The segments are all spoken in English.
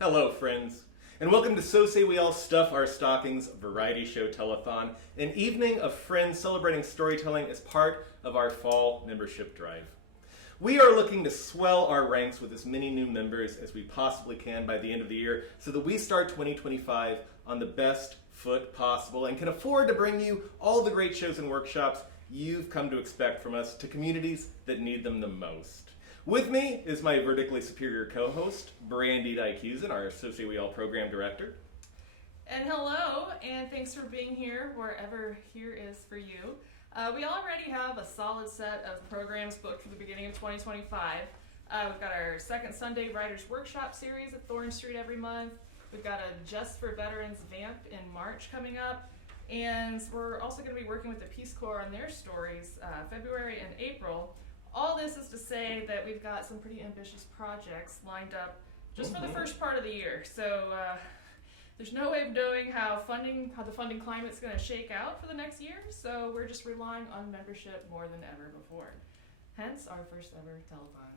Hello, friends, and welcome to So Say We All Stuff Our Stockings variety show telethon, an evening of friends celebrating storytelling as part of our fall membership drive. We are looking to swell our ranks with as many new members as we possibly can by the end of the year so that we start 2025 on the best foot possible and can afford to bring you all the great shows and workshops you've come to expect from us to communities that need them the most. With me is my vertically superior co-host, Brandy Dyke-Hewson, our So Say We All program director. And hello, and thanks for being here, wherever here is for you. We already have a solid set of programs booked for the beginning of 2025. We've got our second Sunday Writers Workshop series at Thorn Street every month. We've got a Just for Veterans Vamp in March coming up. And we're also going to be working with the Peace Corps on their stories February and April. All this is to say that we've got some pretty ambitious projects lined up just for the first part of the year. So there's no way of knowing how the funding climate's going to shake out for the next year. So we're just relying on membership more than ever before. Hence our first ever telethon.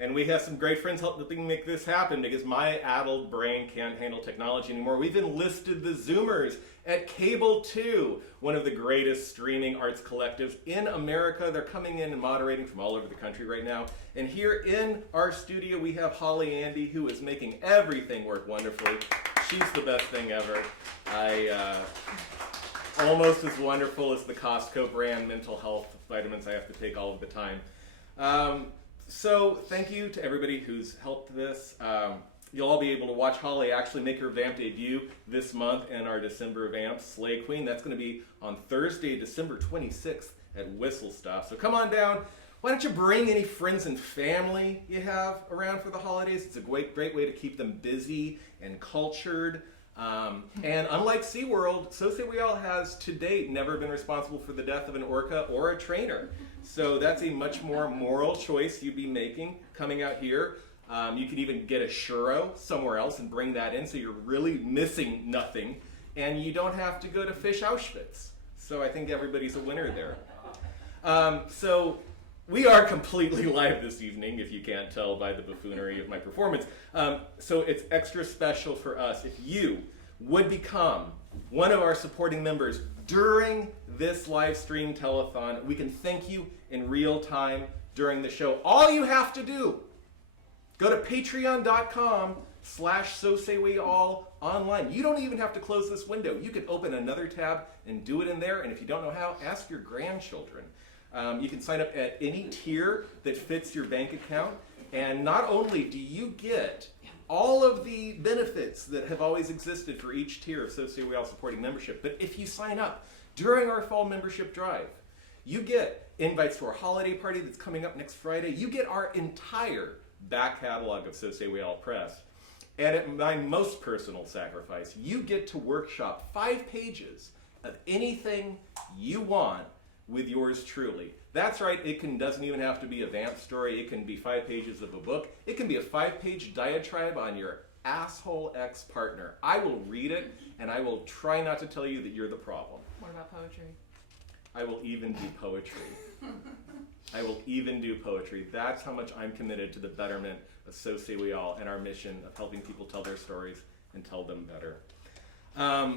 And we have some great friends helping make this happen because my addled brain can't handle technology anymore. We've enlisted the Zoomers at Cable 2, one of the greatest streaming arts collectives in America. They're coming in and moderating from all over the country right now. And here in our studio, we have Holly Andy, who is making everything work wonderfully. She's the best thing ever. Almost as wonderful as the Costco brand mental health vitamins I have to take all of the time. So thank you to everybody who's helped this. You'll all be able to watch Holly actually make her Vamp debut this month in our December Vamp, Slay Queen. That's going to be on Thursday, December 26th at Whistle Stop. So come on down. Why don't you bring any friends and family you have around for the holidays? It's a great way to keep them busy and cultured. And unlike SeaWorld, So Say We All has to date never been responsible for the death of an orca or a trainer. So that's a much more moral choice you'd be making coming out here. You could even get a churro somewhere else and bring that in so you're really missing nothing. And you don't have to go to Fish Auschwitz. So I think everybody's a winner there. So we are completely live this evening, if you can't tell by the buffoonery of my performance. So it's extra special for us if you would become one of our supporting members during this live stream telethon. We can thank you in real time during the show. All you have to do, go to patreon.com/SoSayWeAll online. You don't even have to close this window. You can open another tab and do it in there. And if you don't know how, ask your grandchildren. You can sign up at any tier that fits your bank account. And not only do you get all of the benefits that have always existed for each tier of So Say We All supporting membership, but if you sign up during our fall membership drive, you get invites to our holiday party that's coming up next Friday. You get our entire back catalog of So Say We All press. And at my most personal sacrifice, you get to workshop 5 pages of anything you want with yours truly. That's right, it doesn't even have to be a Vamp story. It can be 5 pages of a book. It can be a 5-page diatribe on your asshole ex-partner. I will read it, and I will try not to tell you that you're the problem. What about poetry? I will even do poetry. I will even do poetry. That's how much I'm committed to the betterment of So Say We All and our mission of helping people tell their stories and tell them better.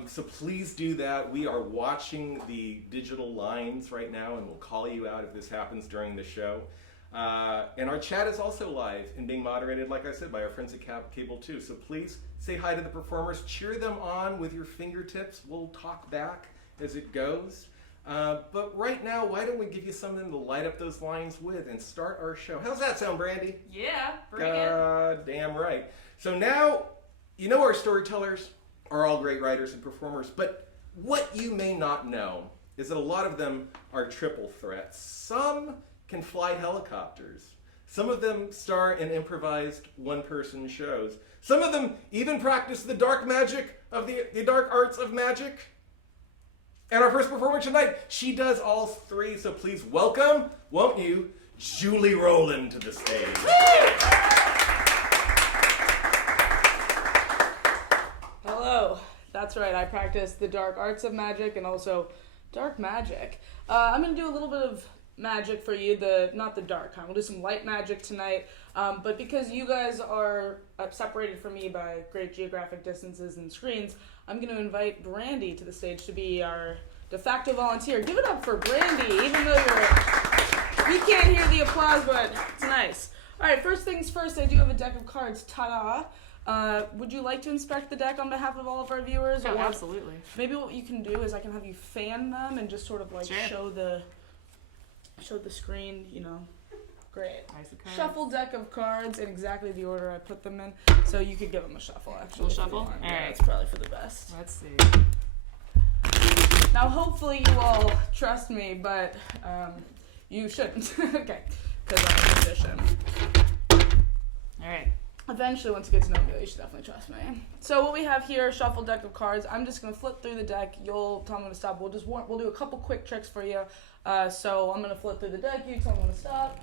So please do that. We are watching the digital lines right now, and we'll call you out if this happens during the show. And our chat is also live and being moderated, like I said, by our friends at Cable 2. So please say hi to the performers. Cheer them on with your fingertips. We'll talk back as it goes. But right now, why don't we give you something to light up those lines with and start our show? How's that sound, Brandy? Yeah, bring it. God damn right. So now, you know our storytellers are all great writers and performers, but what you may not know is that a lot of them are triple threats. Some can fly helicopters. Some of them star in improvised one-person shows. Some of them even practice the dark magic of the dark arts of magic. And our first performer tonight, she does all 3, so please welcome, won't you, Julie Rowland to the stage. Hello. That's right, I practice the dark arts of magic and also dark magic. I'm going to do a little bit of magic for you, not the dark kind. We'll do some light magic tonight. But because you guys are separated from me by great geographic distances and screens, I'm going to invite Brandy to the stage to be our de facto volunteer. Give it up for Brandy, even though we can't hear the applause, but it's nice. All right, first things first, I do have a deck of cards. Ta-da! Would you like to inspect the deck on behalf of all of our viewers? Oh, or absolutely. Maybe what you can do is I can have you fan them and just sort of like show the screen, Great. Shuffle deck of cards in exactly the order I put them in. So you could give them a shuffle, actually. We'll shuffle? All right. It's probably for the best. Let's see. Now, hopefully you all trust me, but you shouldn't. Okay, because I'm a magician. All right. Eventually, once you get to know me, you should definitely trust me. So what we have here, shuffle deck of cards. I'm just going to flip through the deck. You'll tell me when to stop. We'll do a couple quick tricks for you. So I'm going to flip through the deck. You tell me when to stop.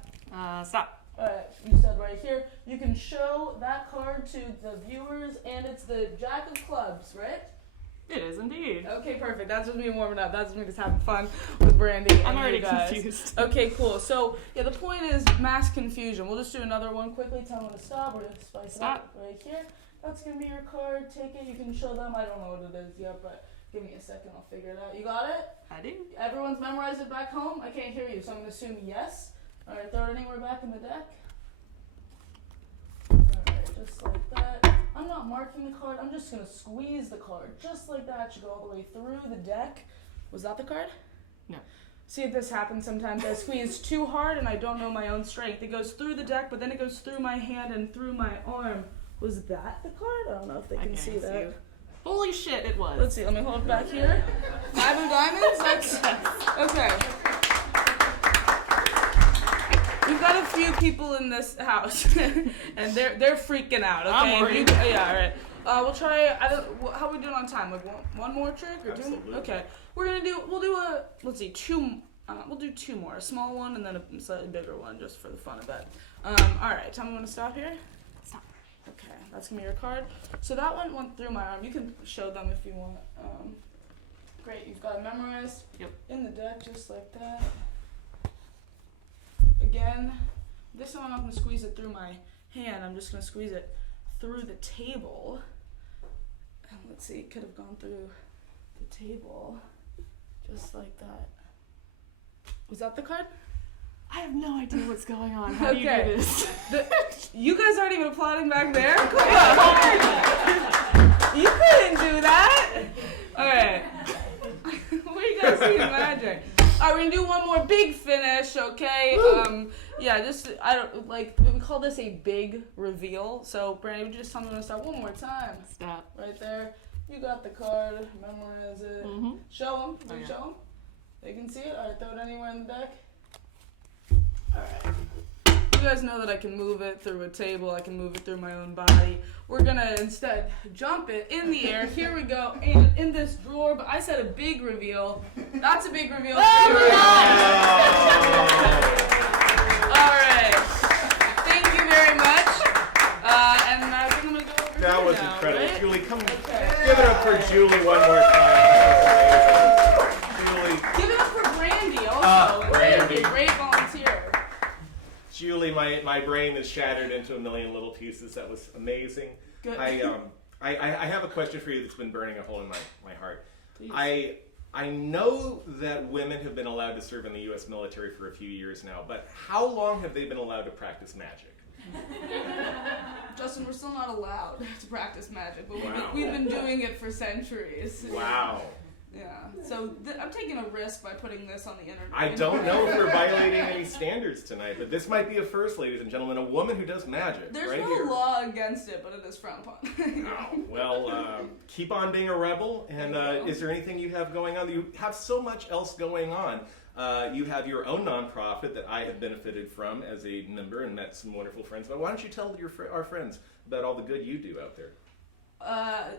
Stop. Alright, you said right here. You can show that card to the viewers, and it's the Jack of Clubs, right? It is indeed. Okay, perfect. That's just me warming up. That's just me just having fun with Brandy. I'm and already you guys. confused. Okay, cool. So, yeah, the point is mass confusion. We'll just do another one quickly. Tell them when to stop. We're going to spice it up right here. That's going to be your card. Take it. You can show them. I don't know what it is yet, but give me a second. I'll figure it out. You got it? I do. Everyone's memorized it back home? I can't hear you, so I'm going to assume yes. Alright, throw it anywhere back in the deck. Alright, just like that. I'm not marking the card, I'm just going to squeeze the card. Just like that, it should go all the way through the deck. Was that the card? No. See if this happens sometimes. I squeeze too hard and I don't know my own strength. It goes through the deck, but then it goes through my hand and through my arm. Was that the card? I don't know if they can see that. You. Holy shit, it was. Let's see, let me hold it back here. 5 of diamonds? That's okay. We've got a few people in this house, and they're freaking out. Okay, I'm worried. Yeah, all right. We'll try. How are we doing on time? Like one more trick or Absolutely. two? Okay, we'll do let's see, two. We'll do two more, a small one and then a slightly bigger one, just for the fun of it. All right. Tell me when to stop here. Stop. Okay, that's gonna be your card. So that one went through my arm. You can show them if you want. Great, you've got it memorized. Yep. In the deck, just like that. Again, this time I'm not going to squeeze it through my hand. I'm just going to squeeze it through the table. And let's see, it could have gone through the table. Just like that. Was that the card? I have no idea what's going on. How do you do this? You guys aren't even applauding back there? Come on. You couldn't do that. All right. We got some magic. All right, we're gonna do one more big finish, okay? We call this a big reveal. So, Brandy, would you just tell me when to stop one more time? Stop. Right there. You got the card. Memorize it. Mm-hmm. Show them. Okay. Show them. They can see it. All right, throw it anywhere in the deck. All right. You guys know that I can move it through a table. I can move it through my own body. We're gonna instead jump it in the air. Here we go. And in this drawer, but I said a big reveal. That's a big reveal. Oh, all right. Thank you very much. And I think I'm gonna go over That here was now, incredible. right? Julie, come Okay. give it up for Julie one more time. Julie. Give it up for Brandy also. Brandy. Great volunteer. Julie, my brain is shattered into a million little pieces. That was amazing. Good. I have a question for you that's been burning a hole in my heart. Please. I know that women have been allowed to serve in the U.S. military for a few years now, but how long have they been allowed to practice magic? Justin, we're still not allowed to practice magic, but Wow. we've been doing it for centuries. Wow. Yeah. So I'm taking a risk by putting this on the internet. I don't know if we're violating any standards tonight, but this might be a first, ladies and gentlemen, a woman who does magic. There's right no here. law against it, but it is frowned upon. Oh, well, keep on being a rebel. And is there anything you have going on? You have so much else going on. You have your own nonprofit that I have benefited from as a member and met some wonderful friends. But why don't you tell our friends about all the good you do out there?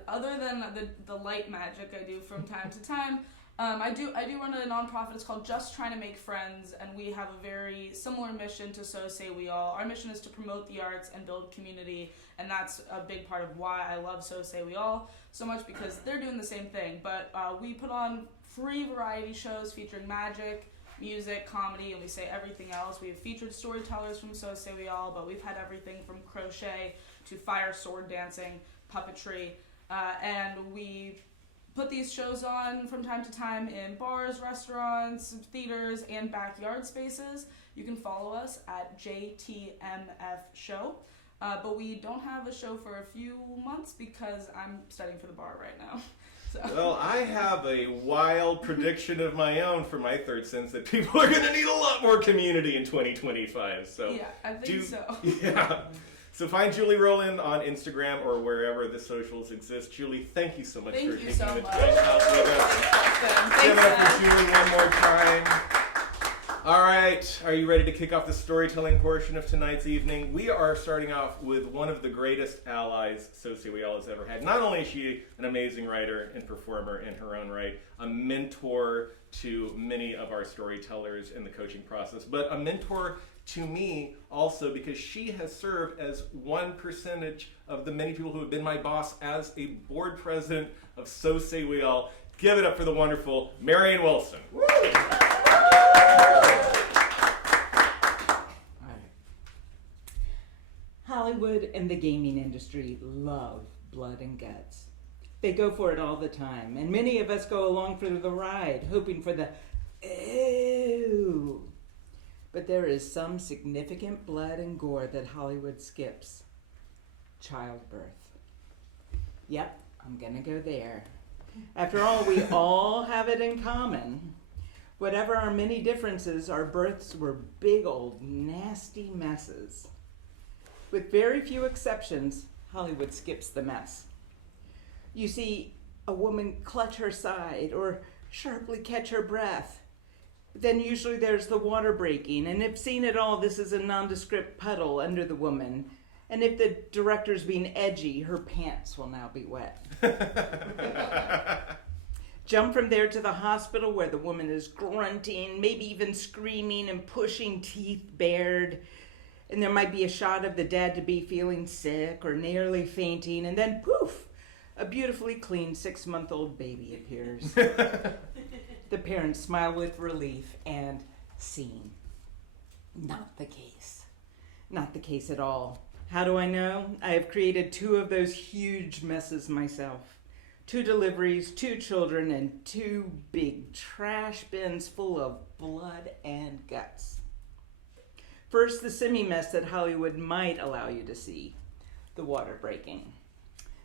Other than the light magic I do from time to time, I do run a nonprofit. It's called Just Trying to Make Friends, and we have a very similar mission to So Say We All. Our mission is to promote the arts and build community, and that's a big part of why I love So Say We All so much, because they're doing the same thing. But we put on free variety shows featuring magic, music, comedy, and we say everything else. We have featured storytellers from So Say We All, but we've had everything from crochet to fire sword dancing, puppetry, and we put these shows on from time to time in bars, restaurants, theaters, and backyard spaces. You can follow us at JTMF Show. But we don't have a show for a few months because I'm studying for the bar right now. So. Well, I have a wild prediction of my own for my third sense that people are going to need a lot more community in 2025. So yeah, I think so. Yeah. So find Julie Rowland on Instagram or wherever the socials exist. Julie, thank you so much for taking the time out with us. Give it up for Julie one more time. All right, are you ready to kick off the storytelling portion of tonight's evening? We are starting off with one of the greatest allies So Say We All has ever had. Not only is she an amazing writer and performer in her own right, a mentor to many of our storytellers in the coaching process, but a mentor to me also because she has served as 1% of the many people who have been my boss as a board president of So Say We All. Give it up for the wonderful Marion Wilson. Woo! Hollywood and the gaming industry love blood and guts. They go for it all the time, and many of us go along for the ride, hoping for the ew. But there is some significant blood and gore that Hollywood skips. Childbirth. Yep, I'm gonna go there. After all, we all have it in common. Whatever our many differences, our births were big old nasty messes. With very few exceptions, Hollywood skips the mess. You see a woman clutch her side or sharply catch her breath. Then usually there's the water breaking, and if seen at all, this is a nondescript puddle under the woman. And if the director's being edgy, her pants will now be wet. Jump from there to the hospital where the woman is grunting, maybe even screaming and pushing, teeth bared. And there might be a shot of the dad-to-be feeling sick or nearly fainting, and then poof, a beautifully clean 6-month-old baby appears. The parents smile with relief and scene. Not the case. Not the case at all. How do I know? I have created 2 of those huge messes myself. 2 deliveries, 2 children, and 2 big trash bins full of blood and guts. First, the semi-mess that Hollywood might allow you to see, the water breaking.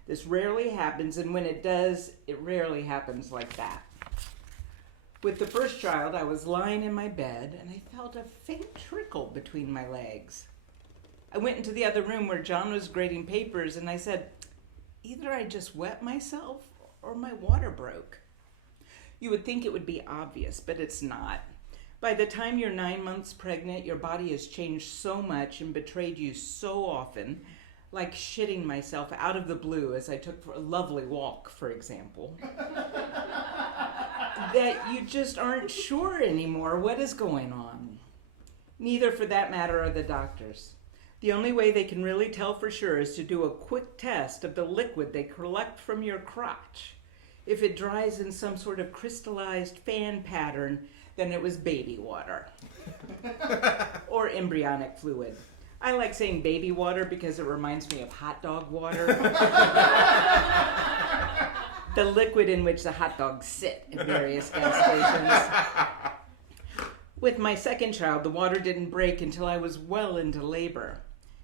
This rarely happens, and when it does, it rarely happens like that. With the first child, I was lying in my bed, and I felt a faint trickle between my legs. I went into the other room where John was grading papers, and I said, either I just wet myself or my water broke. You would think it would be obvious, but it's not. By the time you're 9 months pregnant, your body has changed so much and betrayed you so often, like shitting myself out of the blue as I took a lovely walk, for example, that you just aren't sure anymore what is going on. Neither, for that matter, are the doctors. The only way they can really tell for sure is to do a quick test of the liquid they collect from your crotch. If it dries in some sort of crystallized fan pattern, then it was baby water or embryonic fluid. I like saying baby water because it reminds me of hot dog water. The liquid in which the hot dogs sit at various gas stations. With my second child, the water didn't break until I was well into labor.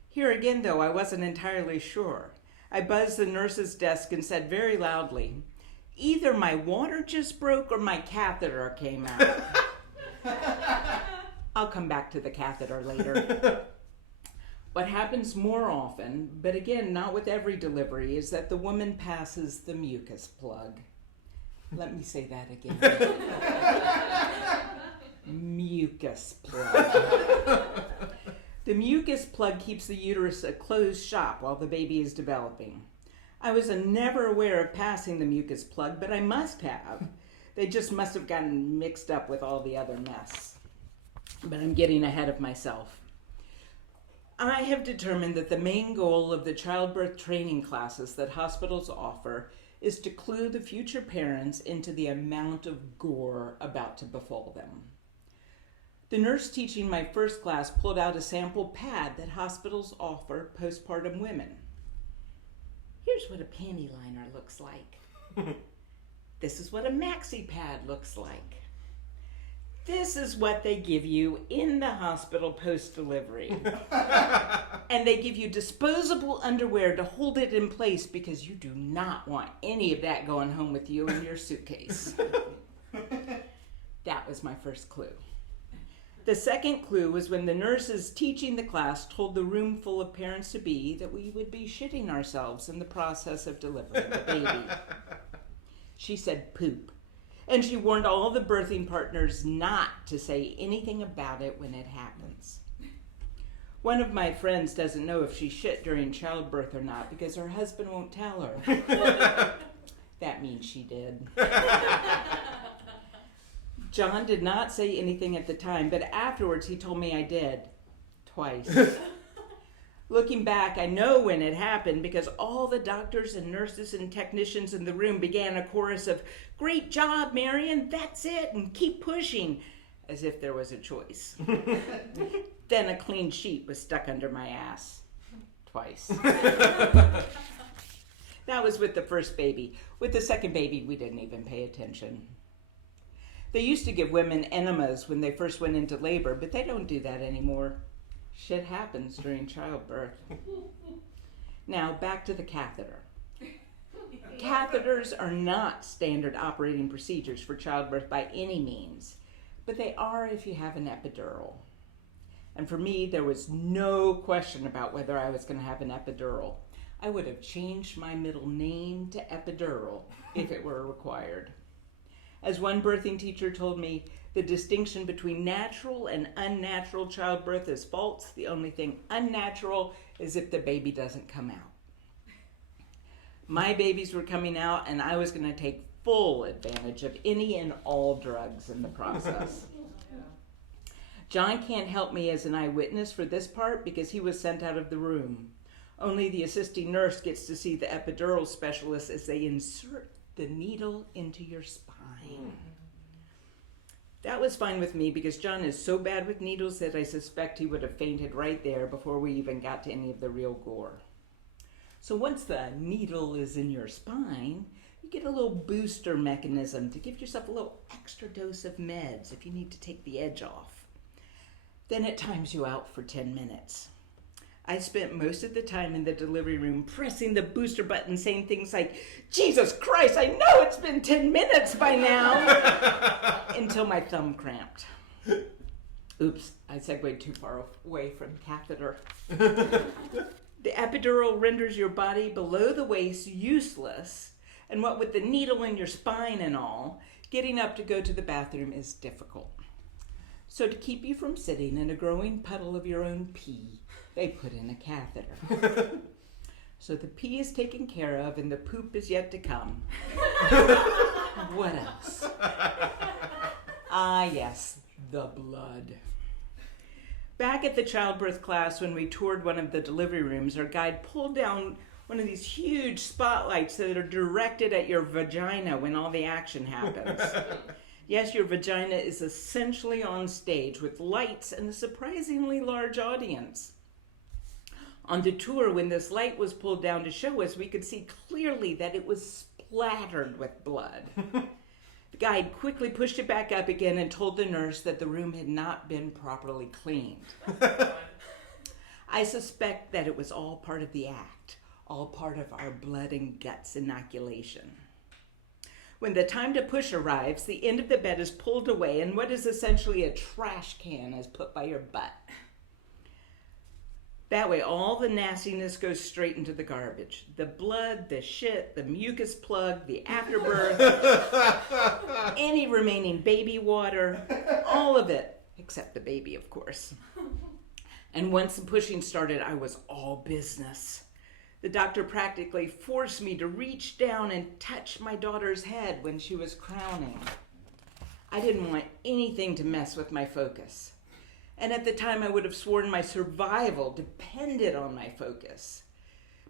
Here again, though, I wasn't entirely sure. I buzzed the nurse's desk and said very loudly, either my water just broke or my catheter came out. I'll come back to the catheter later. What happens more often, but again, not with every delivery, is that the woman passes the mucus plug. Let me say that again. Mucus plug. The mucus plug keeps the uterus a closed shop while the baby is developing. I was never aware of passing the mucus plug, but I must have. They just must have gotten mixed up with all the other mess. But I'm getting ahead of myself. I have determined that the main goal of the childbirth training classes that hospitals offer is to clue the future parents into the amount of gore about to befall them. The nurse teaching my first class pulled out a sample pad that hospitals offer postpartum women. Here's what a panty liner looks like. This is what a maxi pad looks like. This is what they give you in the hospital post-delivery. And they give you disposable underwear to hold it in place because you do not want any of that going home with you in your suitcase. That was my first clue. The second clue was when the nurses teaching the class told the room full of parents-to-be that we would be shitting ourselves in the process of delivering the baby. She said poop. And she warned all the birthing partners not to say anything about it when it happens. One of my friends doesn't know if she shit during childbirth or not because her husband won't tell her. That means she did. John did not say anything at the time, but afterwards he told me I did. Twice. Looking back, I know when it happened because all the doctors and nurses and technicians in the room began a chorus of, "Great job, Marion, that's it, and keep pushing," as if there was a choice. Then a clean sheet was stuck under my ass. Twice. That was with the first baby. With the second baby, we didn't even pay attention. They used to give women enemas when they first went into labor, but they don't do that anymore. Shit happens during childbirth. Now, back to the catheter. Catheters are not standard operating procedures for childbirth by any means, but they are if you have an epidural. And for me, there was no question about whether I was going to have an epidural. I would have changed my middle name to Epidural if it were required. As one birthing teacher told me, the distinction between natural and unnatural childbirth is false. The only thing unnatural is if the baby doesn't come out. My babies were coming out, and I was going to take full advantage of any and all drugs in the process. John can't help me as an eyewitness for this part because he was sent out of the room. Only the assisting nurse gets to see the epidural specialist as they insert the needle into your spine. That was fine with me because John is so bad with needles that I suspect he would have fainted right there before we even got to any of the real gore. So once the needle is in your spine, you get a little booster mechanism to give yourself a little extra dose of meds if you need to take the edge off. Then it times you out for 10 minutes. I spent most of the time in the delivery room pressing the booster button, saying things like, "Jesus Christ, I know it's been 10 minutes by now," until my thumb cramped. Oops, I segued too far away from the catheter. The epidural renders your body below the waist useless, and what with the needle in your spine and all, getting up to go to the bathroom is difficult. So to keep you from sitting in a growing puddle of your own pee, they put in a catheter. So the pee is taken care of and the poop is yet to come. What else? Ah, yes, the blood. Back at the childbirth class, when we toured one of the delivery rooms, our guide pulled down one of these huge spotlights that are directed at your vagina when all the action happens. Yes, your vagina is essentially on stage with lights and a surprisingly large audience. On the tour, when this light was pulled down to show us, we could see clearly that it was splattered with blood. The guide quickly pushed it back up again and told the nurse that the room had not been properly cleaned. I suspect that it was all part of the act, all part of our blood and guts inoculation. When the time to push arrives, the end of the bed is pulled away and what is essentially a trash can is put by your butt. That way, all the nastiness goes straight into the garbage. The blood, the shit, the mucus plug, the afterbirth, any remaining baby water, all of it, except the baby, of course. And once the pushing started, I was all business. The doctor practically forced me to reach down and touch my daughter's head when she was crowning. I didn't want anything to mess with my focus. And at the time, I would have sworn my survival depended on my focus.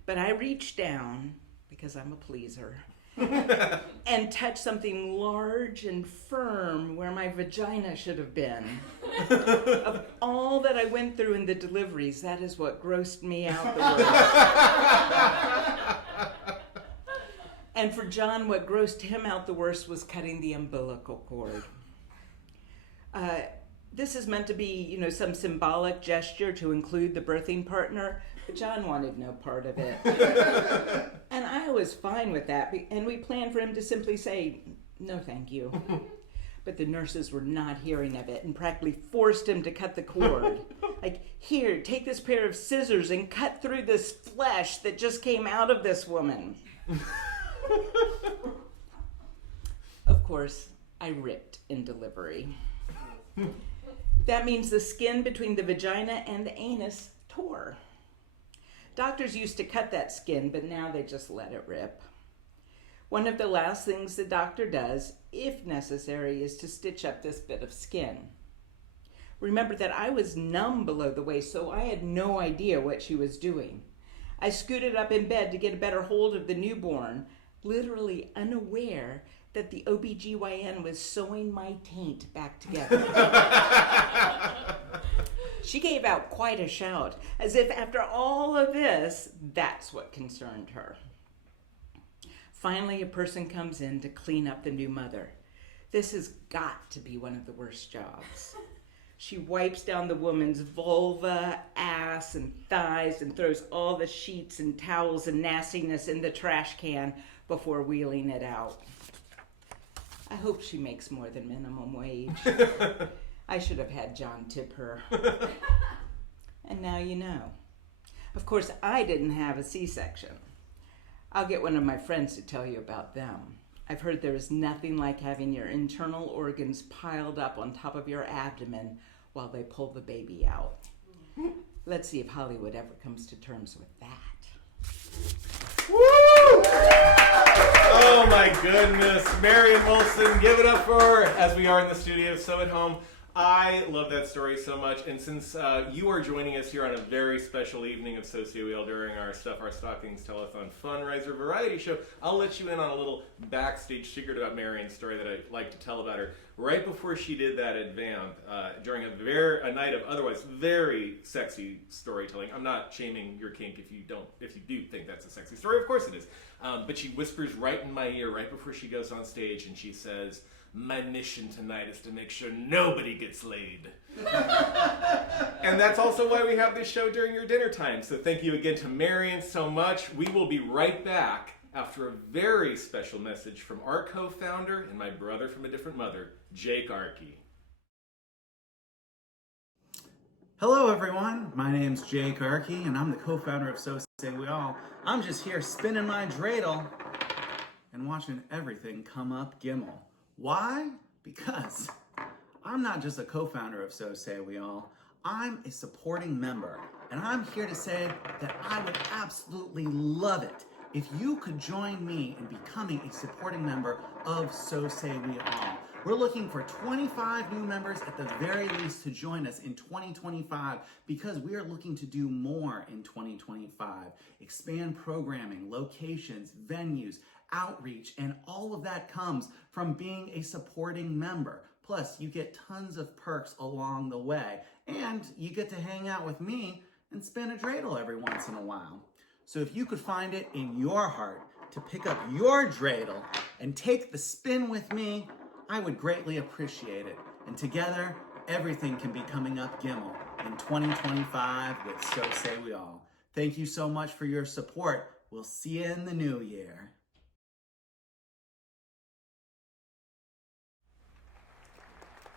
But I reached down, because I'm a pleaser, and touch something large and firm where my vagina should have been. Of all that I went through in the deliveries, that is what grossed me out the worst. And for John, what grossed him out the worst was cutting the umbilical cord. This is meant to be, some symbolic gesture to include the birthing partner, but John wanted no part of it. And I was fine with that, and we planned for him to simply say, no thank you. But the nurses were not hearing of it and practically forced him to cut the cord. Like, here, take this pair of scissors and cut through this flesh that just came out of this woman. Of course, I ripped in delivery. That means the skin between the vagina and the anus tore. Doctors used to cut that skin, but now they just let it rip. One of the last things the doctor does, if necessary, is to stitch up this bit of skin. Remember that I was numb below the waist, so I had no idea what she was doing. I scooted up in bed to get a better hold of the newborn, literally unaware that the OBGYN was sewing my taint back together. She gave out quite a shout, as if after all of this, that's what concerned her. Finally, a person comes in to clean up the new mother. This has got to be one of the worst jobs. She wipes down the woman's vulva, ass, and thighs and throws all the sheets and towels and nastiness in the trash can before wheeling it out. I hope she makes more than minimum wage. I should have had John tip her. And now you know. Of course, I didn't have a C-section. I'll get one of my friends to tell you about them. I've heard there is nothing like having your internal organs piled up on top of your abdomen while they pull the baby out. Let's see if Hollywood ever comes to terms with that. Woo! Oh my goodness. Marion Wilson, give it up for her as we are in the studio, so at home. I love that story so much, and since you are joining us here on a very special evening of Socio-EL during our Stuff Our Stockings Telethon fundraiser variety show, I'll let you in on a little backstage secret about Marion's story that I like to tell about her. Right before she did that at VAMP, during a night of otherwise very sexy storytelling. I'm not shaming your kink if you do think that's a sexy story, of course it is. But she whispers right in my ear right before she goes on stage, and she says, "My mission tonight is to make sure nobody gets laid." And that's also why we have this show during your dinner time. So thank you again to Marion so much. We will be right back after a very special message from our co-founder and my brother from a different mother, Jake Arkey. Hello everyone, my name's Jake Arkey and I'm the co-founder of So Say We All. I'm just here spinning my dreidel and watching everything come up Gimmel. Why? Because I'm not just a co-founder of So Say We All, I'm a supporting member. And I'm here to say that I would absolutely love it if you could join me in becoming a supporting member of So Say We All. We're looking for 25 new members at the very least to join us in 2025 because we are looking to do more in 2025. Expand programming, locations, venues, outreach, and all of that comes from being a supporting member. Plus, you get tons of perks along the way, and you get to hang out with me and spin a dreidel every once in a while. So if you could find it in your heart to pick up your dreidel and take the spin with me, I would greatly appreciate it. And together, everything can be coming up Gimmel in 2025 with So Say We All. Thank you so much for your support. We'll see you in the new year.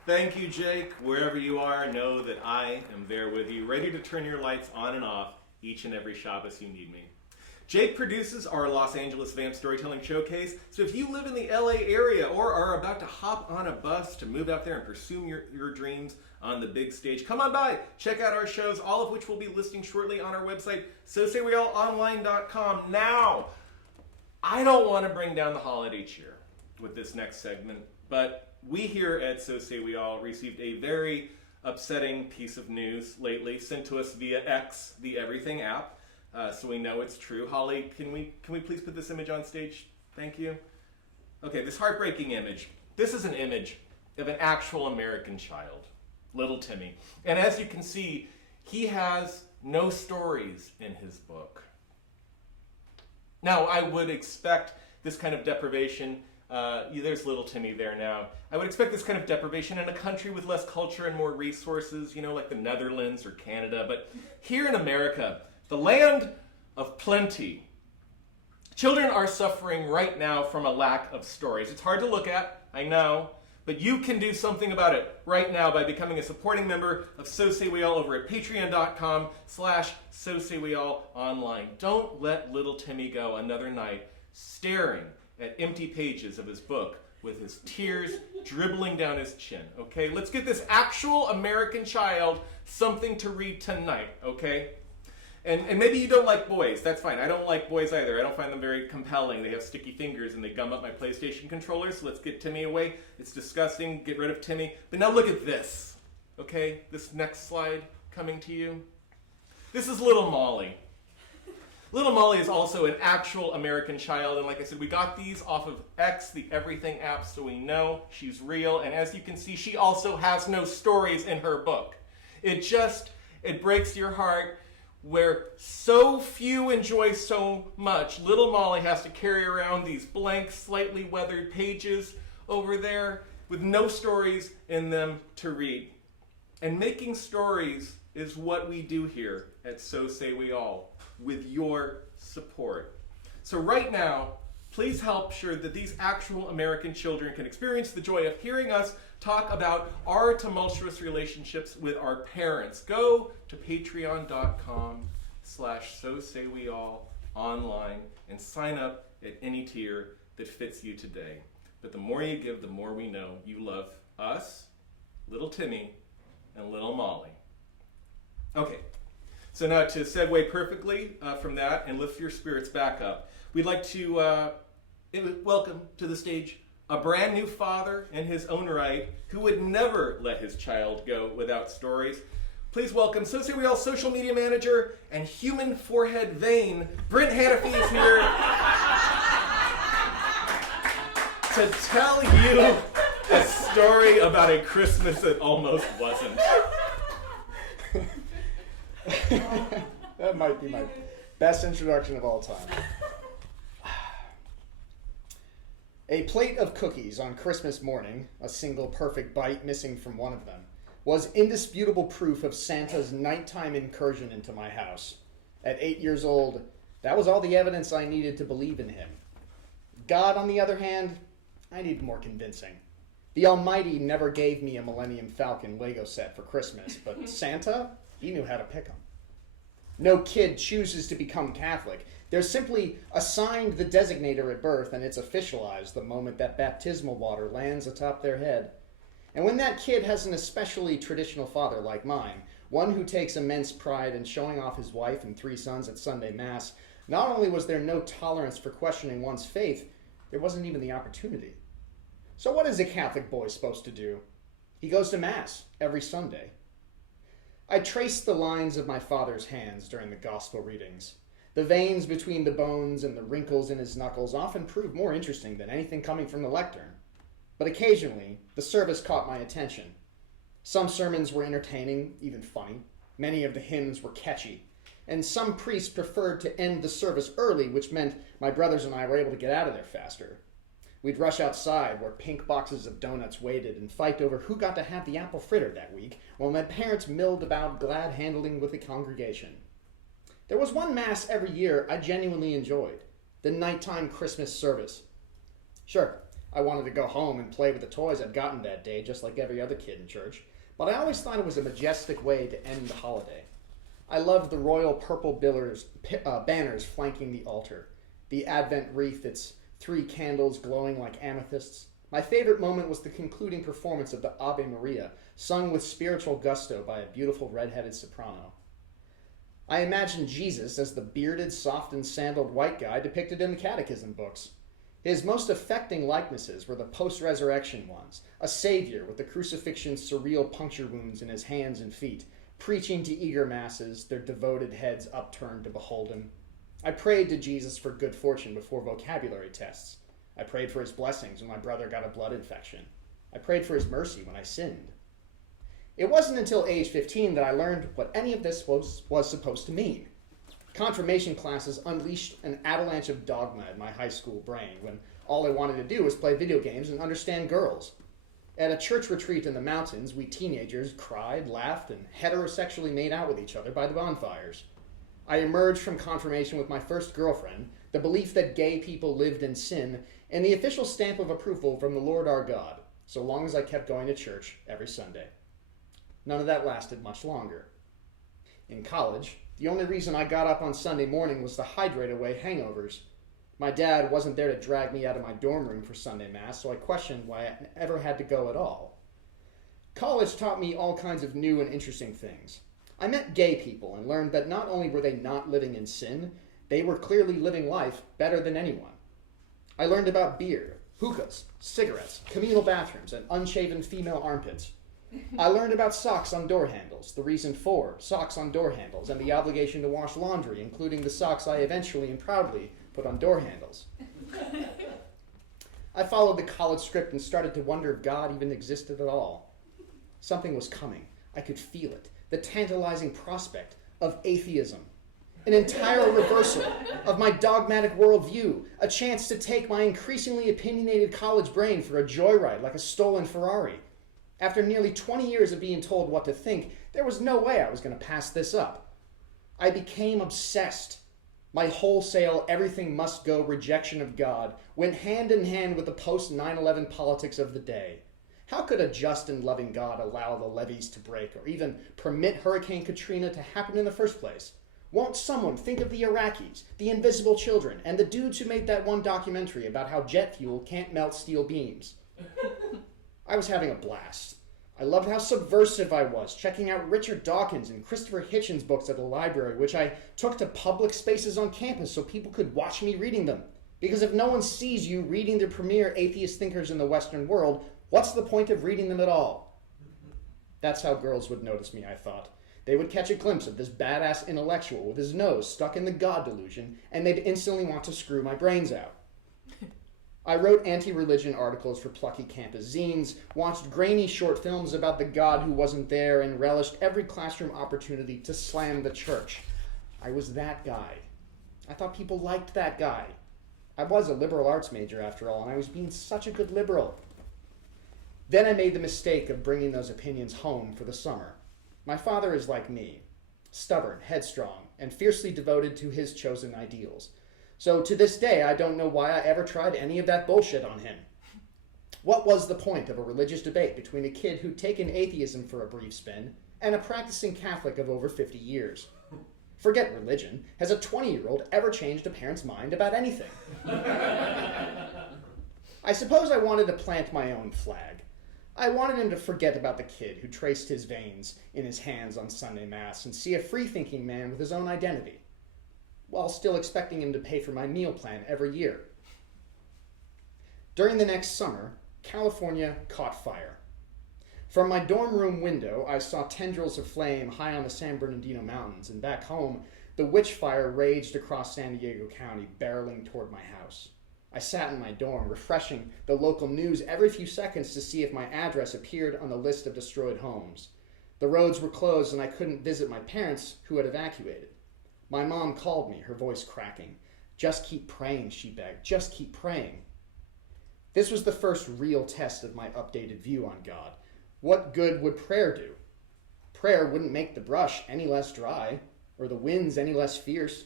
Thank you, Jake. Wherever you are, know that I am there with you, ready to turn your lights on and off each and every Shabbos you need me. Jake produces our Los Angeles VAMP Storytelling Showcase, so if you live in the LA area or are about to hop on a bus to move out there and pursue your dreams on the big stage, come on by, check out our shows, all of which we'll be listing shortly on our website, SoSayWeAllOnline.com. Now, I don't want to bring down the holiday cheer with this next segment, but we here at So Say We All received a very upsetting piece of news lately sent to us via X, the Everything app. So we know it's true. Holly, can we please put this image on stage? Thank you. Okay, this heartbreaking image. This is an image of an actual American child, little Timmy. And as you can see, he has no stories in his book. Now, I would expect this kind of deprivation, there's little Timmy there now. I would expect this kind of deprivation in a country with less culture and more resources, like the Netherlands or Canada. But here in America, the land of plenty, children are suffering right now from a lack of stories. It's hard to look at, I know, but you can do something about it right now by becoming a supporting member of So Say We All over at patreon.com/So Say We All online. Don't let little Timmy go another night staring at empty pages of his book with his tears dribbling down his chin, okay? Let's get this actual American child something to read tonight, okay? And maybe you don't like boys. That's fine. I don't like boys either. I don't find them very compelling. They have sticky fingers and they gum up my PlayStation controller, so let's get Timmy away. It's disgusting. Get rid of Timmy. But now look at this, okay? This next slide coming to you. This is little Molly. Little Molly is also an actual American child, and like I said, we got these off of X, the Everything app, so we know she's real. And as you can see, she also has no stories in her book. It breaks your heart where so few enjoy so much. Little Molly has to carry around these blank, slightly weathered pages over there with no stories in them to read. And making stories is what we do here at So Say We All, with your support. So right now, please help sure that these actual American children can experience the joy of hearing us talk about our tumultuous relationships with our parents. Go to patreon.com/So Say We All online and sign up at any tier that fits you today. But the more you give, the more we know you love us, little Timmy, and little Molly. Okay, so now to segue perfectly from that and lift your spirits back up, we'd like to welcome to the stage a brand new father in his own right who would never let his child go without stories. Please welcome So Say We All social media manager and human forehead vein, Brent Hannafy is here to tell you a story about a Christmas that almost wasn't. That might be my best introduction of all time. A plate of cookies on Christmas morning, a single perfect bite missing from one of them, was indisputable proof of Santa's nighttime incursion into my house. At 8 years old, that was all the evidence I needed to believe in him. God, on the other hand, I needed more convincing. The Almighty never gave me a Millennium Falcon Lego set for Christmas, but Santa, he knew how to pick them. No kid chooses to become Catholic. They're simply assigned the designator at birth, and it's officialized the moment that baptismal water lands atop their head. And when that kid has an especially traditional father like mine, one who takes immense pride in showing off his wife and 3 sons at Sunday Mass, not only was there no tolerance for questioning one's faith, there wasn't even the opportunity. So what is a Catholic boy supposed to do? He goes to Mass every Sunday. I traced the lines of my father's hands during the gospel readings. The veins between the bones and the wrinkles in his knuckles often proved more interesting than anything coming from the lectern. But occasionally, the service caught my attention. Some sermons were entertaining, even funny. Many of the hymns were catchy. And some priests preferred to end the service early, which meant my brothers and I were able to get out of there faster. We'd rush outside where pink boxes of donuts waited and fight over who got to have the apple fritter that week, while my parents milled about glad handling with the congregation. There was one Mass every year I genuinely enjoyed, the nighttime Christmas service. Sure, I wanted to go home and play with the toys I'd gotten that day, just like every other kid in church, but I always thought it was a majestic way to end the holiday. I loved the royal purple banners flanking the altar, the Advent wreath, its 3 candles glowing like amethysts. My favorite moment was the concluding performance of the Ave Maria, sung with spiritual gusto by a beautiful red-headed soprano. I imagined Jesus as the bearded, soft and sandaled white guy depicted in the catechism books. His most affecting likenesses were the post-resurrection ones, a savior with the crucifixion's surreal puncture wounds in his hands and feet, preaching to eager masses, their devoted heads upturned to behold him. I prayed to Jesus for good fortune before vocabulary tests. I prayed for his blessings when my brother got a blood infection. I prayed for his mercy when I sinned. It wasn't until age 15 that I learned what any of this was supposed to mean. Confirmation classes unleashed an avalanche of dogma in my high school brain when all I wanted to do was play video games and understand girls. At a church retreat in the mountains, we teenagers cried, laughed, and heterosexually made out with each other by the bonfires. I emerged from confirmation with my first girlfriend, the belief that gay people lived in sin, and the official stamp of approval from the Lord our God, so long as I kept going to church every Sunday. None of that lasted much longer. In college, the only reason I got up on Sunday morning was to hydrate away hangovers. My dad wasn't there to drag me out of my dorm room for Sunday Mass, so I questioned why I ever had to go at all. College taught me all kinds of new and interesting things. I met gay people and learned that not only were they not living in sin, they were clearly living life better than anyone. I learned about beer, hookahs, cigarettes, communal bathrooms, and unshaven female armpits. I learned about socks on door handles, the reason for socks on door handles, and the obligation to wash laundry, including the socks I eventually and proudly put on door handles. I followed the college script and started to wonder if God even existed at all. Something was coming. I could feel it. The tantalizing prospect of atheism. An entire reversal of my dogmatic worldview. A chance to take my increasingly opinionated college brain for a joyride like a stolen Ferrari. After nearly 20 years of being told what to think, there was no way I was going to pass this up. I became obsessed. My wholesale everything must go rejection of God went hand in hand with the post-9/11 politics of the day. How could a just and loving God allow the levees to break or even permit Hurricane Katrina to happen in the first place? Won't someone think of the Iraqis, the invisible children, and the dudes who made that one documentary about how jet fuel can't melt steel beams? I was having a blast. I loved how subversive I was, checking out Richard Dawkins and Christopher Hitchens books at the library, which I took to public spaces on campus so people could watch me reading them. Because if no one sees you reading the premier atheist thinkers in the Western world, what's the point of reading them at all? That's how girls would notice me, I thought. They would catch a glimpse of this badass intellectual with his nose stuck in the God delusion, and they'd instantly want to screw my brains out. I wrote anti-religion articles for plucky campus zines, watched grainy short films about the God who wasn't there, and relished every classroom opportunity to slam the church. I was that guy. I thought people liked that guy. I was a liberal arts major after all, and I was being such a good liberal. Then I made the mistake of bringing those opinions home for the summer. My father is like me, stubborn, headstrong, and fiercely devoted to his chosen ideals. So to this day, I don't know why I ever tried any of that bullshit on him. What was the point of a religious debate between a kid who'd taken atheism for a brief spin and a practicing Catholic of over 50 years? Forget religion. Has a 20-year-old ever changed a parent's mind about anything? I suppose I wanted to plant my own flag. I wanted him to forget about the kid who traced his veins in his hands on Sunday Mass and see a free-thinking man with his own identity, while still expecting him to pay for my meal plan every year. During the next summer, California caught fire. From my dorm room window, I saw tendrils of flame high on the San Bernardino Mountains, and back home, the witch fire raged across San Diego County, barreling toward my house. I sat in my dorm, refreshing the local news every few seconds to see if my address appeared on the list of destroyed homes. The roads were closed, and I couldn't visit my parents, who had evacuated. My mom called me, her voice cracking. "Just keep praying," she begged. "Just keep praying." This was the first real test of my updated view on God. What good would prayer do? Prayer wouldn't make the brush any less dry, or the winds any less fierce.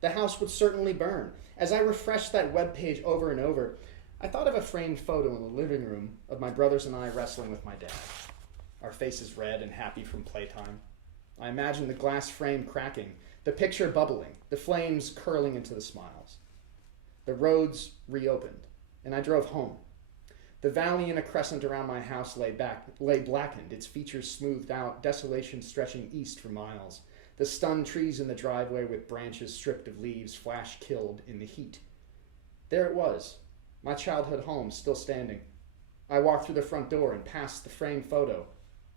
The house would certainly burn. As I refreshed that webpage over and over, I thought of a framed photo in the living room of my brothers and I wrestling with my dad, our faces red and happy from playtime. I imagined the glass frame cracking, the picture bubbling, the flames curling into the smiles. The roads reopened, and I drove home. The valley in a crescent around my house lay blackened, its features smoothed out, desolation stretching east for miles. The stunned trees in the driveway with branches stripped of leaves flash-killed in the heat. There it was, my childhood home still standing. I walked through the front door and past the framed photo.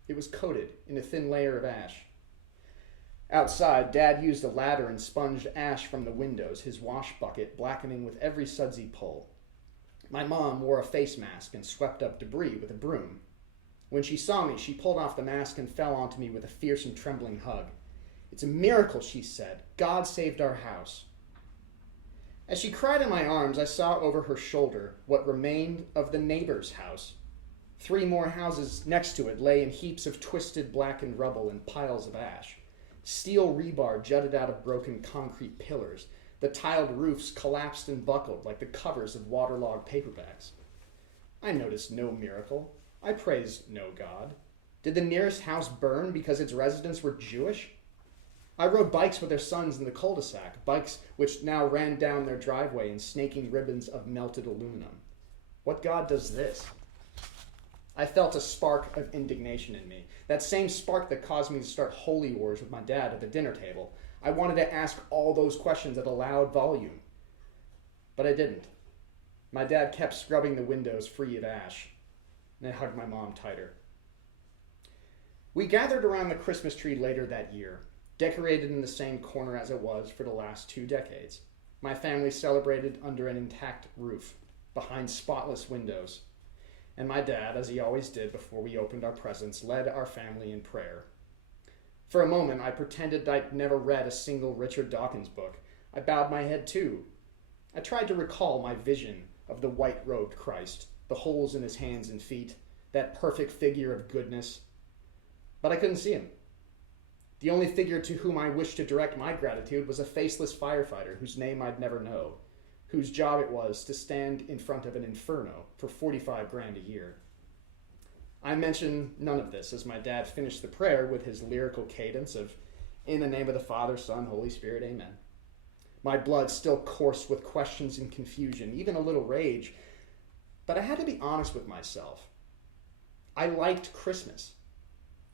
It was coated in a thin layer of ash. Outside, Dad used a ladder and sponged ash from the windows, his wash bucket blackening with every sudsy pull. My mom wore a face mask and swept up debris with a broom. When she saw me, she pulled off the mask and fell onto me with a fierce and trembling hug. "It's a miracle," she said. "God saved our house." As she cried in my arms, I saw over her shoulder what remained of the neighbor's house. 3 more houses next to it lay in heaps of twisted, blackened rubble and piles of ash. Steel rebar jutted out of broken concrete pillars. The tiled roofs collapsed and buckled like the covers of waterlogged paperbacks. I noticed no miracle. I praised no God. Did the nearest house burn because its residents were Jewish? I rode bikes with their sons in the cul-de-sac, bikes which now ran down their driveway in snaking ribbons of melted aluminum. What God does this? I felt a spark of indignation in me, that same spark that caused me to start holy wars with my dad at the dinner table. I wanted to ask all those questions at a loud volume, but I didn't. My dad kept scrubbing the windows free of ash, and I hugged my mom tighter. We gathered around the Christmas tree later that year, decorated in the same corner as it was for the last 2 decades. My family celebrated under an intact roof, behind spotless windows. And my dad, as he always did before we opened our presents, led our family in prayer. For a moment, I pretended I'd never read a single Richard Dawkins book. I bowed my head too. I tried to recall my vision of the white-robed Christ, the holes in his hands and feet, that perfect figure of goodness. But I couldn't see him. The only figure to whom I wished to direct my gratitude was a faceless firefighter whose name I'd never know, whose job it was to stand in front of an inferno for 45 grand a year. I mention none of this as my dad finished the prayer with his lyrical cadence of, "In the name of the Father, Son, Holy Spirit, Amen." My blood still coursed with questions and confusion, even a little rage, but I had to be honest with myself. I liked Christmas,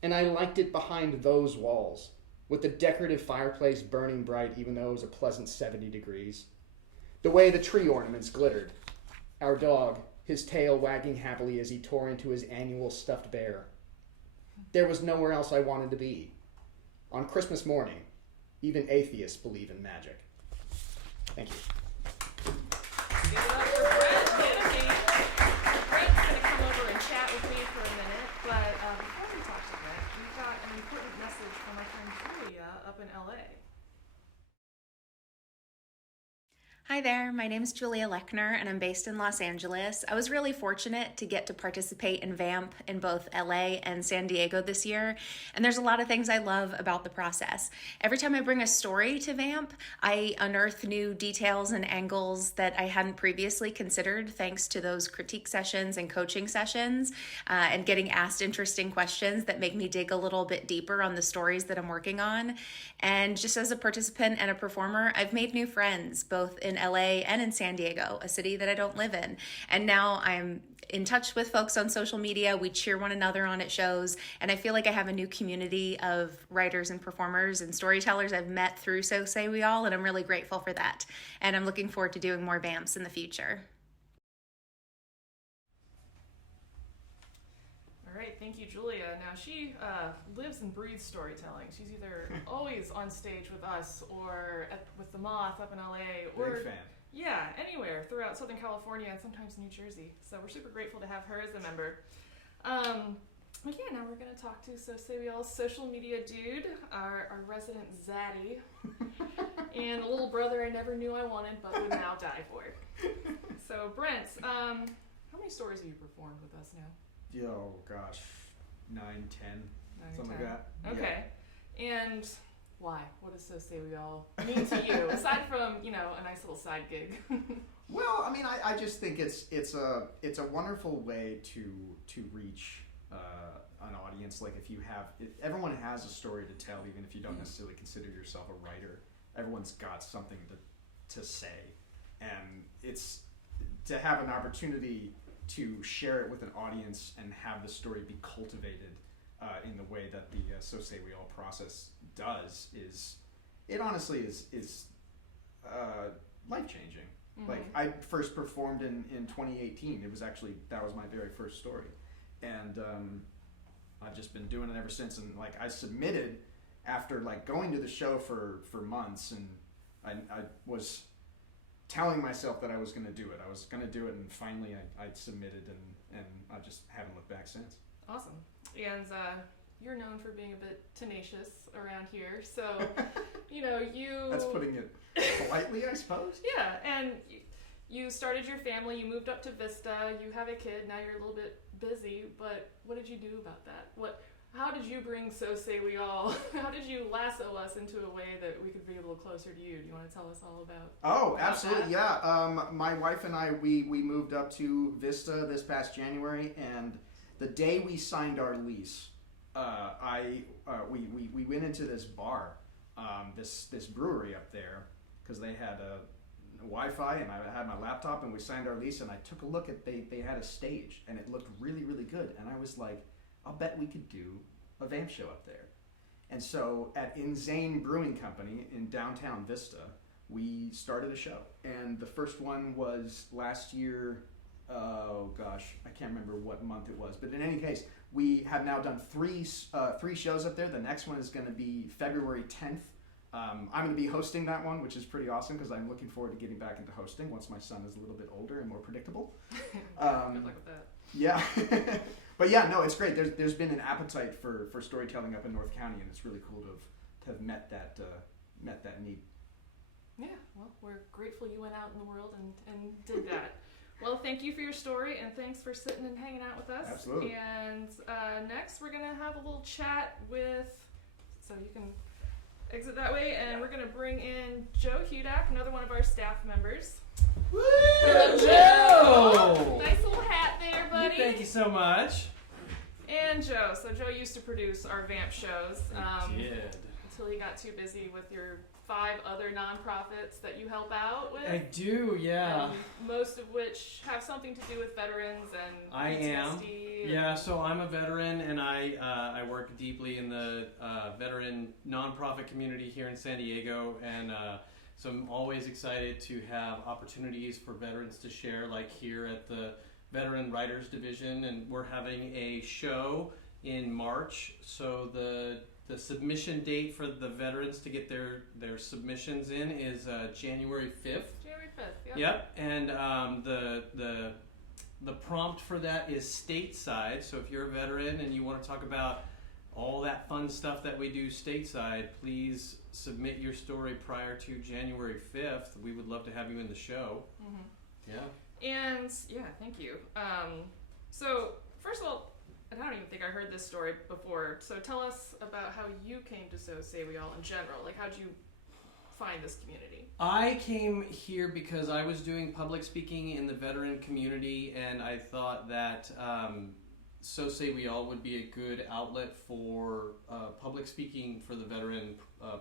and I liked it behind those walls, with the decorative fireplace burning bright even though it was a pleasant 70 degrees. The way the tree ornaments glittered. Our dog, his tail wagging happily as he tore into his annual stuffed bear. There was nowhere else I wanted to be. On Christmas morning, even atheists believe in magic. Thank you. Give it up for Brent Kennedy. Brent's going to come over and chat with me for a minute, but before we talk to Brent, we've got an important message from my friend Julia up in LA. Hi there, my name is Julia Lechner and I'm based in Los Angeles. I was really fortunate to get to participate in VAMP in both LA and San Diego this year, and there's a lot of things I love about the process. Every time I bring a story to VAMP, I unearth new details and angles that I hadn't previously considered thanks to those critique sessions and coaching sessions and getting asked interesting questions that make me dig a little bit deeper on the stories that I'm working on. And just as a participant and a performer, I've made new friends both in LA and in San Diego, a city that I don't live in. And now I'm in touch with folks on social media. We cheer one another on at shows. And I feel like I have a new community of writers and performers and storytellers I've met through So Say We All. And I'm really grateful for that. And I'm looking forward to doing more VAMPs in the future. All right, thank you, Julia. Now, she lives and breathes storytelling. She's either always on stage with us or with The Moth up in LA. Or, Big fan. Yeah, anywhere throughout Southern California and sometimes New Jersey. So we're super grateful to have her as a member. But yeah, now we're going to talk to So Say We All's social media dude, our resident zaddy, and a little brother I never knew I wanted but would now die for. So, Brent, how many stories have you performed with us now? Oh gosh, 9, 10, 9 or something 10. like that. Okay. And why? What does So Say We All mean to you? Aside from, a nice little side gig. Well, I mean, I just think it's a wonderful way to reach an audience. Like everyone has a story to tell, even if you don't necessarily consider yourself a writer. Everyone's got something to say, and it's to have an opportunity to share it with an audience and have the story be cultivated in the way that the So Say We All process does it honestly is life-changing. Mm-hmm. Like, I first performed in 2018. That was my very first story. And I've just been doing it ever since. And like, I submitted after like going to the show for months, and I was telling myself that I was going to do it. I was going to do it, and finally I submitted, and I just haven't looked back since. Awesome. And you're known for being a bit tenacious around here, so you That's putting it politely, I suppose. Yeah, and you started your family, you moved up to Vista, you have a kid, now you're a little bit busy, but what did you do about that? How did you bring So Say We All? How did you lasso us into a way that we could be a little closer to you? Do you want to tell us all about? Oh, absolutely, yeah. My wife and I, we moved up to Vista this past January, and the day we signed our lease, we went into this bar, this brewery up there, because they had a Wi-Fi, and I had my laptop, and we signed our lease, and I took a look at they had a stage, and it looked really, really good, and I was like, I'll bet we could do a vamp show up there. And so at Insane Brewing Company in downtown Vista, we started a show, and the first one was last year. Oh gosh, I can't remember what month it was, but in any case, we have now done three shows up there. The next one is going to be February 10th. I'm going to be hosting that one, which is pretty awesome because I'm looking forward to getting back into hosting once my son is a little bit older and more predictable. Good luck with that. Yeah. But yeah, no, it's great. There's been an appetite for storytelling up in North County, and it's really cool to have met that need. Yeah, well, we're grateful you went out in the world and did that. Well, thank you for your story, and thanks for sitting and hanging out with us. Absolutely. And next, we're going to have a little chat with, so you can exit that way, and we're going to bring in Joe Hudak, another one of our staff members. Woo! Hello, Joe! Nice little hat there, buddy. Thank you so much. And Joe. So Joe used to produce our Vamp shows. I did. Until he got too busy with your 5 other nonprofits that you help out with. I do, yeah. Most of which have something to do with veterans and I am. PTSD. Yeah, so I'm a veteran, and I work deeply in the veteran nonprofit community here in San Diego, and so I'm always excited to have opportunities for veterans to share, like here at the Veteran Writers Division, and we're having a show in March. So the submission date for the veterans to get their submissions in is January 5th. January 5th, Yep, and the prompt for that is stateside. So if you're a veteran and you want to talk about all that fun stuff that we do stateside, please submit your story prior to January 5th. We would love to have you in the show. Mm-hmm. Yeah. And yeah, thank you. So first of all, and I don't even think I heard this story before. So tell us about how you came to So Say We All in general. Like, how'd you find this community? I came here because I was doing public speaking in the veteran community, and I thought that So Say We All would be a good outlet for public speaking for the veteran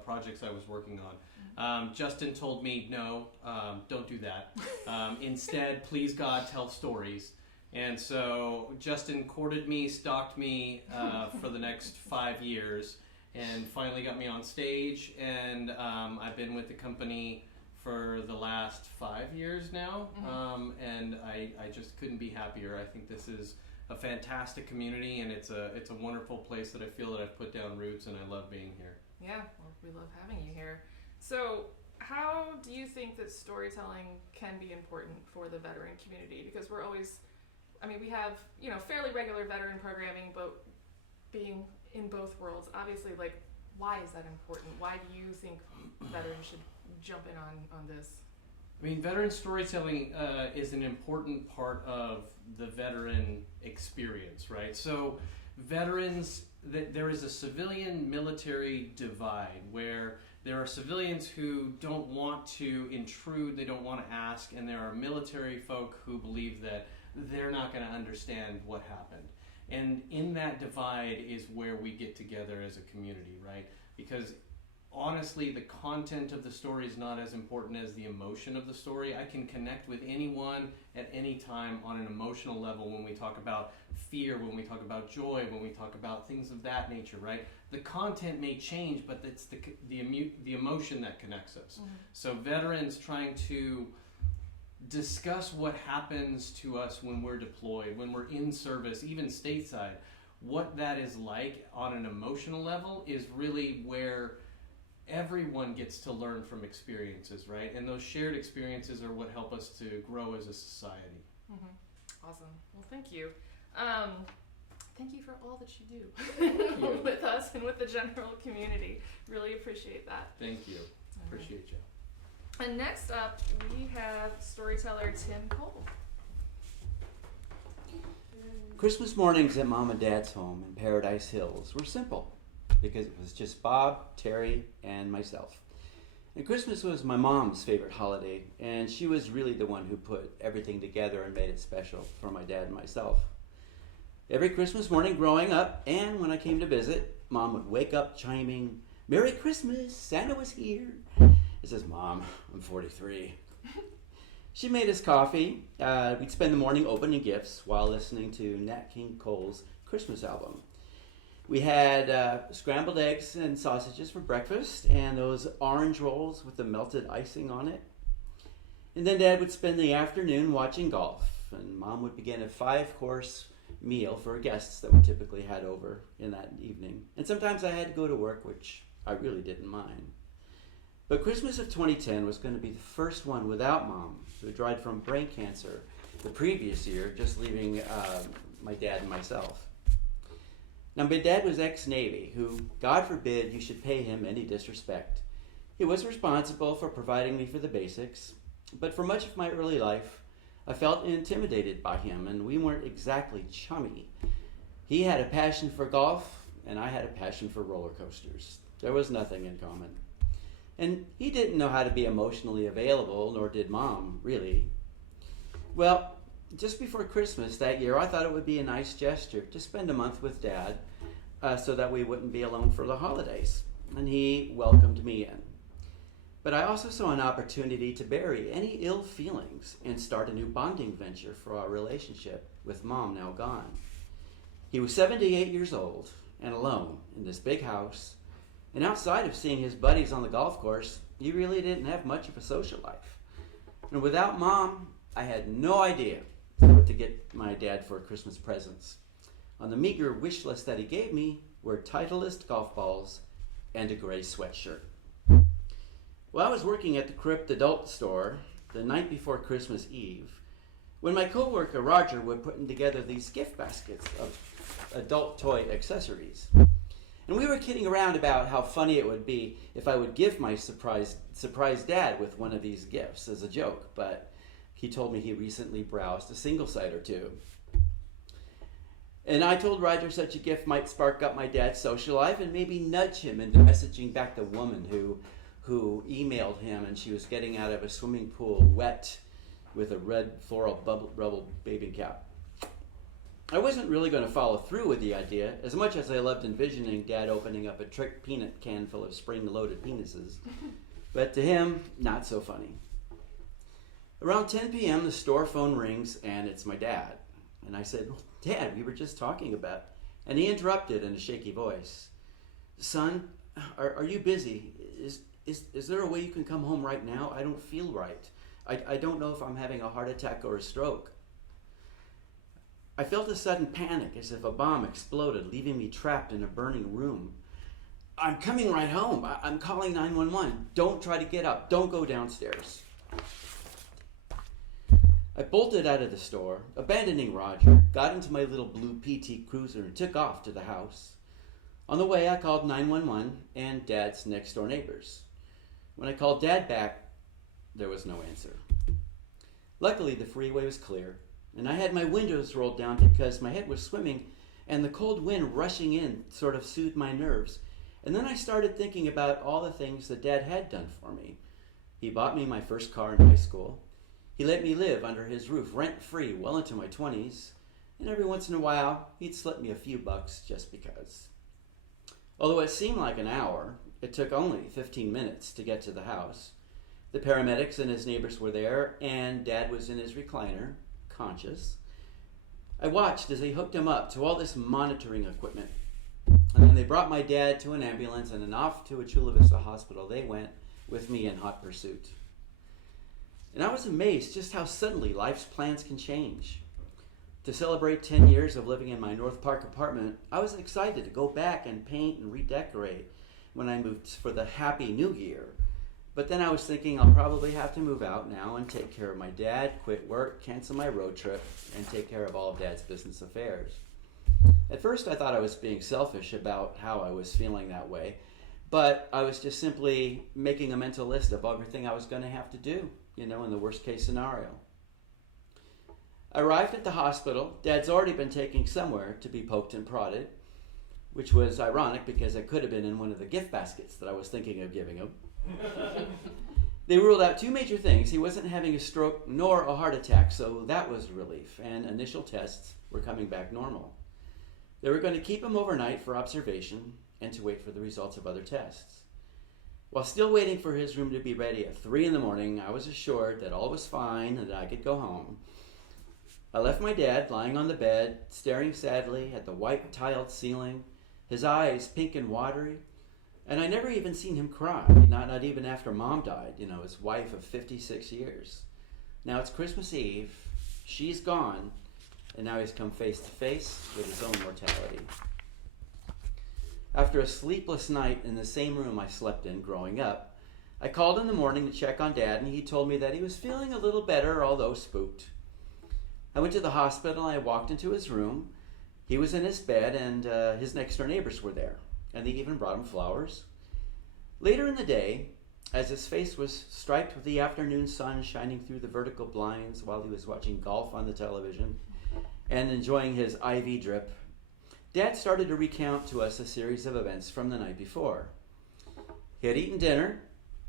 projects I was working on. Justin told me, no, don't do that. Instead, please God, tell stories. And so Justin courted me, stalked me for the next 5 years, and finally got me on stage. And I've been with the company for the last 5 years now, and I just couldn't be happier. I think this is a fantastic community, and it's a wonderful place that I feel that I've put down roots, and I love being here. Yeah, well, we love having you here. So how do you think that storytelling can be important for the veteran community? Because we're always, I mean, we have, fairly regular veteran programming, but being in both worlds, obviously, like, why is that important? Why do you think veterans should jump in on this? I mean, veteran storytelling is an important part of the veteran experience, right? So veterans, there is a civilian-military divide where there are civilians who don't want to intrude, they don't want to ask, and there are military folk who believe that they're not going to understand what happened. And in that divide is where we get together as a community, right? Because honestly, the content of the story is not as important as the emotion of the story. I can connect with anyone at any time on an emotional level when we talk about fear, when we talk about joy, when we talk about things of that nature, right? The content may change, but it's the emotion that connects us. Mm-hmm. So veterans trying to discuss what happens to us when we're deployed, when we're in service, even stateside, what that is like on an emotional level is really where everyone gets to learn from experiences, right? And those shared experiences are what help us to grow as a society. Awesome. Well, thank you. Thank you for all that you do with us and with the general community. Really appreciate that. Thank you. Appreciate you. And next up, we have storyteller Tim Cole. Christmas mornings at Mom and Dad's home in Paradise Hills were simple because it was just Bob, Terry, and myself. And Christmas was my mom's favorite holiday, and she was really the one who put everything together and made it special for my dad and myself. Every Christmas morning growing up, and when I came to visit, Mom would wake up chiming, "Merry Christmas, Santa was here." It says, "Mom, I'm 43. She made us coffee. We'd spend the morning opening gifts while listening to Nat King Cole's Christmas album. We had scrambled eggs and sausages for breakfast and those orange rolls with the melted icing on it. And then Dad would spend the afternoon watching golf, and Mom would begin a 5-course meal for guests that we typically had over in that evening. And sometimes I had to go to work, which I really didn't mind. But Christmas of 2010 was going to be the first one without Mom, who had died from brain cancer the previous year, just leaving my dad and myself. Now, my dad was ex-Navy, who, God forbid you should pay him any disrespect. He was responsible for providing me for the basics, but for much of my early life, I felt intimidated by him, and we weren't exactly chummy. He had a passion for golf, and I had a passion for roller coasters. There was nothing in common. And he didn't know how to be emotionally available, nor did Mom, really. Well, just before Christmas that year, I thought it would be a nice gesture to spend a month with Dad so that we wouldn't be alone for the holidays. And he welcomed me in. But I also saw an opportunity to bury any ill feelings and start a new bonding venture for our relationship with Mom now gone. He was 78 years old and alone in this big house. And outside of seeing his buddies on the golf course, he really didn't have much of a social life. And without Mom, I had no idea what to get my dad for Christmas presents. On the meager wish list that he gave me were Titleist golf balls and a gray sweatshirt. Well, I was working at the Crypt Adult store the night before Christmas Eve when my coworker Roger was putting together these gift baskets of adult toy accessories. And we were kidding around about how funny it would be if I would give my surprise dad with one of these gifts as a joke, but he told me he recently browsed a single-site or two. And I told Roger such a gift might spark up my dad's social life and maybe nudge him into messaging back the woman who emailed him, and she was getting out of a swimming pool wet with a red floral rubble bathing cap. I wasn't really going to follow through with the idea, as much as I loved envisioning Dad opening up a trick peanut can full of spring-loaded penises. But to him, not so funny. Around 10 p.m., the store phone rings, and it's my dad. And I said, "Well, Dad, we were just talking about..." And he interrupted in a shaky voice. "Son, are you busy? Is there a way you can come home right now? I don't feel right. I don't know if I'm having a heart attack or a stroke." I felt a sudden panic, as if a bomb exploded, leaving me trapped in a burning room. "I'm coming right home. I'm calling 911. Don't try to get up. Don't go downstairs." I bolted out of the store, abandoning Roger, got into my little blue PT Cruiser, and took off to the house. On the way, I called 911 and Dad's next-door neighbors. When I called Dad back, there was no answer. Luckily, the freeway was clear, and I had my windows rolled down because my head was swimming, and the cold wind rushing in sort of soothed my nerves. And then I started thinking about all the things that Dad had done for me. He bought me my first car in high school. He let me live under his roof rent-free well into my 20s, and every once in a while, he'd slip me a few bucks just because. Although it seemed like an hour, it took only 15 minutes to get to the house. The paramedics and his neighbors were there, and Dad was in his recliner, conscious. I watched as they hooked him up to all this monitoring equipment. And then they brought my dad to an ambulance, and then off to a Chula Vista hospital they went with me in hot pursuit. And I was amazed just how suddenly life's plans can change. To celebrate 10 years of living in my North Park apartment, I was excited to go back and paint and redecorate. when I moved for the Happy New Year. But then I was thinking I'll probably have to move out now and take care of my dad, quit work, cancel my road trip, and take care of all of Dad's business affairs. At first I thought I was being selfish about how I was feeling that way, but I was just simply making a mental list of everything I was going to have to do, in the worst case scenario. I arrived at the hospital. Dad's already been taken somewhere to be poked and prodded, which was ironic because it could have been in one of the gift baskets that I was thinking of giving him. They ruled out two major things. He wasn't having a stroke nor a heart attack, so that was a relief, and initial tests were coming back normal. They were going to keep him overnight for observation and to wait for the results of other tests. While still waiting for his room to be ready at 3 a.m, I was assured that all was fine and that I could go home. I left my dad lying on the bed, staring sadly at the white tiled ceiling, his eyes pink and watery, and I never even seen him cry, not even after Mom died, his wife of 56 years. Now it's Christmas Eve, she's gone, and now he's come face to face with his own mortality. After a sleepless night in the same room I slept in growing up, I called in the morning to check on Dad, and he told me that he was feeling a little better, although spooked. I went to the hospital and I walked into his room. He was in his bed and his next door neighbors were there, and they even brought him flowers. Later in the day, as his face was striped with the afternoon sun shining through the vertical blinds while he was watching golf on the television and enjoying his IV drip, Dad started to recount to us a series of events from the night before. He had eaten dinner,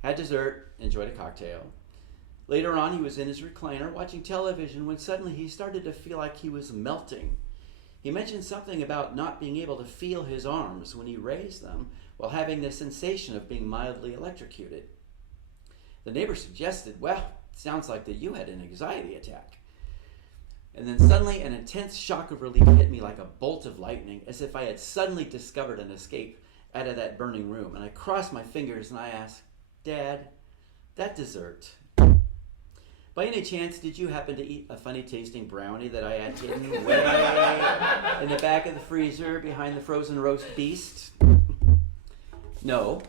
had dessert, enjoyed a cocktail. Later on, he was in his recliner watching television when suddenly he started to feel like he was melting. He mentioned something about not being able to feel his arms when he raised them while having the sensation of being mildly electrocuted. The neighbor suggested, well, it sounds like that you had an anxiety attack. And then suddenly an intense shock of relief hit me like a bolt of lightning, as if I had suddenly discovered an escape out of that burning room. And I crossed my fingers and I asked, Dad, that dessert, by any chance, did you happen to eat a funny tasting brownie that I had hidden way in the back of the freezer behind the frozen roast beast? No,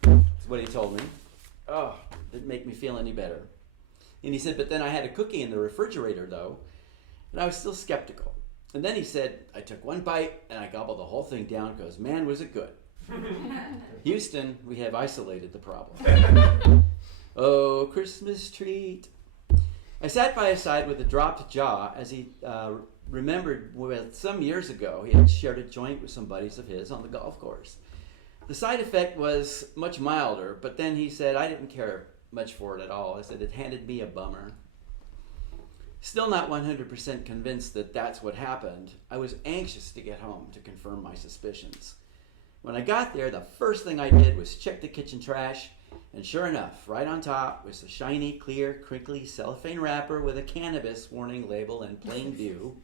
that's what he told me. Oh, didn't make me feel any better. And he said, but then I had a cookie in the refrigerator though, and I was still skeptical. And then he said, I took one bite and I gobbled the whole thing down because man was it good. Houston, we have isolated the problem. Oh, Christmas treat. I sat by his side with a dropped jaw as he remembered some years ago he had shared a joint with some buddies of his on the golf course. The side effect was much milder, but then he said, I didn't care much for it at all. I said, it handed me a bummer. Still not 100% convinced that that's what happened, I was anxious to get home to confirm my suspicions. When I got there, the first thing I did was check the kitchen trash, and sure enough, right on top was a shiny, clear, crinkly cellophane wrapper with a cannabis warning label in plain view.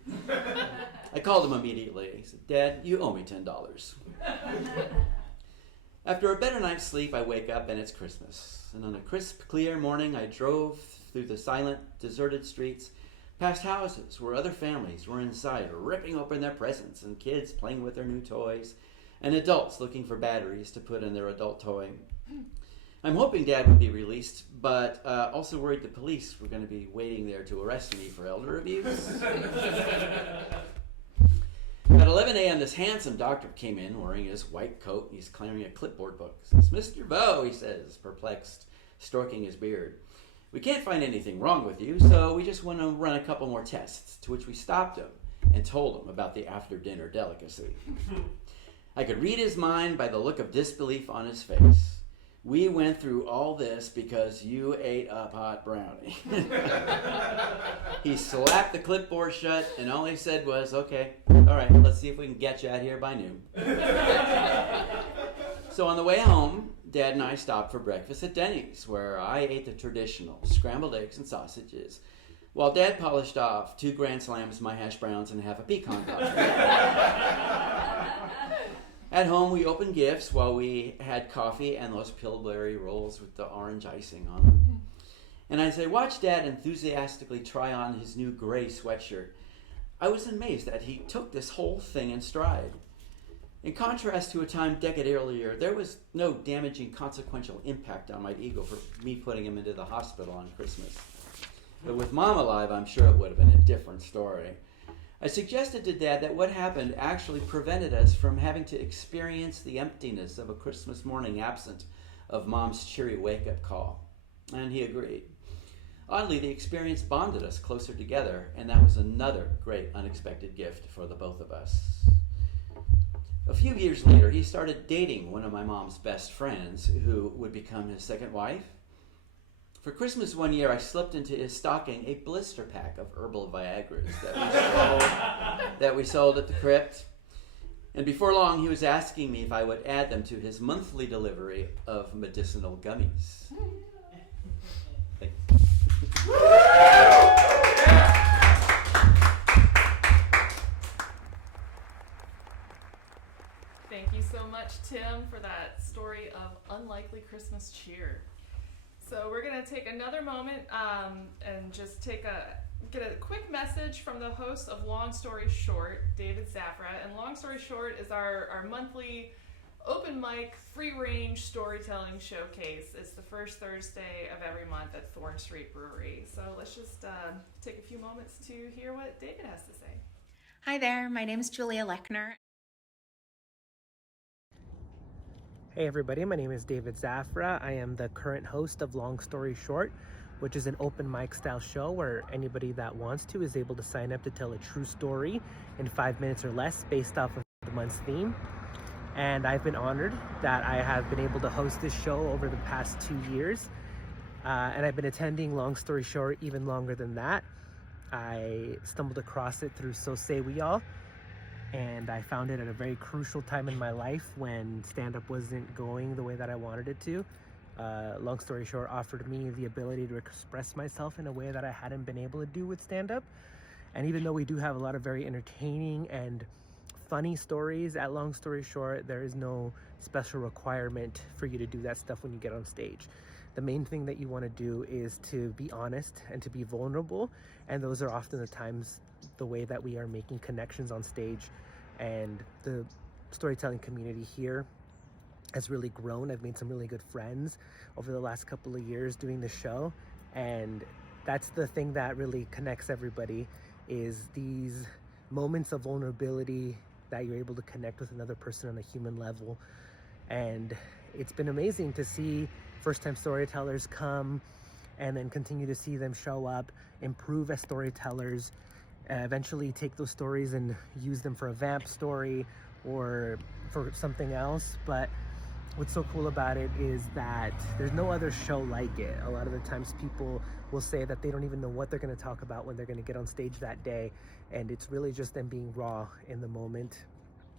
I called him immediately. He said, Dad, you owe me $10. After a better night's sleep, I wake up and it's Christmas. And on a crisp, clear morning, I drove through the silent, deserted streets, past houses where other families were inside, ripping open their presents, and kids playing with their new toys, and adults looking for batteries to put in their adult toy. I'm hoping Dad would be released, but also worried the police were going to be waiting there to arrest me for elder abuse. At 11 a.m., this handsome doctor came in wearing his white coat. He's carrying a clipboard book. It's Mr. Bow, he says, perplexed, stroking his beard. We can't find anything wrong with you, so we just want to run a couple more tests, to which we stopped him and told him about the after-dinner delicacy. I could read his mind by the look of disbelief on his face. We went through all this because you ate a pot brownie. He slapped the clipboard shut and all he said was, okay, all right, let's see if we can get you out here by noon. So on the way home, Dad and I stopped for breakfast at Denny's, where I ate the traditional scrambled eggs and sausages, while Dad polished off 2 Grand Slams, my hash browns, and half a pecan pie. At home, we opened gifts while we had coffee and those Pillsbury rolls with the orange icing on them. And as I watched Dad enthusiastically try on his new gray sweatshirt, I was amazed that he took this whole thing in stride. In contrast to a time decade earlier, there was no damaging consequential impact on my ego for me putting him into the hospital on Christmas. But with Mom alive, I'm sure it would have been a different story. I suggested to Dad that what happened actually prevented us from having to experience the emptiness of a Christmas morning absent of Mom's cheery wake-up call. And he agreed. Oddly, the experience bonded us closer together, and that was another great unexpected gift for the both of us. A few years later, he started dating one of my mom's best friends, who would become his second wife. For Christmas one year, I slipped into his stocking a blister pack of herbal Viagras that we sold at the crypt. And before long, he was asking me if I would add them to his monthly delivery of medicinal gummies. Thank you. Thank you so much, Tim, for that story of unlikely Christmas cheer. So we're going to take another moment and just get a quick message from the host of Long Story Short, David Zafra. And Long Story Short is our monthly open mic, free-range storytelling showcase. It's the first Thursday of every month at Thorn Street Brewery. So let's just take a few moments to hear what David has to say. Hi there, my name is Julia Lechner. Hey everybody, my name is David Zafra. I am the current host of Long Story Short, which is an open mic style show where anybody that wants to is able to sign up to tell a true story in 5 minutes or less based off of the month's theme. And I've been honored that I have been able to host this show over the past 2 years. And I've been attending Long Story Short even longer than that. I stumbled across it through So Say We All. And I found it at a very crucial time in my life when stand-up wasn't going the way that I wanted it to. Long story short, offered me the ability to express myself in a way that I hadn't been able to do with stand-up. And even though we do have a lot of very entertaining and funny stories at Long Story Short, there is no special requirement for you to do that stuff when you get on stage. The main thing that you want to do is to be honest and to be vulnerable, and those are often the times the way that we are making connections on stage. And the storytelling community here has really grown. I've made some really good friends over the last couple of years doing the show, and that's the thing that really connects everybody, is these moments of vulnerability that you're able to connect with another person on a human level. And it's been amazing to see first-time storytellers come and then continue to see them show up, improve as storytellers, eventually take those stories and use them for a vamp story or for something else. But what's so cool about it is that there's no other show like it. A lot of the times people will say that they don't even know what they're going to talk about when they're going to get on stage that day, and it's really just them being raw in the moment,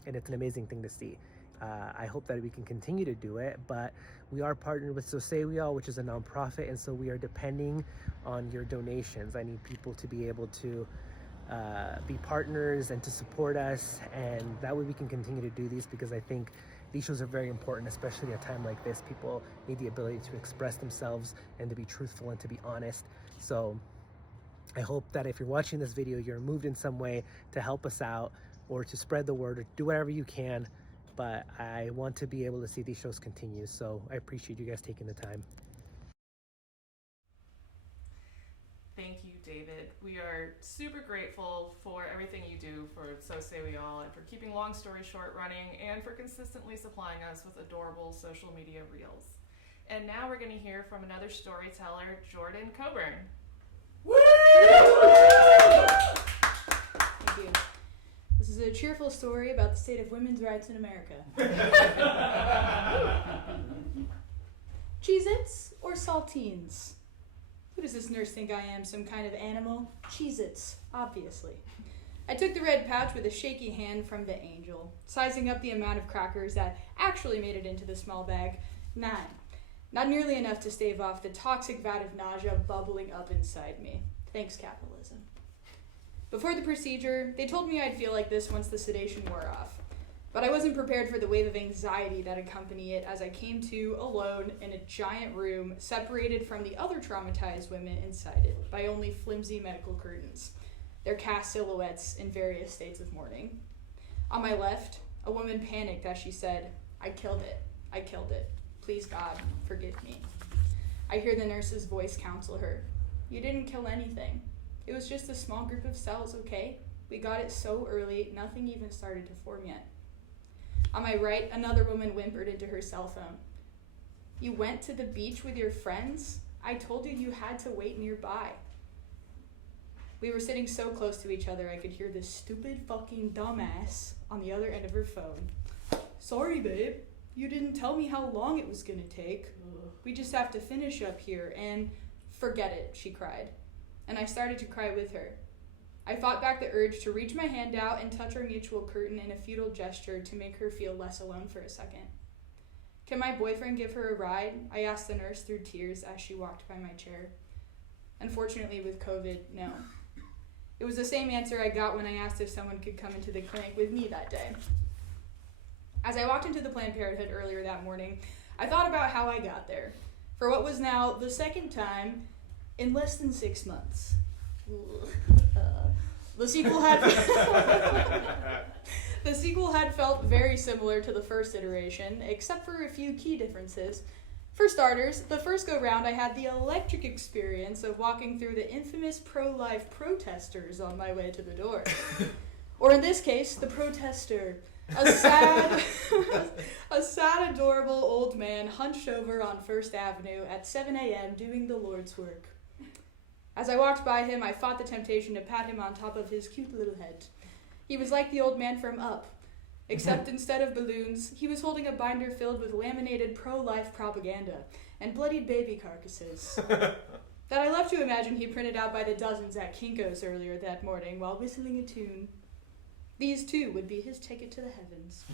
and it's an amazing thing to see. I hope that we can continue to do it, but we are partnered with So Say We All, which is a nonprofit, and so we are depending on your donations. I need people to be able to be partners and to support us, and that way we can continue to do these, because I think these shows are very important, especially at a time like this. People need the ability to express themselves and to be truthful and to be honest. So I hope that if you're watching this video, you're moved in some way to help us out or to spread the word or do whatever you can. But I want to be able to see these shows continue, so I appreciate you guys taking the time. Thank you, David. We are super grateful for everything you do for So Say We All and for keeping Long Story Short running and for consistently supplying us with adorable social media reels. And now we're going to hear from another storyteller, Jordan Coburn. Thank you. This is a cheerful story about the state of women's rights in America. Cheez-Its or saltines? Who does this nurse think I am, some kind of animal? Cheez-Its, obviously. I took the red pouch with a shaky hand from the angel, sizing up the amount of crackers that actually made it into the small bag. 9. Not nearly enough to stave off the toxic vat of nausea bubbling up inside me. Thanks, capitalism. Before the procedure, they told me I'd feel like this once the sedation wore off. But I wasn't prepared for the wave of anxiety that accompanied it as I came to alone in a giant room separated from the other traumatized women inside it by only flimsy medical curtains, their cast silhouettes in various states of mourning. On my left, A woman panicked as she said, "I killed it. I killed it. Please, God, forgive me." I hear the nurse's voice counsel her. "You didn't kill anything. It was just a small group of cells, okay? We got it so early, nothing even started to form yet." On my right, another woman whimpered into her cell phone. "You went to the beach with your friends? I told you you had to wait nearby." We were sitting so close to each other I could hear this stupid fucking dumbass on the other end of her phone. "Sorry, babe. You didn't tell me how long it was gonna take. We just have to finish up here and..." "Forget it," she cried. And I started to cry with her. I fought back the urge to reach my hand out and touch our mutual curtain in a futile gesture to make her feel less alone for a second. "Can my boyfriend give her a ride?" I asked the nurse through tears as she walked by my chair. Unfortunately, with COVID, no. It was the same answer I got when I asked if someone could come into the clinic with me that day. As I walked into the Planned Parenthood earlier that morning, I thought about how I got there, for what was now the second time in less than 6 months. The sequel had felt very similar to the first iteration, except for a few key differences. For starters, the first go-round I had the electric experience of walking through the infamous pro-life protesters on my way to the door. Or in this case, the protester. A sad, adorable old man hunched over on First Avenue at 7 a.m. doing the Lord's work. As I walked by him, I fought the temptation to pat him on top of his cute little head. He was like the old man from Up, except instead of balloons, he was holding a binder filled with laminated pro-life propaganda and bloodied baby carcasses that I love to imagine he printed out by the dozens at Kinko's earlier that morning while whistling a tune. These, too, would be his ticket to the heavens.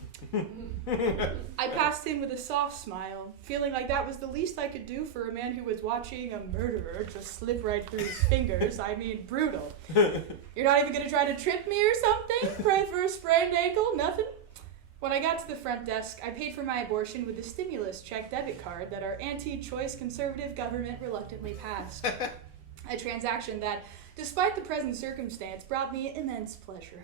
I passed him with a soft smile, feeling like that was the least I could do for a man who was watching a murderer just slip right through his fingers. I mean, brutal. "You're not even going to try to trip me or something? Pray for a sprained ankle? Nothing?" When I got to the front desk, I paid for my abortion with the stimulus check debit card that our anti-choice conservative government reluctantly passed. A transaction that, despite the present circumstance, brought me immense pleasure.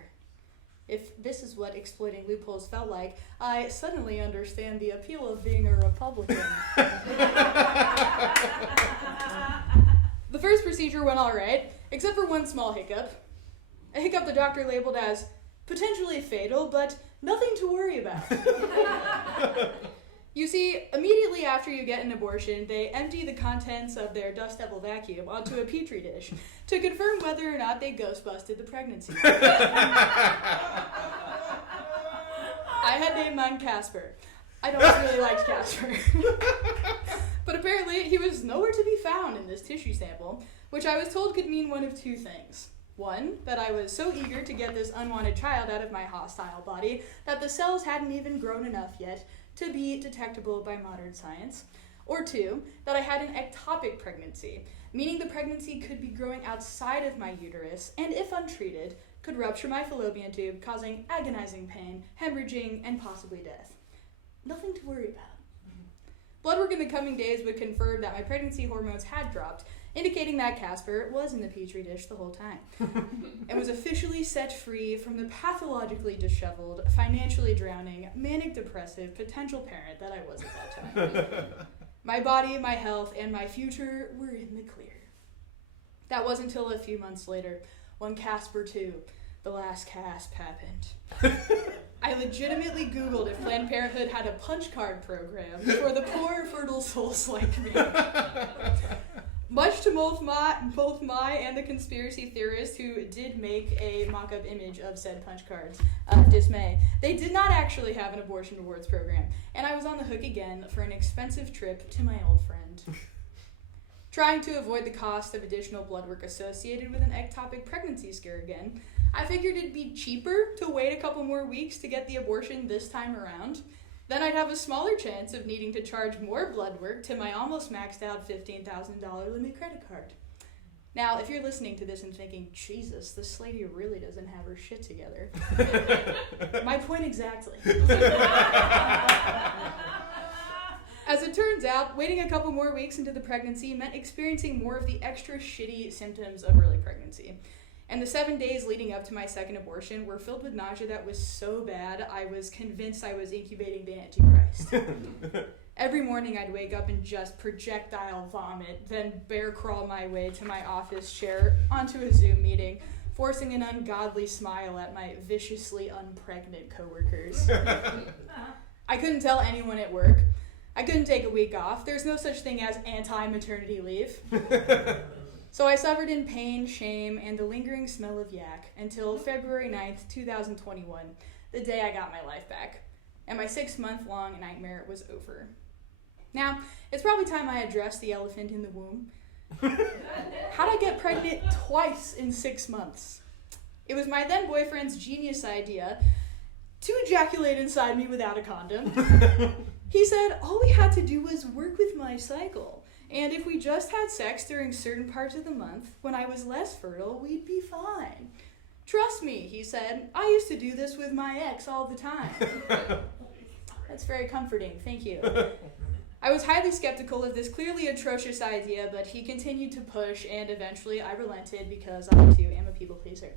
If this is what exploiting loopholes felt like, I suddenly understand the appeal of being a Republican. The first procedure went all right, except for one small hiccup. A hiccup the doctor labeled as potentially fatal, but nothing to worry about. You see, immediately after you get an abortion, they empty the contents of their Dust Devil vacuum onto a petri dish to confirm whether or not they ghost-busted the pregnancy. I had named mine Casper. I don't really like Casper. But apparently he was nowhere to be found in this tissue sample, which I was told could mean one of two things. One, that I was so eager to get this unwanted child out of my hostile body that the cells hadn't even grown enough yet to be detectable by modern science. Or two, that I had an ectopic pregnancy, meaning the pregnancy could be growing outside of my uterus and, if untreated, could rupture my fallopian tube, causing agonizing pain, hemorrhaging, and possibly death. Nothing to worry about. Blood work in the coming days would confirm that my pregnancy hormones had dropped, indicating that Casper was in the petri dish the whole time, and was officially set free from the pathologically disheveled, financially drowning, manic depressive potential parent that I was at that time. My body, my health, and my future were in the clear. That wasn't until a few months later, when Casper 2, the last Casp, happened. I legitimately Googled if Planned Parenthood had a punch card program for the poor fertile souls like me. Much to both my and the conspiracy theorists who did make a mock-up image of said punch cards dismay, they did not actually have an abortion rewards program, and I was on the hook again for an expensive trip to my old friend. Trying to avoid the cost of additional blood work associated with an ectopic pregnancy scare again, I figured it'd be cheaper to wait a couple more weeks to get the abortion this time around. Then I'd have a smaller chance of needing to charge more blood work to my almost maxed out $15,000 limit credit card. Now, if you're listening to this and thinking, Jesus, this lady really doesn't have her shit together. My point exactly. As it turns out, waiting a couple more weeks into the pregnancy meant experiencing more of the extra shitty symptoms of early pregnancy. And the 7 days leading up to my second abortion were filled with nausea that was so bad, I was convinced I was incubating the Antichrist. Every morning I'd wake up and just projectile vomit, then bear crawl my way to my office chair onto a Zoom meeting, forcing an ungodly smile at my viciously unpregnant coworkers. I couldn't tell anyone at work. I couldn't take a week off. There's no such thing as anti-maternity leave. So I suffered in pain, shame, and the lingering smell of yak until February 9th, 2021, the day I got my life back. And my 6-month-long nightmare was over. Now, it's probably time I address the elephant in the womb. How'd I get pregnant twice in 6 months? It was my then boyfriend's genius idea to ejaculate inside me without a condom. He said all we had to do was work with my cycle. And if we just had sex during certain parts of the month, when I was less fertile, we'd be fine. Trust me, he said. I used to do this with my ex all the time. That's very comforting, thank you. I was highly skeptical of this clearly atrocious idea, but he continued to push, and eventually I relented because I, too, am a people pleaser.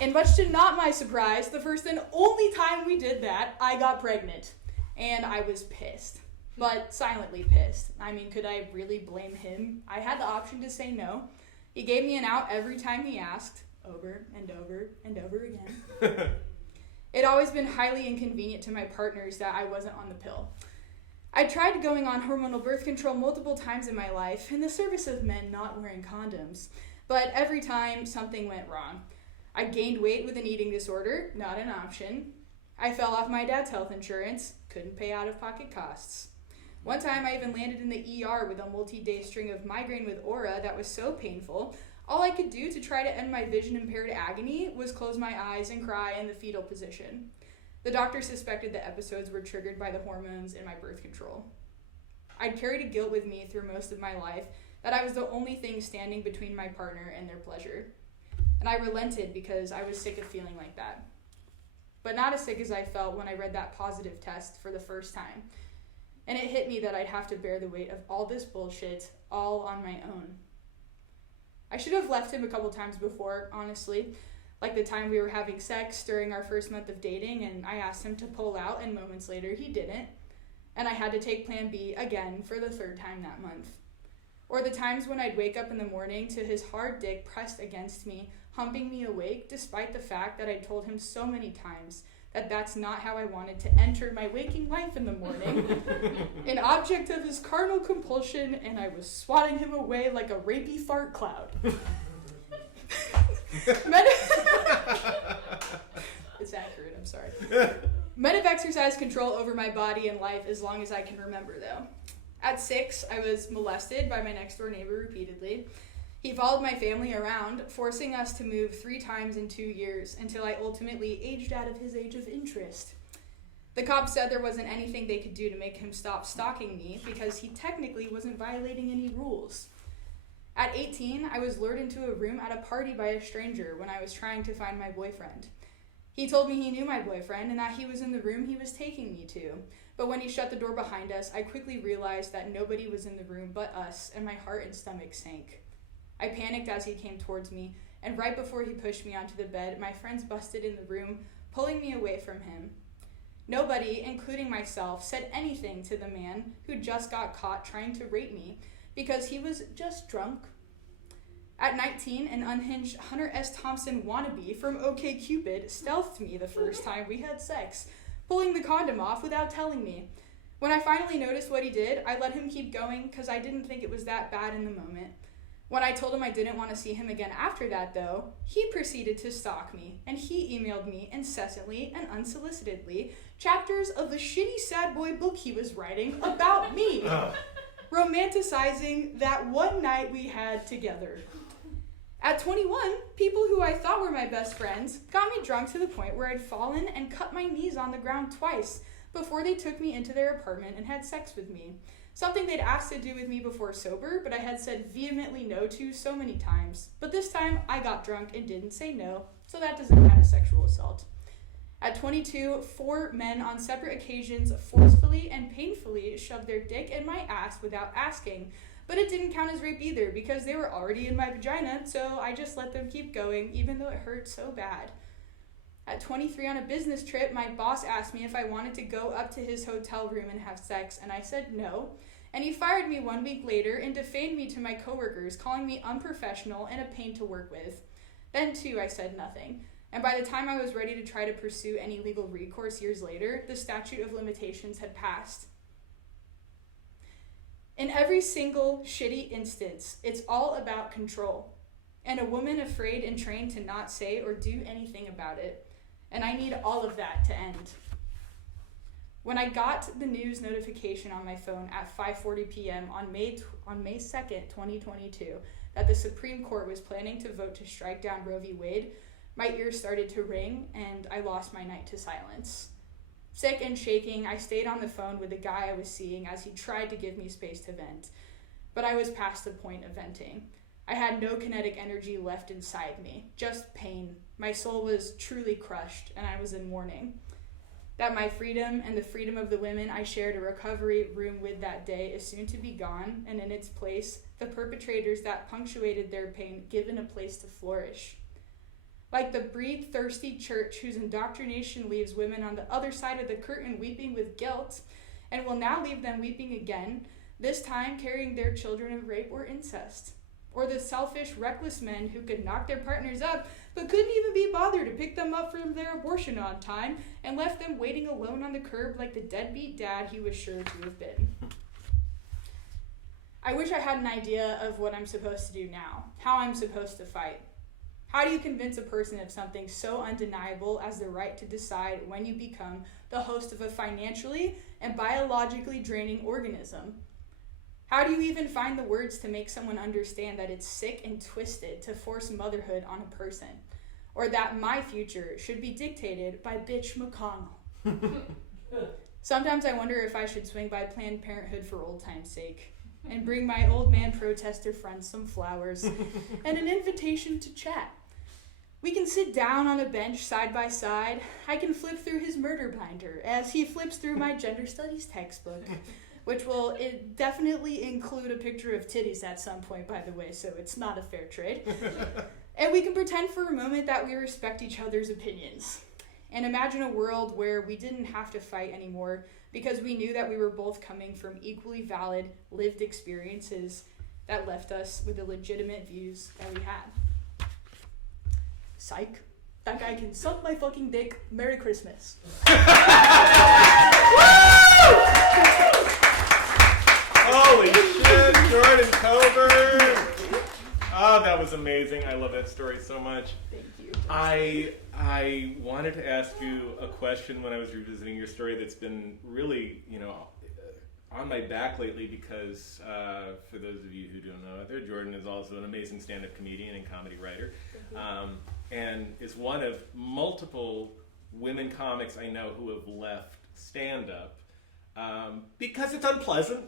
And much to not my surprise, the first and only time we did that, I got pregnant. And I was pissed. But silently pissed. I mean, could I really blame him? I had the option to say no. He gave me an out every time he asked, over and over and over again. It'd always been highly inconvenient to my partners that I wasn't on the pill. I tried going on hormonal birth control multiple times in my life in the service of men not wearing condoms, but every time something went wrong. I gained weight with an eating disorder, not an option. I fell off my dad's health insurance, couldn't pay out-of-pocket costs. One time I even landed in the ER with a multi-day string of migraine with aura that was so painful, all I could do to try to end my vision-impaired agony was close my eyes and cry in the fetal position. The doctor suspected the episodes were triggered by the hormones in my birth control. I'd carried a guilt with me through most of my life that I was the only thing standing between my partner and their pleasure. And I relented because I was sick of feeling like that. But not as sick as I felt when I read that positive test for the first time. And it hit me that I'd have to bear the weight of all this bullshit all on my own. I should have left him a couple times before, honestly. Like the time we were having sex during our first month of dating and I asked him to pull out and moments later he didn't. And I had to take plan B again for the 3rd time that month. Or the times when I'd wake up in the morning to his hard dick pressed against me, humping me awake despite the fact that I'd told him so many times that that's not how I wanted to enter my waking life in the morning. An object of his carnal compulsion, and I was swatting him away like a rapey fart cloud. It's accurate, I'm sorry. Men have exercised control over my body and life as long as I can remember, though. At 6, I was molested by my next-door neighbor repeatedly. He followed my family around, forcing us to move 3 times in 2 years until I ultimately aged out of his age of interest. The cops said there wasn't anything they could do to make him stop stalking me because he technically wasn't violating any rules. At 18, I was lured into a room at a party by a stranger when I was trying to find my boyfriend. He told me he knew my boyfriend and that he was in the room he was taking me to. But when he shut the door behind us, I quickly realized that nobody was in the room but us, and my heart and stomach sank. I panicked as he came towards me, and right before he pushed me onto the bed, my friends busted in the room, pulling me away from him. Nobody, including myself, said anything to the man who just got caught trying to rape me because he was just drunk. At 19, an unhinged Hunter S. Thompson wannabe from OkCupid stealthed me the first time we had sex, pulling the condom off without telling me. When I finally noticed what he did, I let him keep going because I didn't think it was that bad in the moment. When I told him I didn't want to see him again after that, though, he proceeded to stalk me, and he emailed me incessantly and unsolicitedly chapters of the shitty sad boy book he was writing about me, romanticizing that one night we had together. At 21, people who I thought were my best friends got me drunk to the point where I'd fallen and cut my knees on the ground twice before they took me into their apartment and had sex with me. Something they'd asked to do with me before sober, but I had said vehemently no to so many times. But this time, I got drunk and didn't say no, so that doesn't count as sexual assault. At 22, 4 men on separate occasions forcefully and painfully shoved their dick in my ass without asking, But it didn't count as rape either because they were already in my vagina, so I just let them keep going even though it hurt so bad. At 23 on a business trip, my boss asked me if I wanted to go up to his hotel room and have sex, and I said no. And he fired me 1 week later and defamed me to my coworkers, calling me unprofessional and a pain to work with. Then too, I said nothing. And by the time I was ready to try to pursue any legal recourse years later, the statute of limitations had passed. In every single shitty instance, it's all about control. And a woman afraid and trained to not say or do anything about it. And I need all of that to end. When I got the news notification on my phone at 5:40 p.m. on May 2nd, 2022, that the Supreme Court was planning to vote to strike down Roe v. Wade, my ears started to ring and I lost my night to silence. Sick and shaking, I stayed on the phone with the guy I was seeing as he tried to give me space to vent. But I was past the point of venting. I had no kinetic energy left inside me, just pain. My soul was truly crushed and I was in mourning. That my freedom and the freedom of the women I shared a recovery room with that day is soon to be gone, and in its place, the perpetrators that punctuated their pain given a place to flourish. Like the breed-thirsty church whose indoctrination leaves women on the other side of the curtain weeping with guilt, and will now leave them weeping again, this time carrying their children of rape or incest. Or the selfish, reckless men who could knock their partners up, but couldn't even be bothered to pick them up from their abortion on time, and left them waiting alone on the curb like the deadbeat dad he was sure to have been. I wish I had an idea of what I'm supposed to do now, how I'm supposed to fight. How do you convince a person of something so undeniable as the right to decide when you become the host of a financially and biologically draining organism? How do you even find the words to make someone understand that it's sick and twisted to force motherhood on a person? Or that my future should be dictated by bitch McConnell? Sometimes I wonder if I should swing by Planned Parenthood for old time's sake and bring my old man protester friends some flowers and an invitation to chat. We can sit down on a bench side by side. I can flip through his murder binder as he flips through my gender studies textbook, which will definitely include a picture of titties at some point, by the way, so it's not a fair trade. And we can pretend for a moment that we respect each other's opinions. And imagine a world where we didn't have to fight anymore because we knew that we were both coming from equally valid, lived experiences that left us with the legitimate views that we had. Psych. That guy can suck my fucking dick. Merry Christmas. Holy shit, Jordan Coburn! Oh, that was amazing. I love that story so much. Thank you. I wanted to ask you a question when I was revisiting your story that's been really, on my back lately because for those of you who don't know out there, Jordan is also an amazing stand-up comedian and comedy writer, and is one of multiple women comics I know who have left stand-up because it's unpleasant.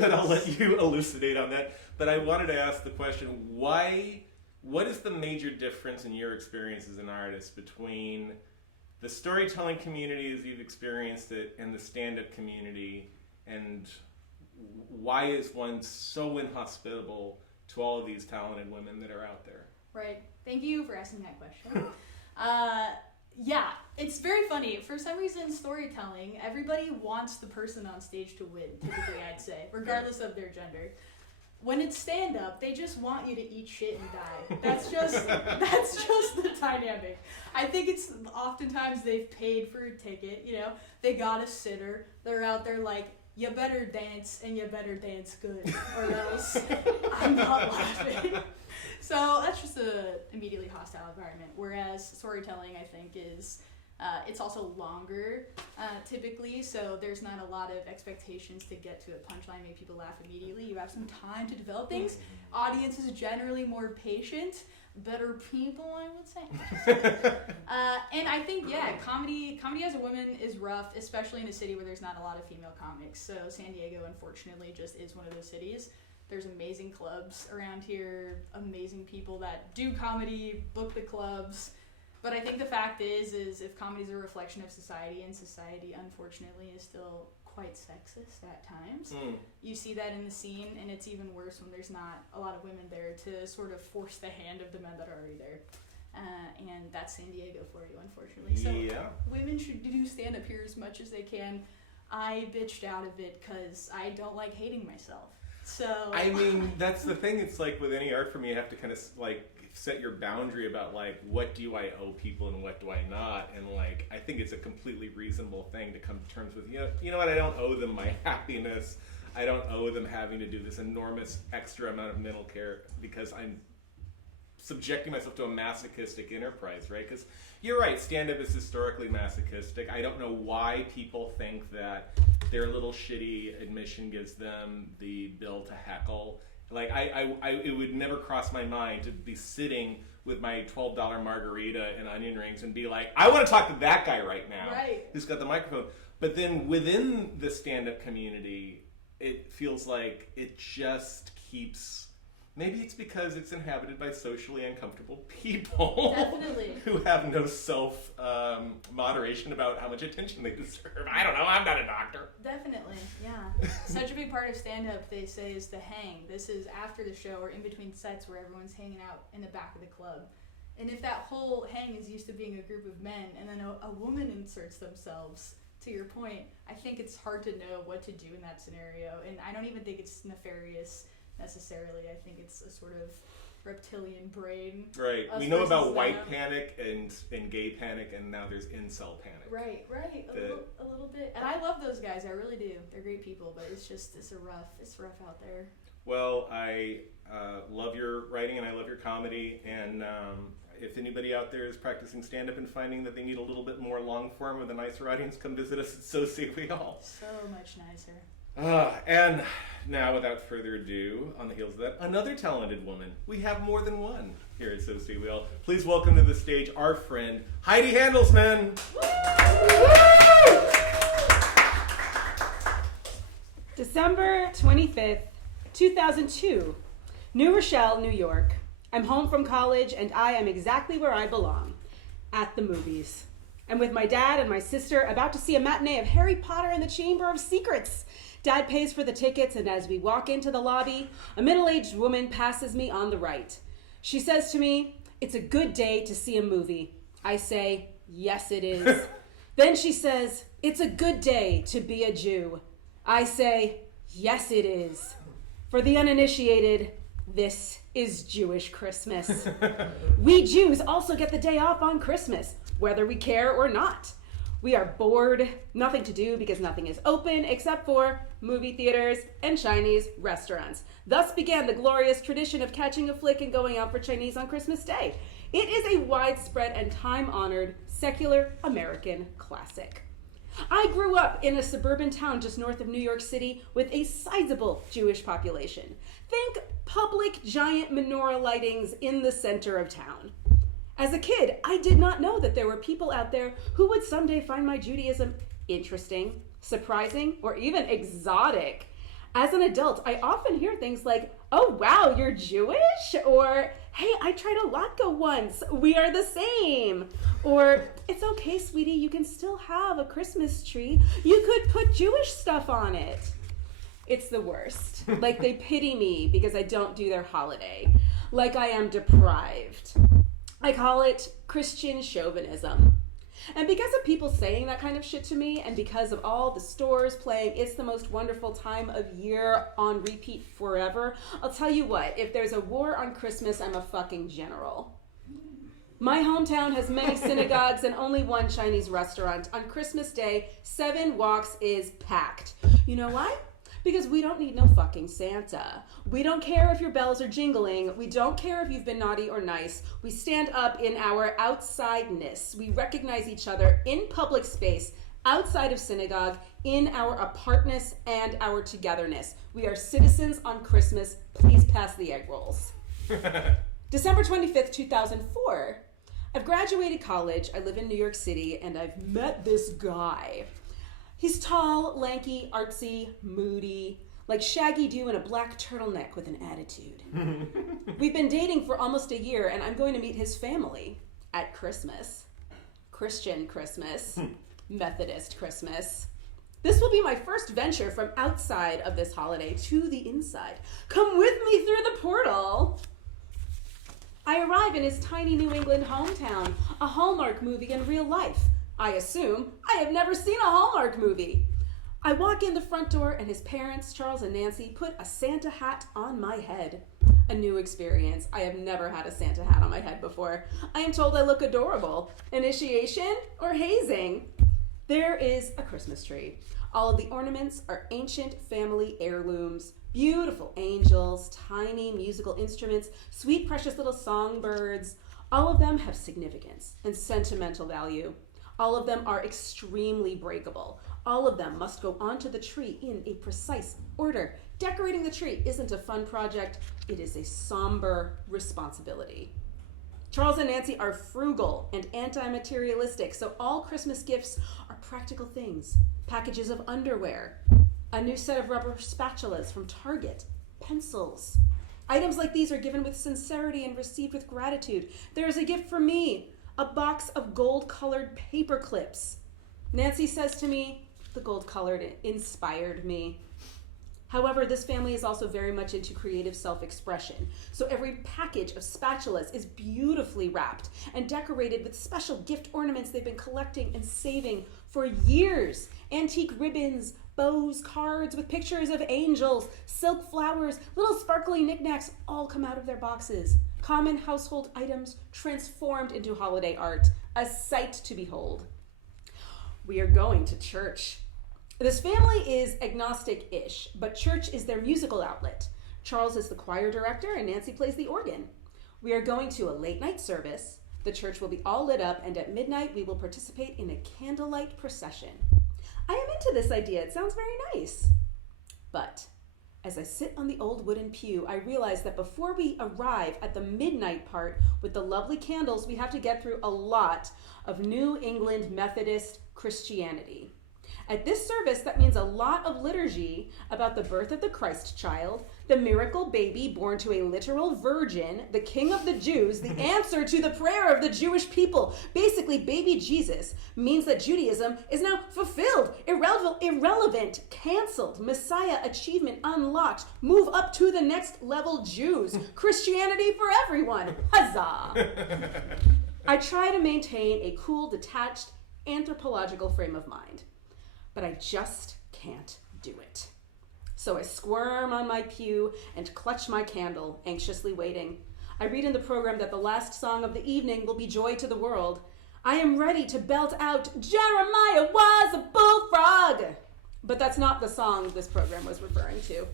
I'll let you elucidate on that. But I wanted to ask the question, what is the major difference in your experience as an artist between the storytelling community as you've experienced it and the stand-up community, and why is one so inhospitable to all of these talented women that are out there? Right. Thank you for asking that question. Yeah, it's very funny. For some reason, storytelling, everybody wants the person on stage to win, typically, I'd say, regardless of their gender. When it's stand-up, they just want you to eat shit and die. That's just the dynamic. I think it's oftentimes they've paid for a ticket, they got a sitter, they're out there like, you better dance and you better dance good, or else I'm not laughing. So that's just an immediately hostile environment. Whereas storytelling, I think, is it's also longer typically, so there's not a lot of expectations to get to a punchline, make people laugh immediately. You have some time to develop things. Audience is generally more patient, better people, I would say. And I think, comedy as a woman is rough, especially in a city where there's not a lot of female comics. So San Diego, unfortunately, just is one of those cities. There's amazing clubs around here, amazing people that do comedy, book the clubs. But I think the fact is if comedy is a reflection of society, and society, unfortunately, is still quite sexist at times. You see that in the scene, and it's even worse when there's not a lot of women there to sort of force the hand of the men that are already there. And that's San Diego for you, unfortunately. So women should do stand-up here as much as they can. I bitched out of it because I don't like hating myself. So I mean, that's the thing. It's like with any art form, you have to kind of like set your boundary about like what do I owe people and what do I not. And like I think it's a completely reasonable thing to come to terms with. You know what? I don't owe them my happiness. I don't owe them having to do this enormous extra amount of mental care because I'm subjecting myself to a masochistic enterprise, right? Because you're right, stand-up is historically masochistic. I don't know why people think that their little shitty admission gives them the bill to heckle. Like, it would never cross my mind to be sitting with my $12 margarita and onion rings and be like, I want to talk to that guy right now who's got the microphone. But then within the stand-up community, it feels like it just keeps... Maybe it's because it's inhabited by socially uncomfortable people. Definitely. Who have no self-moderation about how much attention they deserve. I don't know, I'm not a doctor. Definitely, yeah. Such a big part of stand-up, they say, is the hang. This is after the show or in between sets where everyone's hanging out in the back of the club. And if that whole hang is used to being a group of men and then a woman inserts themselves, to your point, I think it's hard to know what to do in that scenario. And I don't even think it's nefarious necessarily. I think it's a sort of reptilian brain. Right. We know about white panic and gay panic, and now there's incel panic. Right. A little bit. And I love those guys. I really do. They're great people, but it's rough out there. Well, I love your writing and I love your comedy, and if anybody out there is practicing stand-up and finding that they need a little bit more long form with a nicer audience, come visit us at So Say We All. So much nicer. And now, without further ado, on the heels of that, another talented woman. We have more than one here at So Say We All. Please welcome to the stage our friend, Heidi Handelsman. December 25th, 2002, New Rochelle, New York. I'm home from college and I am exactly where I belong, at the movies. I'm with my dad and my sister about to see a matinee of Harry Potter and the Chamber of Secrets. Dad pays for the tickets, and as we walk into the lobby, a middle-aged woman passes me on the right. She says to me, "It's a good day to see a movie." I say, "Yes, it is." Then she says, "It's a good day to be a Jew." I say, "Yes, it is." For the uninitiated, this is Jewish Christmas. We Jews also get the day off on Christmas, whether we care or not. We are bored, nothing to do because nothing is open except for movie theaters and Chinese restaurants. Thus began the glorious tradition of catching a flick and going out for Chinese on Christmas Day. It is a widespread and time-honored secular American classic. I grew up in a suburban town just north of New York City with a sizable Jewish population. Think public giant menorah lightings in the center of town. As a kid, I did not know that there were people out there who would someday find my Judaism interesting, surprising, or even exotic. As an adult, I often hear things like, "Oh wow, you're Jewish?" Or, "Hey, I tried a latke once, we are the same." Or, "It's okay, sweetie, you can still have a Christmas tree. You could put Jewish stuff on it." It's the worst. Like they pity me because I don't do their holiday. Like I am deprived. I call it Christian chauvinism. And because of people saying that kind of shit to me, and because of all the stores playing It's the Most Wonderful Time of Year on repeat forever, I'll tell you what, if there's a war on Christmas, I'm a fucking general. My hometown has many synagogues and only one Chinese restaurant. On Christmas Day, 7 walks is packed. You know why? Because we don't need no fucking Santa. We don't care if your bells are jingling. We don't care if you've been naughty or nice. We stand up in our outsideness. We recognize each other in public space, outside of synagogue, in our apartness and our togetherness. We are citizens on Christmas. Please pass the egg rolls. December 25th, 2004. I've graduated college. I live in New York City, and I've met this guy. He's tall, lanky, artsy, moody, like Shaggy Doo in a black turtleneck with an attitude. We've been dating for almost a year, and I'm going to meet his family at Christmas. Christian Christmas, Methodist Christmas, This will be my first venture from outside of this holiday to the inside. Come with me through the portal. I arrive in his tiny New England hometown, a Hallmark movie in real life. I assume I have never seen a Hallmark movie. I walk in the front door and his parents, Charles and Nancy, put a Santa hat on my head. A new experience. I have never had a Santa hat on my head before. I am told I look adorable. Initiation or hazing? There is a Christmas tree. All of the ornaments are ancient family heirlooms. Beautiful angels, tiny musical instruments, sweet precious little songbirds. All of them have significance and sentimental value. All of them are extremely breakable. All of them must go onto the tree in a precise order. Decorating the tree isn't a fun project, it is a somber responsibility. Charles and Nancy are frugal and anti-materialistic, so all Christmas gifts are practical things. Packages of underwear, a new set of rubber spatulas from Target, pencils. Items like these are given with sincerity and received with gratitude. There is a gift for me, a box of gold-colored paper clips. Nancy says to me, the gold-colored inspired me. However, this family is also very much into creative self-expression. So every package of spatulas is beautifully wrapped and decorated with special gift ornaments they've been collecting and saving for years. Antique ribbons, bows, cards with pictures of angels, silk flowers, little sparkly knickknacks all come out of their boxes. Common household items transformed into holiday art, a sight to behold. We are going to church. This family is agnostic-ish, but church is their musical outlet. Charles is the choir director and Nancy plays the organ. We are going to a late-night service. The church will be all lit up, and at midnight we will participate in a candlelight procession. I am into this idea. It sounds very nice. But as I sit on the old wooden pew, I realize that before we arrive at the midnight part with the lovely candles, we have to get through a lot of New England Methodist Christianity. At this service, that means a lot of liturgy about the birth of the Christ child, the miracle baby born to a literal virgin, the king of the Jews, the answer to the prayer of the Jewish people. Basically, baby Jesus means that Judaism is now fulfilled, irrelevant, canceled, Messiah achievement unlocked, move up to the next level Jews, Christianity for everyone, huzzah! I try to maintain a cool, detached, anthropological frame of mind. But I just can't do it. So I squirm on my pew and clutch my candle, anxiously waiting. I read in the program that the last song of the evening will be Joy to the World. I am ready to belt out, Jeremiah was a bullfrog! But that's not the song this program was referring to.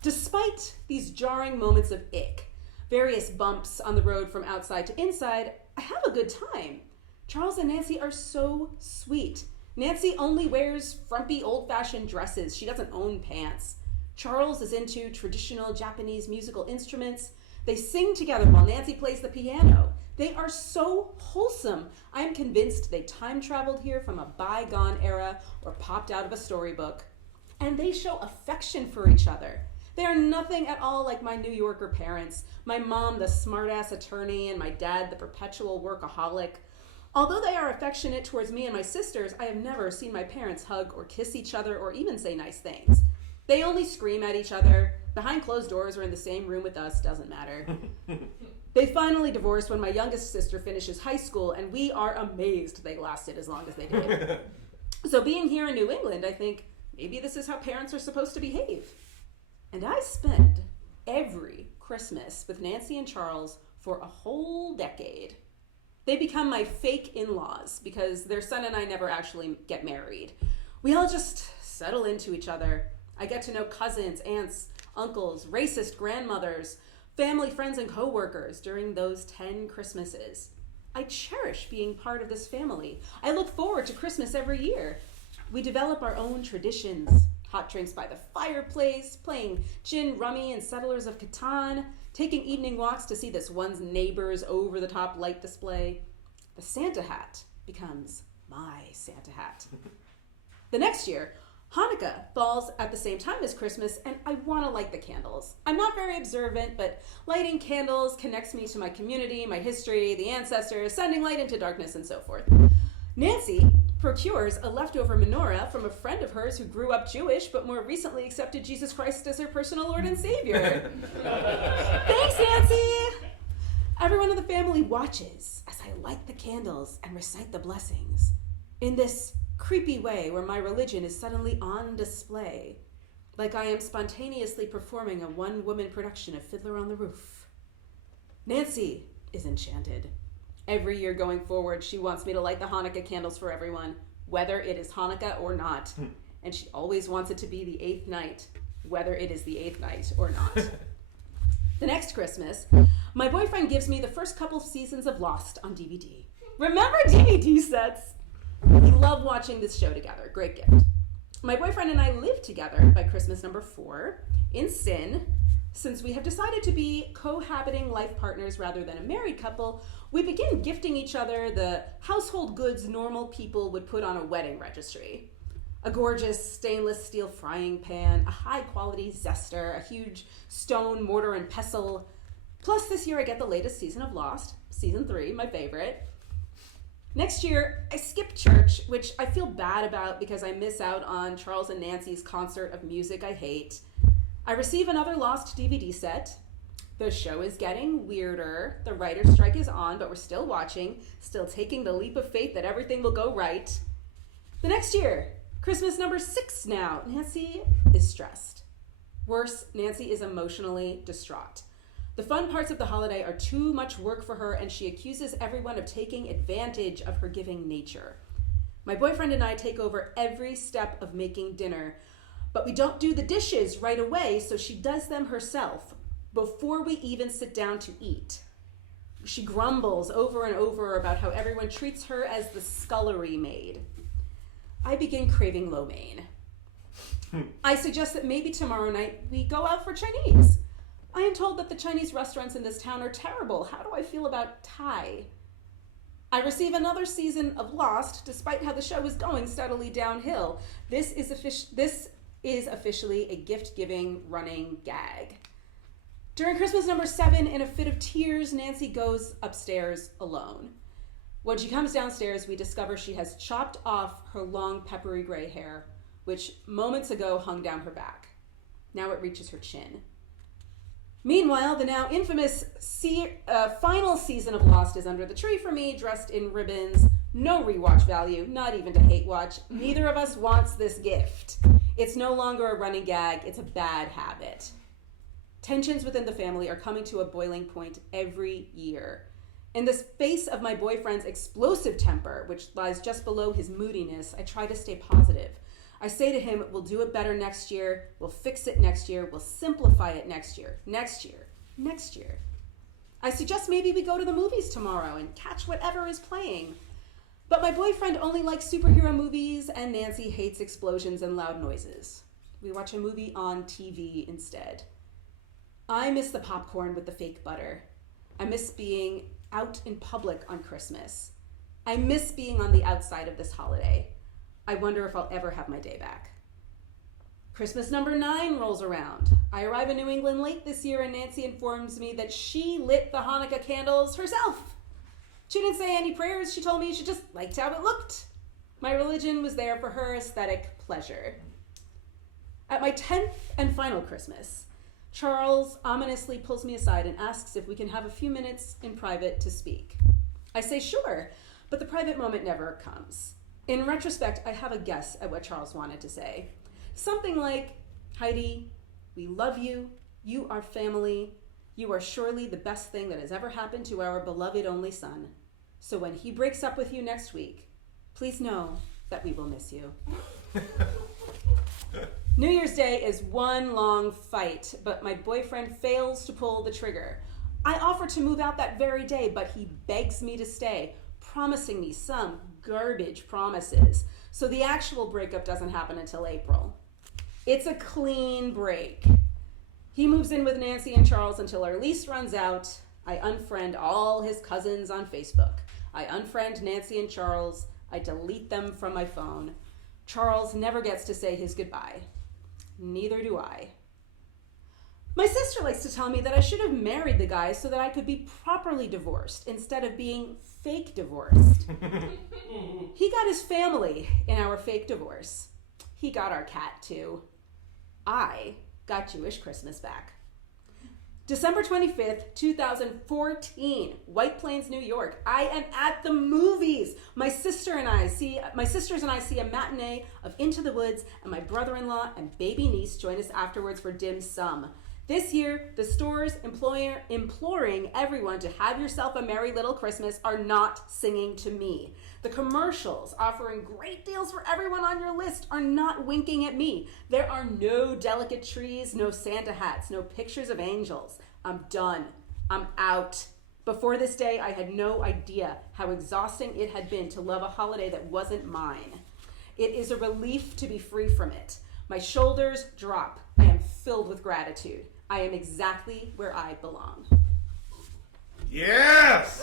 Despite these jarring moments of ick, various bumps on the road from outside to inside, I have a good time. Charles and Nancy are so sweet. Nancy only wears frumpy old-fashioned dresses. She doesn't own pants. Charles is into traditional Japanese musical instruments. They sing together while Nancy plays the piano. They are so wholesome. I am convinced they time-traveled here from a bygone era or popped out of a storybook. And they show affection for each other. They are nothing at all like my New Yorker parents. My mom, the smart-ass attorney, and my dad, the perpetual workaholic. Although they are affectionate towards me and my sisters, I have never seen my parents hug or kiss each other or even say nice things. They only scream at each other. Behind closed doors or in the same room with us, doesn't matter. They finally divorced when my youngest sister finishes high school, and we are amazed they lasted as long as they did. So being here in New England, I think maybe this is how parents are supposed to behave. And I spend every Christmas with Nancy and Charles for a whole decade. They become my fake in-laws because their son and I never actually get married. We all just settle into each other. I get to know cousins, aunts, uncles, racist grandmothers, family, friends, and coworkers during those 10 Christmases. I cherish being part of this family. I look forward to Christmas every year. We develop our own traditions. Hot drinks by the fireplace, playing gin rummy and Settlers of Catan, taking evening walks to see this one's neighbor's over-the-top light display. The Santa hat becomes my Santa hat. The next year, Hanukkah falls at the same time as Christmas, and I want to light the candles. I'm not very observant, but lighting candles connects me to my community, my history, the ancestors, sending light into darkness, and so forth. Nancy procures a leftover menorah from a friend of hers who grew up Jewish but more recently accepted Jesus Christ as her personal Lord and Savior. Thanks, Nancy! Everyone in the family watches as I light the candles and recite the blessings in this creepy way where my religion is suddenly on display, like I am spontaneously performing a one-woman production of Fiddler on the Roof. Nancy is enchanted. Every year going forward, she wants me to light the Hanukkah candles for everyone, whether it is Hanukkah or not. And she always wants it to be the 8th night, whether it is the 8th night or not. The next Christmas, my boyfriend gives me the first couple seasons of Lost on DVD. Remember DVD sets? We love watching this show together. Great gift. My boyfriend and I live together by Christmas number 4 in sin. Since we have decided to be cohabiting life partners rather than a married couple, we begin gifting each other the household goods normal people would put on a wedding registry. A gorgeous stainless steel frying pan, a high-quality zester, a huge stone mortar and pestle. Plus, this year I get the latest season of Lost, season 3, my favorite. Next year, I skip church, which I feel bad about because I miss out on Charles and Nancy's concert of music I hate. I receive another Lost DVD set. The show is getting weirder. The writer's strike is on, but we're still watching, still taking the leap of faith that everything will go right. The next year, Christmas number 6 now. Nancy is stressed. Worse, Nancy is emotionally distraught. The fun parts of the holiday are too much work for her, and she accuses everyone of taking advantage of her giving nature. My boyfriend and I take over every step of making dinner, but we don't do the dishes right away, so she does them herself before we even sit down to eat. She grumbles over and over about how everyone treats her as the scullery maid. I begin craving lo mein. I suggest that maybe tomorrow night we go out for Chinese. I am told that the Chinese restaurants in this town are terrible. How do I feel about Thai? I receive another season of Lost, despite how the show is going steadily downhill. This is officially a gift-giving running gag. During Christmas number 7, in a fit of tears, Nancy goes upstairs alone. When she comes downstairs, we discover she has chopped off her long peppery gray hair, which moments ago hung down her back. Now it reaches her chin. Meanwhile, the now infamous final season of Lost is under the tree for me, dressed in ribbons. No rewatch value, not even to hate watch. Neither of us wants this gift. It's no longer a running gag, it's a bad habit. Tensions within the family are coming to a boiling point every year. In the face of my boyfriend's explosive temper, which lies just below his moodiness, I try to stay positive. I say to him, we'll do it better next year, we'll fix it next year, we'll simplify it next year, next year, next year. I suggest maybe we go to the movies tomorrow and catch whatever is playing. But my boyfriend only likes superhero movies, and Nancy hates explosions and loud noises. We watch a movie on TV instead. I miss the popcorn with the fake butter. I miss being out in public on Christmas. I miss being on the outside of this holiday. I wonder if I'll ever have my day back. Christmas number 9 rolls around. I arrive in New England late this year, and Nancy informs me that she lit the Hanukkah candles herself. She didn't say any prayers. She told me she just liked how it looked. My religion was there for her aesthetic pleasure. At my 10th and final Christmas, Charles ominously pulls me aside and asks if we can have a few minutes in private to speak. I say sure, but the private moment never comes. In retrospect, I have a guess at what Charles wanted to say. Something like, Heidi, we love you, you are family, you are surely the best thing that has ever happened to our beloved only son. So when he breaks up with you next week, please know that we will miss you. New Year's Day is one long fight, but my boyfriend fails to pull the trigger. I offer to move out that very day, but he begs me to stay, promising me some garbage promises, so the actual breakup doesn't happen until April. It's a clean break. He moves in with Nancy and Charles until our lease runs out. I unfriend all his cousins on Facebook. I unfriend Nancy and Charles. I delete them from my phone. Charles never gets to say his goodbye. Neither do I. My sister likes to tell me that I should have married the guy so that I could be properly divorced instead of being fake divorced. He got his family in our fake divorce. He got our cat too. I got Jewish Christmas back. December 25th, 2014, White Plains, New York. I am at the movies. My sisters and I see a matinee of Into the Woods, and my brother-in-law and baby niece join us afterwards for dim sum. This year, the stores imploring everyone to have yourself a merry little Christmas are not singing to me. The commercials offering great deals for everyone on your list are not winking at me. There are no delicate trees, no Santa hats, no pictures of angels. I'm done. I'm out. Before this day, I had no idea how exhausting it had been to love a holiday that wasn't mine. It is a relief to be free from it. My shoulders drop. I am filled with gratitude. I am exactly where I belong. Yes!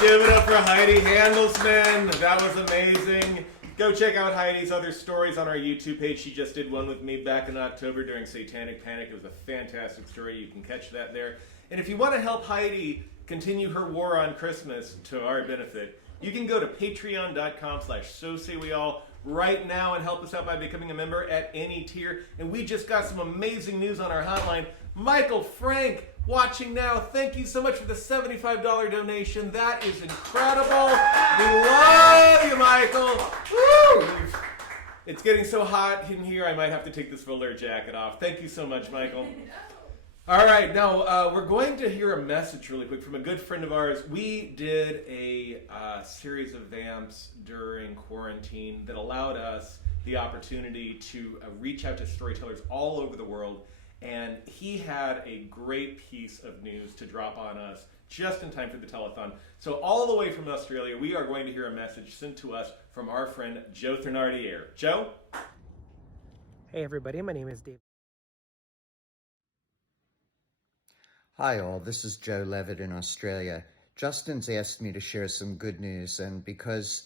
Give it up for Heidi Handelsman. That was amazing. Go check out Heidi's other stories on our YouTube page. She just did one with me back in October during Satanic Panic. It was a fantastic story. You can catch that there. And if you want to help Heidi continue her war on Christmas to our benefit, you can go to patreon.com/SoSayWeAll right now and help us out by becoming a member at any tier. And we just got some amazing news on our hotline. Michael Frank, watching now, thank you so much for the $75 donation. That is incredible. We love you, Michael. Woo! It's getting so hot in here, I might have to take this velour jacket off. Thank you so much, Michael. All right, now we're going to hear a message really quick from a good friend of ours. We did a series of vamps during quarantine that allowed us the opportunity to reach out to storytellers all over the world, and he had a great piece of news to drop on us just in time for the telethon. So all the way from Australia, we are going to hear a message sent to us from our friend Joe Thenardier. Joe? Hey everybody, my name is Dave. Hi all, this is Joe Levitt in Australia. Justin's asked me to share some good news, and because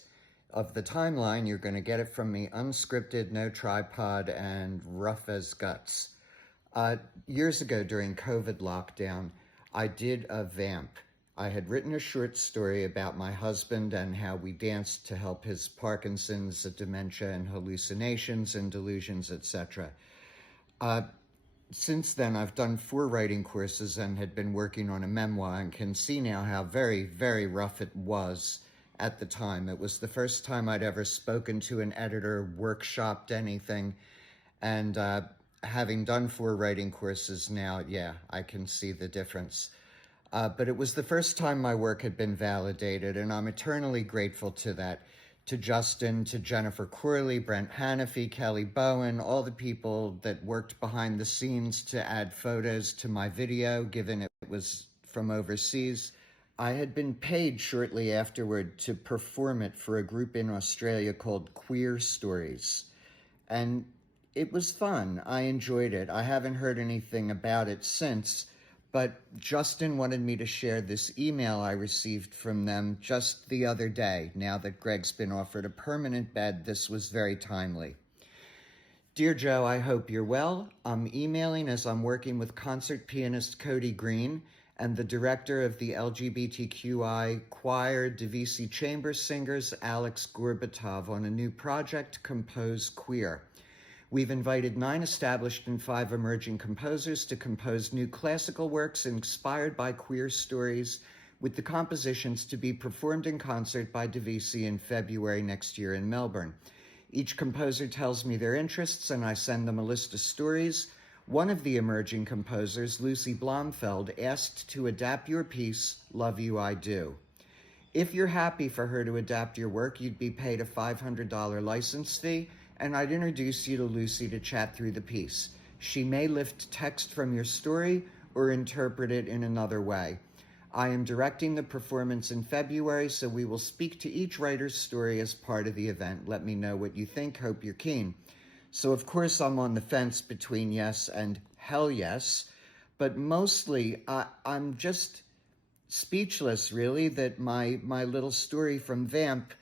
of the timeline, you're going to get it from me unscripted, no tripod, and rough as guts. Years ago during COVID lockdown, I did a vamp. I had written a short story about my husband and how we danced to help his Parkinson's, dementia, and hallucinations and delusions, etc. Since then, I've done 4 writing courses and had been working on a memoir and can see now how very, very rough it was at the time. It was the first time I'd ever spoken to an editor, workshopped anything, and having done 4 writing courses now, yeah, I can see the difference. But it was the first time my work had been validated, and I'm eternally grateful to that. To Justin, to Jennifer Corley, Brent Hannafy, Kelly Bowen, all the people that worked behind the scenes to add photos to my video, given it was from overseas. I had been paid shortly afterward to perform it for a group in Australia called Queer Stories. And it was fun. I enjoyed it. I haven't heard anything about it since, but Justin wanted me to share this email I received from them just the other day. Now that Greg's been offered a permanent bed, this was very timely. Dear Joe, I hope you're well. I'm emailing as I'm working with concert pianist Cody Green and the director of the LGBTQI choir Divisi Chamber Singers, Alex Gorbatov, on a new project, Compose Queer. We've invited 9 established and 5 emerging composers to compose new classical works inspired by queer stories, with the compositions to be performed in concert by Divisi in February next year in Melbourne. Each composer tells me their interests, and I send them a list of stories. One of the emerging composers, Lucy Blomfeld, asked to adapt your piece, Love You I Do. If you're happy for her to adapt your work, you'd be paid a $500 license fee, and I'd introduce you to Lucy to chat through the piece. She may lift text from your story or interpret it in another way. I am directing the performance in February, so we will speak to each writer's story as part of the event. Let me know what you think. Hope you're keen. So, of course, I'm on the fence between yes and hell yes, but mostly I'm just speechless, really, that my little story from Vamp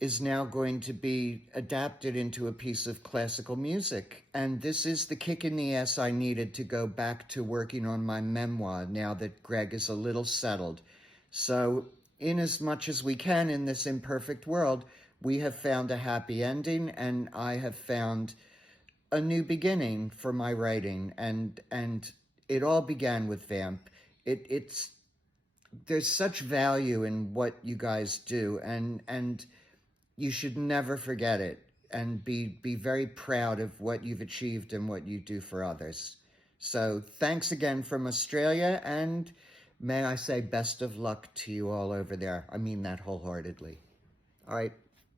is now going to be adapted into a piece of classical music. And this is the kick in the ass I needed to go back to working on my memoir now that Greg is a little settled. So, in as much as we can in this imperfect world, we have found a happy ending, and I have found a new beginning for my writing. And it all began with Vamp. There's such value in what you guys do, and you should never forget it, and be very proud of what you've achieved and what you do for others. So thanks again from Australia, and may I say best of luck to you all over there. I mean that wholeheartedly. All right,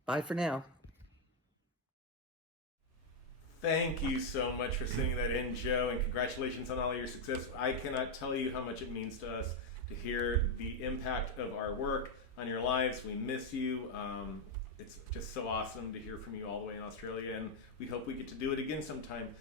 bye for now. Thank you so much for sending that in, Joe, and congratulations on all your success. I cannot tell you how much it means to us to hear the impact of our work on your lives. We miss you. It's just so awesome to hear from you all the way in Australia, and we hope we get to do it again sometime.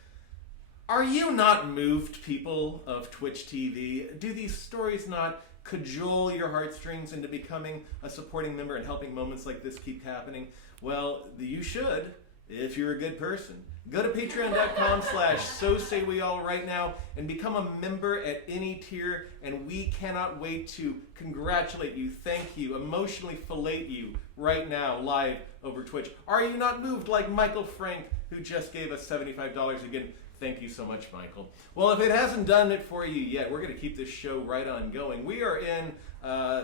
Are you not moved, people of Twitch TV? Do these stories not cajole your heartstrings into becoming a supporting member and helping moments like this keep happening? Well, you should, if you're a good person. Go to patreon.com/SoSayWeAll right now and become a member at any tier, and we cannot wait to congratulate you, thank you, emotionally fillet you right now live over Twitch. Are you not moved like Michael Frank, who just gave us $75 again? Thank you so much, Michael. Well, if it hasn't done it for you yet, we're going to keep this show right on going. We are in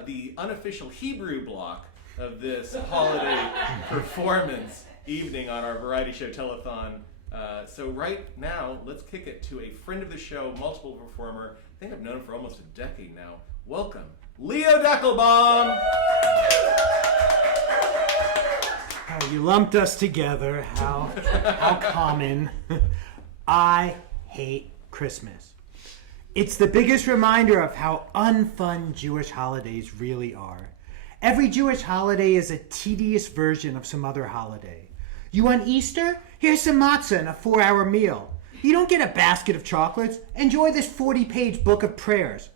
the unofficial Hebrew block of this holiday performance evening on our variety show Telethon. So right now, let's kick it to a friend of the show, multiple performer. I think I've known him for almost a decade now. Welcome, Leo Deckelbaum. You lumped us together. How common. I hate Christmas. It's the biggest reminder of how unfun Jewish holidays really are. Every Jewish holiday is a tedious version of some other holiday. You want Easter? Here's some matzah and a 4-hour meal. You don't get a basket of chocolates. Enjoy this 40-page book of prayers.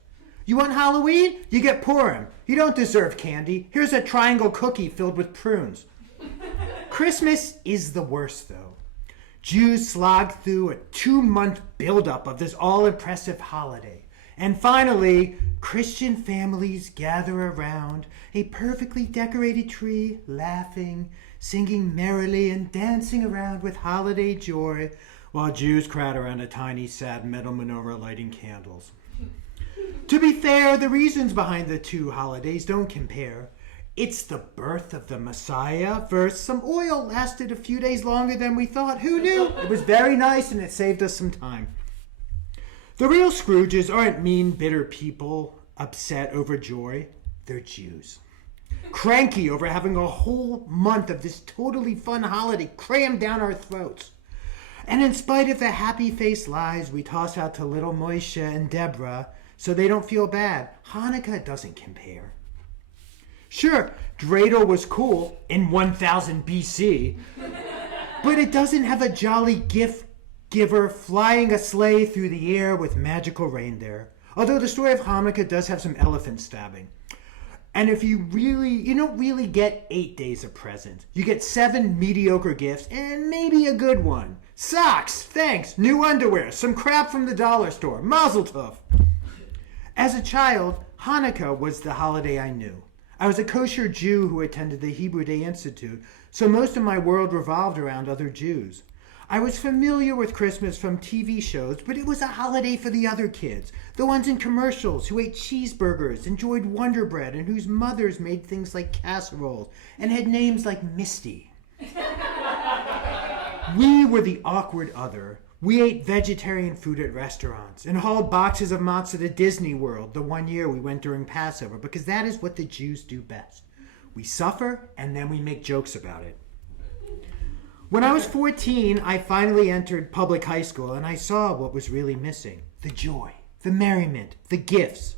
You want Halloween? You get Purim. You don't deserve candy. Here's a triangle cookie filled with prunes. Christmas is the worst, though. Jews slog through a 2-month buildup of this all-impressive holiday. And finally, Christian families gather around a perfectly decorated tree, laughing, singing merrily, and dancing around with holiday joy, while Jews crowd around a tiny, sad metal menorah lighting candles. To be fair, the reasons behind the two holidays don't compare. It's the birth of the Messiah versus some oil lasted a few days longer than we thought. Who knew? It was very nice and it saved us some time. The real Scrooges aren't mean, bitter people upset over joy. They're Jews. Cranky over having a whole month of this totally fun holiday crammed down our throats. And in spite of the happy-faced lies we toss out to little Moshe and Deborah so they don't feel bad, Hanukkah doesn't compare. Sure, dreidel was cool in 1000 BC, but it doesn't have a jolly gift giver flying a sleigh through the air with magical reindeer. Although the story of Hanukkah does have some elephant stabbing. And if you don't really get 8 days of presents. You get 7 mediocre gifts and maybe a good one. Socks, thanks, new underwear, some crap from the dollar store, mazel tov. As a child, Hanukkah was the holiday I knew. I was a kosher Jew who attended the Hebrew Day Institute, so most of my world revolved around other Jews. I was familiar with Christmas from TV shows, but it was a holiday for the other kids, the ones in commercials who ate cheeseburgers, enjoyed Wonder Bread, and whose mothers made things like casseroles and had names like Misty. We were the awkward other. We ate vegetarian food at restaurants and hauled boxes of matzah to Disney World the one year we went during Passover, because that is what the Jews do best. We suffer and then we make jokes about it. When I was 14, I finally entered public high school and I saw what was really missing. The joy, the merriment, the gifts.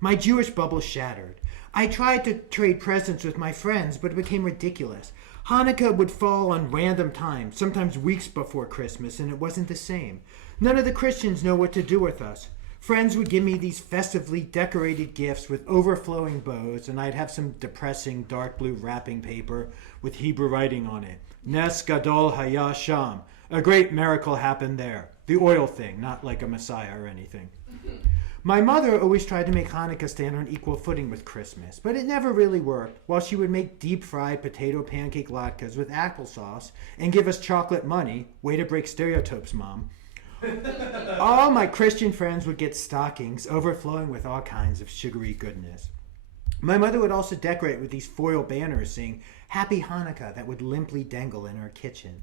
My Jewish bubble shattered. I tried to trade presents with my friends, but it became ridiculous. Hanukkah would fall on random times, sometimes weeks before Christmas, and it wasn't the same. None of the Christians know what to do with us. Friends would give me these festively decorated gifts with overflowing bows, and I'd have some depressing dark blue wrapping paper with Hebrew writing on it. Nes Gadol Haya Sham. A great miracle happened there. The oil thing, not like a Messiah or anything. My mother always tried to make Hanukkah stand on equal footing with Christmas, but it never really worked. While she would make deep-fried potato pancake latkes with applesauce and give us chocolate money, way to break stereotypes, Mom, all my Christian friends would get stockings overflowing with all kinds of sugary goodness. My mother would also decorate with these foil banners saying Happy Hanukkah that would limply dangle in our kitchen.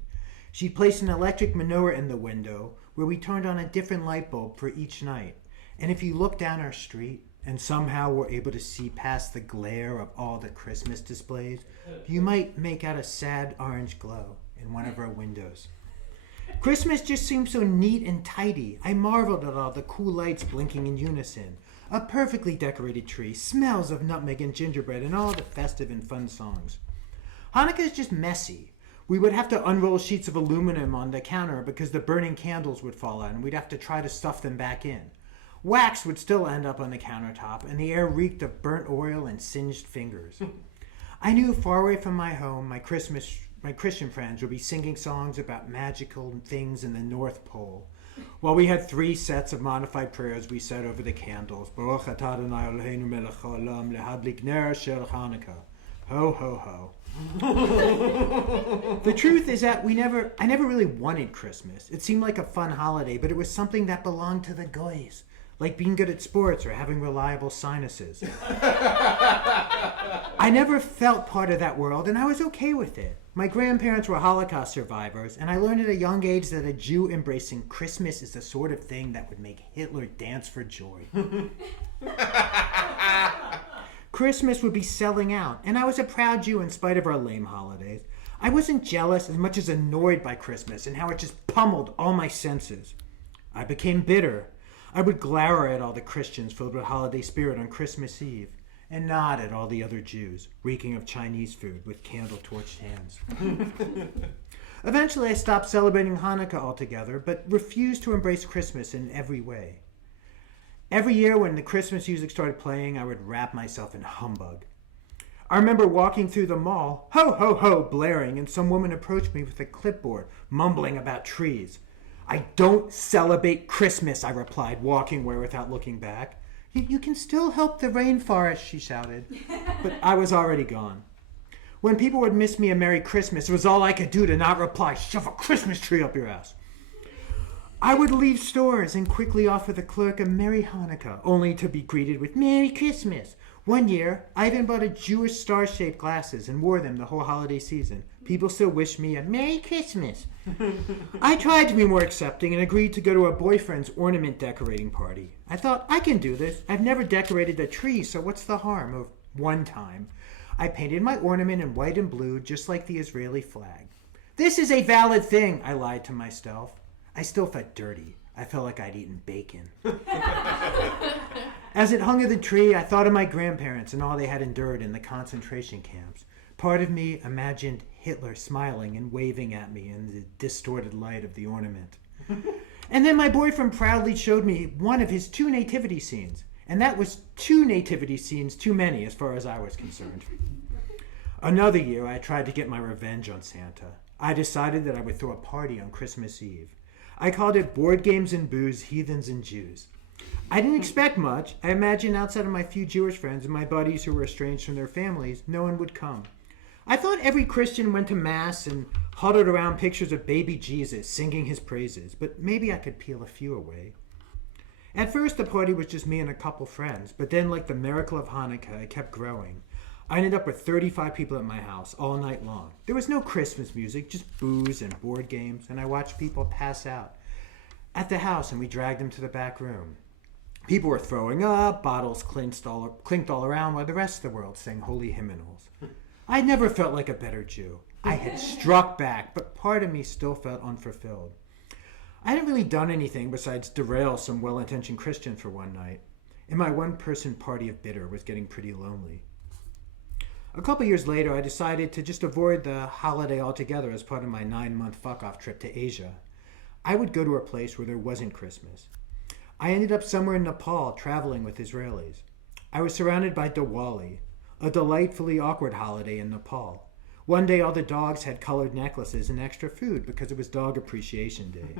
She'd place an electric menorah in the window where we turned on a different light bulb for each night. And if you look down our street and somehow were able to see past the glare of all the Christmas displays, you might make out a sad orange glow in one of our windows. Christmas just seemed so neat and tidy. I marveled at all the cool lights blinking in unison, a perfectly decorated tree, smells of nutmeg and gingerbread, and all the festive and fun songs. Hanukkah is just messy. We would have to unroll sheets of aluminum on the counter because the burning candles would fall out, and we'd have to try to stuff them back in. Wax would still end up on the countertop, and the air reeked of burnt oil and singed fingers. I knew far away from my home, my Christian friends would be singing songs about magical things in the North Pole, while we had 3 sets of modified prayers we said over the candles. Baruch atah Adonai Eloheinu melech haolam lehadlik ner shel Hanukkah. Ho, ho, ho. The truth is that I never really wanted Christmas. It seemed like a fun holiday, but it was something that belonged to the goys, like being good at sports or having reliable sinuses. I never felt part of that world, and I was okay with it. My grandparents were Holocaust survivors, and I learned at a young age that a Jew embracing Christmas is the sort of thing that would make Hitler dance for joy. Christmas would be selling out, and I was a proud Jew in spite of our lame holidays. I wasn't jealous as much as annoyed by Christmas and how it just pummeled all my senses. I became bitter. I would glower at all the Christians filled with holiday spirit on Christmas Eve, and nod at all the other Jews, reeking of Chinese food with candle-torched hands. Eventually, I stopped celebrating Hanukkah altogether, but refused to embrace Christmas in every way. Every year when the Christmas music started playing, I would wrap myself in humbug. I remember walking through the mall, ho, ho, ho, blaring, and some woman approached me with a clipboard, mumbling about trees. I don't celebrate Christmas, I replied, walking away without looking back. You can still help the rainforest, she shouted. But I was already gone. When people would miss me a Merry Christmas, it was all I could do to not reply, shove a Christmas tree up your ass. I would leave stores and quickly offer the clerk a Merry Hanukkah, only to be greeted with Merry Christmas. One year, I even bought a Jewish star-shaped glasses and wore them the whole holiday season. People still wished me a Merry Christmas. I tried to be more accepting and agreed to go to a boyfriend's ornament decorating party. I thought, I can do this. I've never decorated a tree, so what's the harm? Of one time, I painted my ornament in white and blue, just like the Israeli flag. This is a valid thing, I lied to myself. I still felt dirty. I felt like I'd eaten bacon. As it hung at the tree, I thought of my grandparents and all they had endured in the concentration camps. Part of me imagined Hitler smiling and waving at me in the distorted light of the ornament. And then my boyfriend proudly showed me one of his 2 nativity scenes. And that was 2 nativity scenes too many as far as I was concerned. Another year, I tried to get my revenge on Santa. I decided that I would throw a party on Christmas Eve. I called it Board Games and Booze, Heathens and Jews. I didn't expect much. I imagined outside of my few Jewish friends and my buddies who were estranged from their families, no one would come. I thought every Christian went to Mass and huddled around pictures of baby Jesus singing his praises, but maybe I could peel a few away. At first, the party was just me and a couple friends, but then, like the miracle of Hanukkah, it kept growing. I ended up with 35 people at my house all night long. There was no Christmas music, just booze and board games, and I watched people pass out at the house, and we dragged them to the back room. People were throwing up, bottles clinked all around, while the rest of the world sang holy hymnals. I never felt like a better Jew. I had struck back, but part of me still felt unfulfilled. I hadn't really done anything besides derail some well-intentioned Christian for one night, and my one-person party of bitter was getting pretty lonely. A couple years later, I decided to just avoid the holiday altogether as part of my 9-month fuck-off trip to Asia. I would go to a place where there wasn't Christmas. I ended up somewhere in Nepal traveling with Israelis. I was surrounded by Diwali, a delightfully awkward holiday in Nepal. One day all the dogs had colored necklaces and extra food because it was Dog Appreciation Day.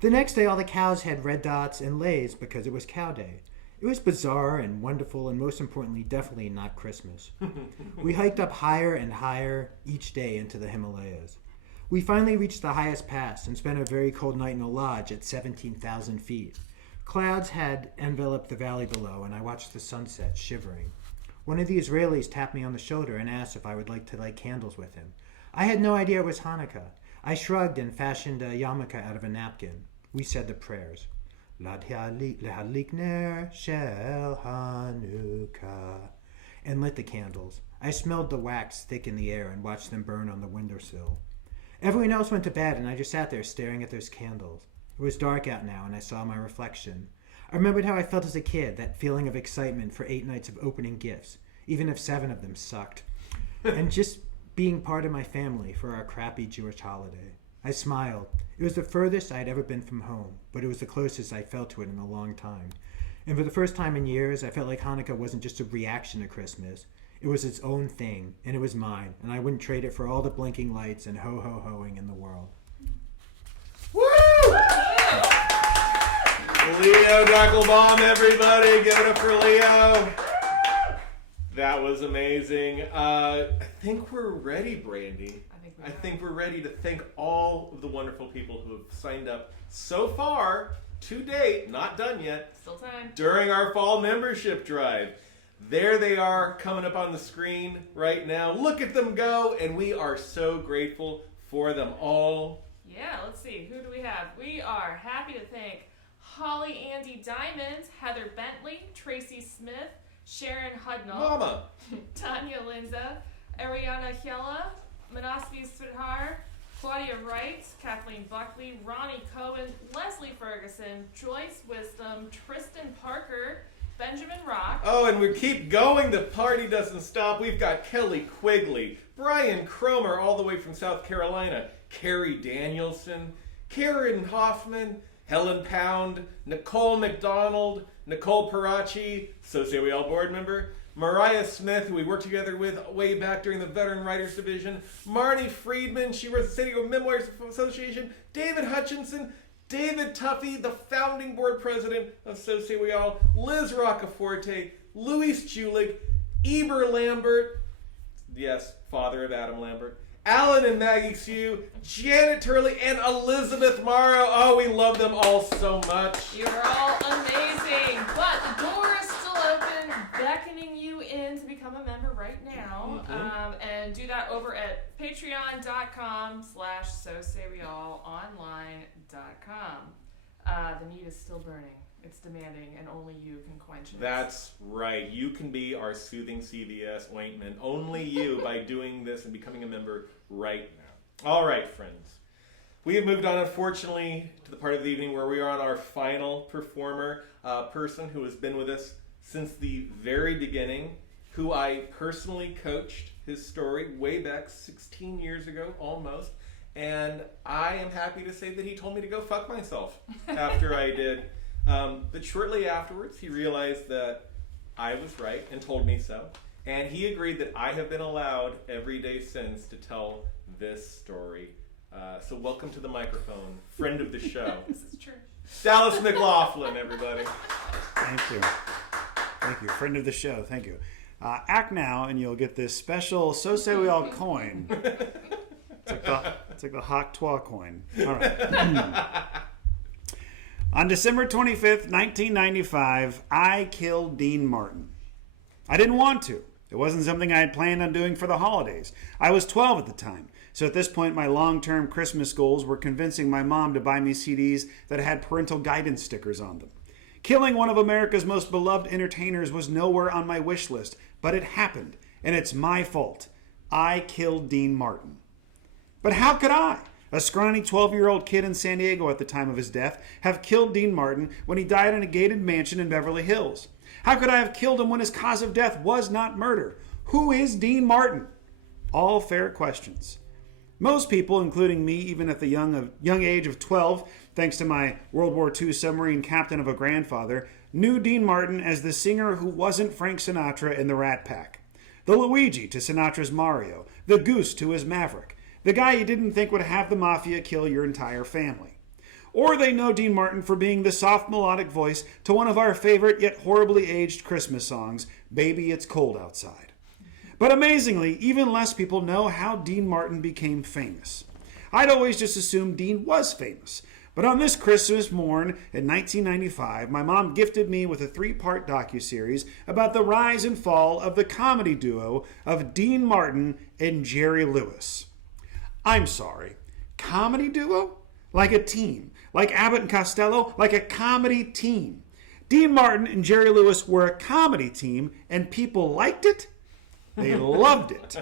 The next day all the cows had red dots and leis because it was Cow Day. It was bizarre and wonderful and most importantly, definitely not Christmas. We hiked up higher and higher each day into the Himalayas. We finally reached the highest pass and spent a very cold night in a lodge at 17,000 feet. Clouds had enveloped the valley below and I watched the sunset shivering. One of the Israelis tapped me on the shoulder and asked if I would like to light candles with him. I had no idea it was Hanukkah. I shrugged and fashioned a yarmulke out of a napkin. We said the prayers. L'hadlik ner shel Hanukkah, and lit the candles. I smelled the wax thick in the air and watched them burn on the windowsill. Everyone else went to bed and I just sat there staring at those candles. It was dark out now and I saw my reflection. I remembered how I felt as a kid, that feeling of excitement for 8 nights of opening gifts, even if 7 of them sucked. And just being part of my family for our crappy Jewish holiday. I smiled. It was the furthest I had ever been from home, but it was the closest I felt to it in a long time. And for the first time in years, I felt like Hanukkah wasn't just a reaction to Christmas. It was its own thing, and it was mine, and I wouldn't trade it for all the blinking lights and ho-ho-hoing in the world. Woo! Leo Duckelbaum, everybody, give it up for Leo. That was amazing. I think we're ready, Brandy. I think we're ready to thank all of the wonderful people who have signed up so far, to date, not done yet, Still time. during our fall membership drive. There they are, coming up on the screen right now. Look at them go, and we are so grateful for them all. Yeah, let's see. Who do we have? We are happy to thank Holly Andy Diamond, Heather Bentley, Tracy Smith, Sharon Hudnall, Mama, Tanya Linda, Ariana Hiela, Manasvi Sridhar, Claudia Wright, Kathleen Buckley, Ronnie Cohen, Leslie Ferguson, Joyce Wisdom, Tristan Parker, Benjamin Rock. Oh, and we keep going. The party doesn't stop. We've got Kelly Quigley, Brian Cromer all the way from South Carolina, Carrie Danielson, Karen Hoffman, Helen Pound, Nicole McDonald, Nicole Parachi, So Say We All board member, Mariah Smith, who we worked together with way back during the Veteran Writers Division, Marnie Friedman, she runs the San Diego Memoirs Association, David Hutchinson, David Tuffy, the founding board president of So Say We All, Liz Roccaforte, Luis Julich, Eber Lambert, yes, father of Adam Lambert, Alan and Maggie Sue, Janet Turley, and Elizabeth Morrow. Oh, we love them all so much. You're all amazing. But the door is still open, beckoning you in to become a member right now. And do that over at patreon.com/SoSayWeAllOnline.com. The need is still burning. It's demanding, and only you can quench it. That's right. You can be our soothing CVS ointment. Only you by doing this and becoming a member right now. All right, friends. We have moved on, unfortunately, to the part of the evening where we are on our final performer, person who has been with us since the very beginning, who I personally coached his story way back 16 years ago, almost. And I am happy to say that he told me to go fuck myself after I did. But shortly afterwards, he realized that I was right and told me so. And he agreed that I have been allowed every day since to tell this story. So welcome to the microphone, friend of the show. This is true. Dallas McLaughlin, everybody. Thank you. Thank you. Friend of the show. Thank you. Act now and you'll get this special So Say We All coin. It's like the Hawk Twa coin. All right. On December 25th, 1995, I killed Dean Martin. I didn't want to. It wasn't something I had planned on doing for the holidays. I was 12 at the time, so at this point my long-term Christmas goals were convincing my mom to buy me CDs that had parental guidance stickers on them. Killing one of America's most beloved entertainers was nowhere on my wish list, but it happened, and it's my fault. I killed Dean Martin. But how could I, a scrawny 12-year-old kid in San Diego at the time of his death, have killed Dean Martin when he died in a gated mansion in Beverly Hills? How could I have killed him when his cause of death was not murder? Who is Dean Martin? All fair questions. Most people, including me, even at the young age of 12, thanks to my World War II submarine captain of a grandfather, knew Dean Martin as the singer who wasn't Frank Sinatra in the Rat Pack. The Luigi to Sinatra's Mario, the Goose to his Maverick, the guy you didn't think would have the mafia kill your entire family. Or they know Dean Martin for being the soft melodic voice to one of our favorite yet horribly aged Christmas songs, Baby It's Cold Outside. But amazingly, even less people know how Dean Martin became famous. I'd always just assumed Dean was famous. But on this Christmas morn in 1995, my mom gifted me with a 3-part docuseries about the rise and fall of the comedy duo of Dean Martin and Jerry Lewis. I'm sorry, comedy duo? Like a team. Like Abbott and Costello? Like a comedy team. Dean Martin and Jerry Lewis were a comedy team, and people liked it? They loved it.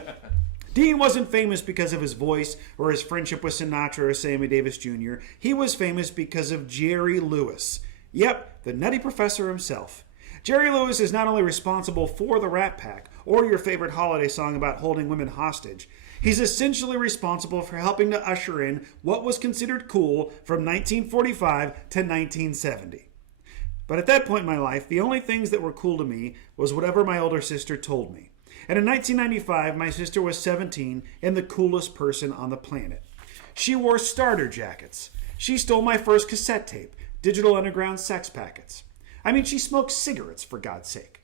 Dean wasn't famous because of his voice or his friendship with Sinatra or Sammy Davis Jr. He was famous because of Jerry Lewis. Yep, the Nutty Professor himself. Jerry Lewis is not only responsible for the Rat Pack or your favorite holiday song about holding women hostage, he's essentially responsible for helping to usher in what was considered cool from 1945 to 1970. But at that point in my life, the only things that were cool to me was whatever my older sister told me. And in 1995, my sister was 17 and the coolest person on the planet. She wore starter jackets. She stole my first cassette tape, Digital Underground Sex Packets. I mean, she smoked cigarettes, for God's sake.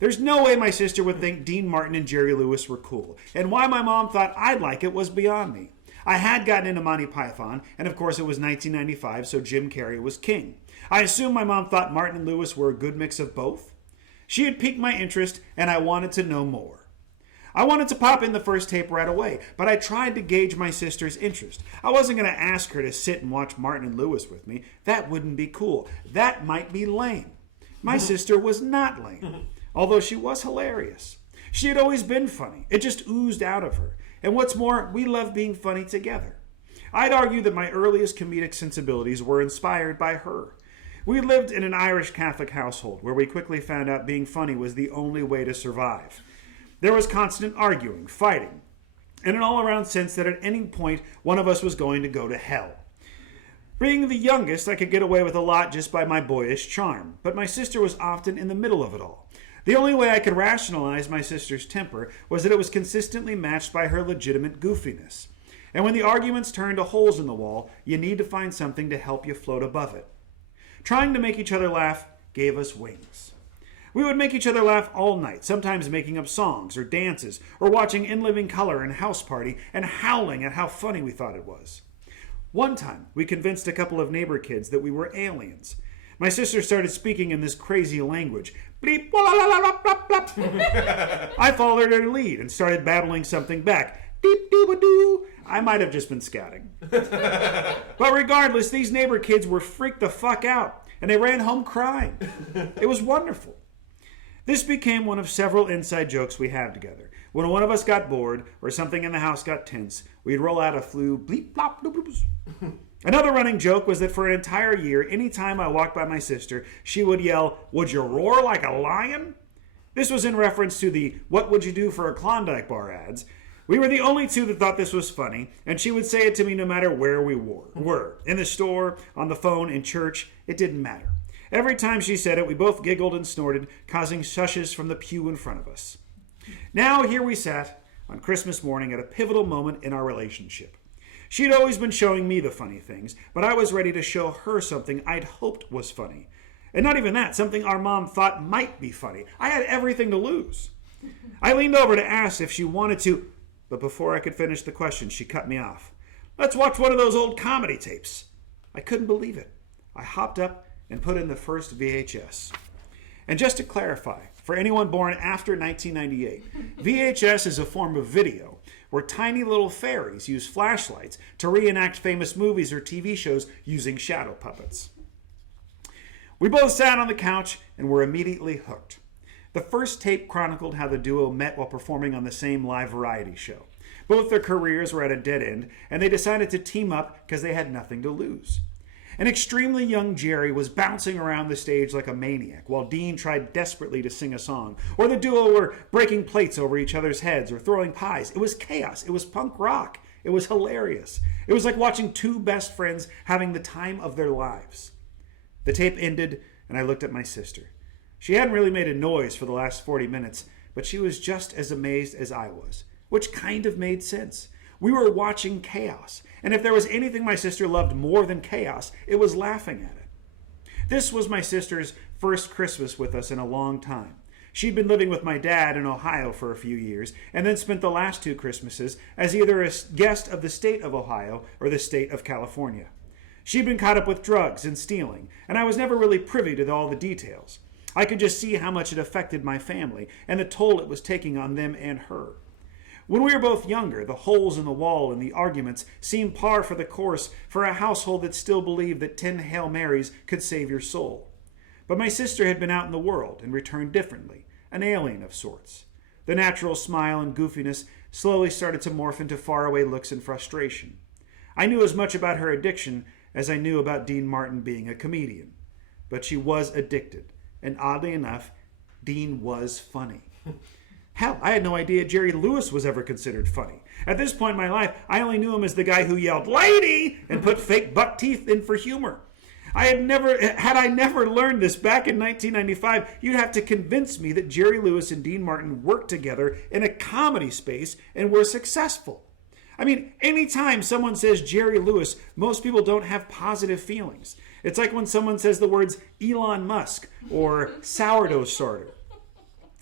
There's no way my sister would think Dean Martin and Jerry Lewis were cool, and why my mom thought I'd like it was beyond me. I had gotten into Monty Python, and of course it was 1995, so Jim Carrey was king. I assume my mom thought Martin and Lewis were a good mix of both. She had piqued my interest, and I wanted to know more. I wanted to pop in the first tape right away, but I tried to gauge my sister's interest. I wasn't going to ask her to sit and watch Martin and Lewis with me. That wouldn't be cool. That might be lame. My sister was not lame, although she was hilarious. She had always been funny. It just oozed out of her. And what's more, we loved being funny together. I'd argue that my earliest comedic sensibilities were inspired by her. We lived in an Irish Catholic household where we quickly found out being funny was the only way to survive. There was constant arguing, fighting, and an all-around sense that at any point one of us was going to go to hell. Being the youngest, I could get away with a lot just by my boyish charm, but my sister was often in the middle of it all. The only way I could rationalize my sister's temper was that it was consistently matched by her legitimate goofiness. And when the arguments turned to holes in the wall, you need to find something to help you float above it. Trying to make each other laugh gave us wings. We would make each other laugh all night, sometimes making up songs or dances, or watching In Living Color and House Party and howling at how funny we thought it was. One time, we convinced a couple of neighbor kids that we were aliens. My sister started speaking in this crazy language. Bleep, la la la la blop, blop. I followed her lead and started babbling something back. Deep doo doo. I might have just been scouting. But regardless, these neighbor kids were freaked the fuck out, and they ran home crying. It was wonderful. This became one of several inside jokes we had together. When one of us got bored, or something in the house got tense, we'd roll out a flu bleep blop bloop bloop. Another running joke was that for an entire year, any time I walked by my sister, she would yell, "Would you roar like a lion?" This was in reference to the "What would you do for a Klondike bar" ads. We were the only two that thought this was funny, and she would say it to me no matter where we were. In the store, on the phone, in church, it didn't matter. Every time she said it, we both giggled and snorted, causing shushes from the pew in front of us. Now here we sat on Christmas morning at a pivotal moment in our relationship. She'd always been showing me the funny things, but I was ready to show her something I'd hoped was funny. And not even that, something our mom thought might be funny. I had everything to lose. I leaned over to ask if she wanted to, but before I could finish the question, she cut me off. "Let's watch one of those old comedy tapes." I couldn't believe it. I hopped up and put in the first VHS. And just to clarify, for anyone born after 1998, VHS is a form of video where tiny little fairies use flashlights to reenact famous movies or TV shows using shadow puppets. We both sat on the couch and were immediately hooked. The first tape chronicled how the duo met while performing on the same live variety show. Both their careers were at a dead end, and they decided to team up because they had nothing to lose. An extremely young Jerry was bouncing around the stage like a maniac, while Dean tried desperately to sing a song, or the duo were breaking plates over each other's heads or throwing pies. It was chaos. It was punk rock. It was hilarious. It was like watching two best friends having the time of their lives. The tape ended, and I looked at my sister. She hadn't really made a noise for the last 40 minutes, but she was just as amazed as I was, which kind of made sense. We were watching chaos, and if there was anything my sister loved more than chaos, it was laughing at it. This was my sister's first Christmas with us in a long time. She'd been living with my dad in Ohio for a few years, and then spent the last 2 Christmases as either a guest of the state of Ohio or the state of California. She'd been caught up with drugs and stealing, and I was never really privy to all the details. I could just see how much it affected my family and the toll it was taking on them and her. When we were both younger, the holes in the wall and the arguments seemed par for the course for a household that still believed that 10 Hail Marys could save your soul. But my sister had been out in the world and returned differently, an alien of sorts. The natural smile and goofiness slowly started to morph into faraway looks and frustration. I knew as much about her addiction as I knew about Dean Martin being a comedian. But she was addicted, and oddly enough, Dean was funny. Hell, I had no idea Jerry Lewis was ever considered funny. At this point in my life, I only knew him as the guy who yelled, "Lady!" and put fake buck teeth in for humor. Had I never learned this back in 1995, you'd have to convince me that Jerry Lewis and Dean Martin worked together in a comedy space and were successful. I mean, anytime someone says Jerry Lewis, most people don't have positive feelings. It's like when someone says the words Elon Musk or sourdough starter.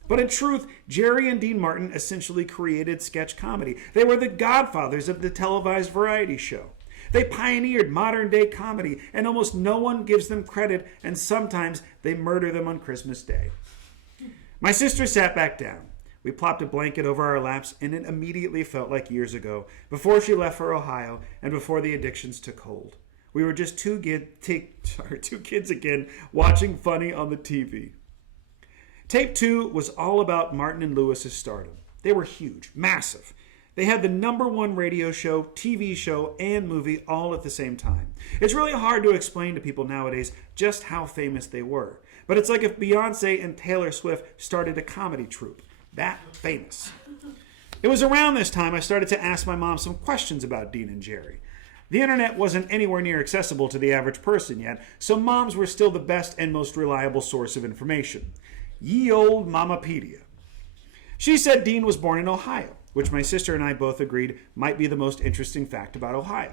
But in truth, Jerry and Dean Martin essentially created sketch comedy. They were the godfathers of the televised variety show. They pioneered modern-day comedy, and almost no one gives them credit, and sometimes they murder them on Christmas Day. My sister sat back down. We plopped a blanket over our laps, and it immediately felt like years ago, before she left for Ohio and before the addictions took hold. We were just two kids again, watching funny on the TV. Tape 2 was all about Martin and Lewis's stardom. They were huge, massive. They had the #1 radio show, TV show, and movie all at the same time. It's really hard to explain to people nowadays just how famous they were. But it's like if Beyonce and Taylor Swift started a comedy troupe. That famous. It was around this time I started to ask my mom some questions about Dean and Jerry. The internet wasn't anywhere near accessible to the average person yet, so moms were still the best and most reliable source of information. Ye old Mamapedia. She said Dean was born in Ohio, which my sister and I both agreed might be the most interesting fact about Ohio.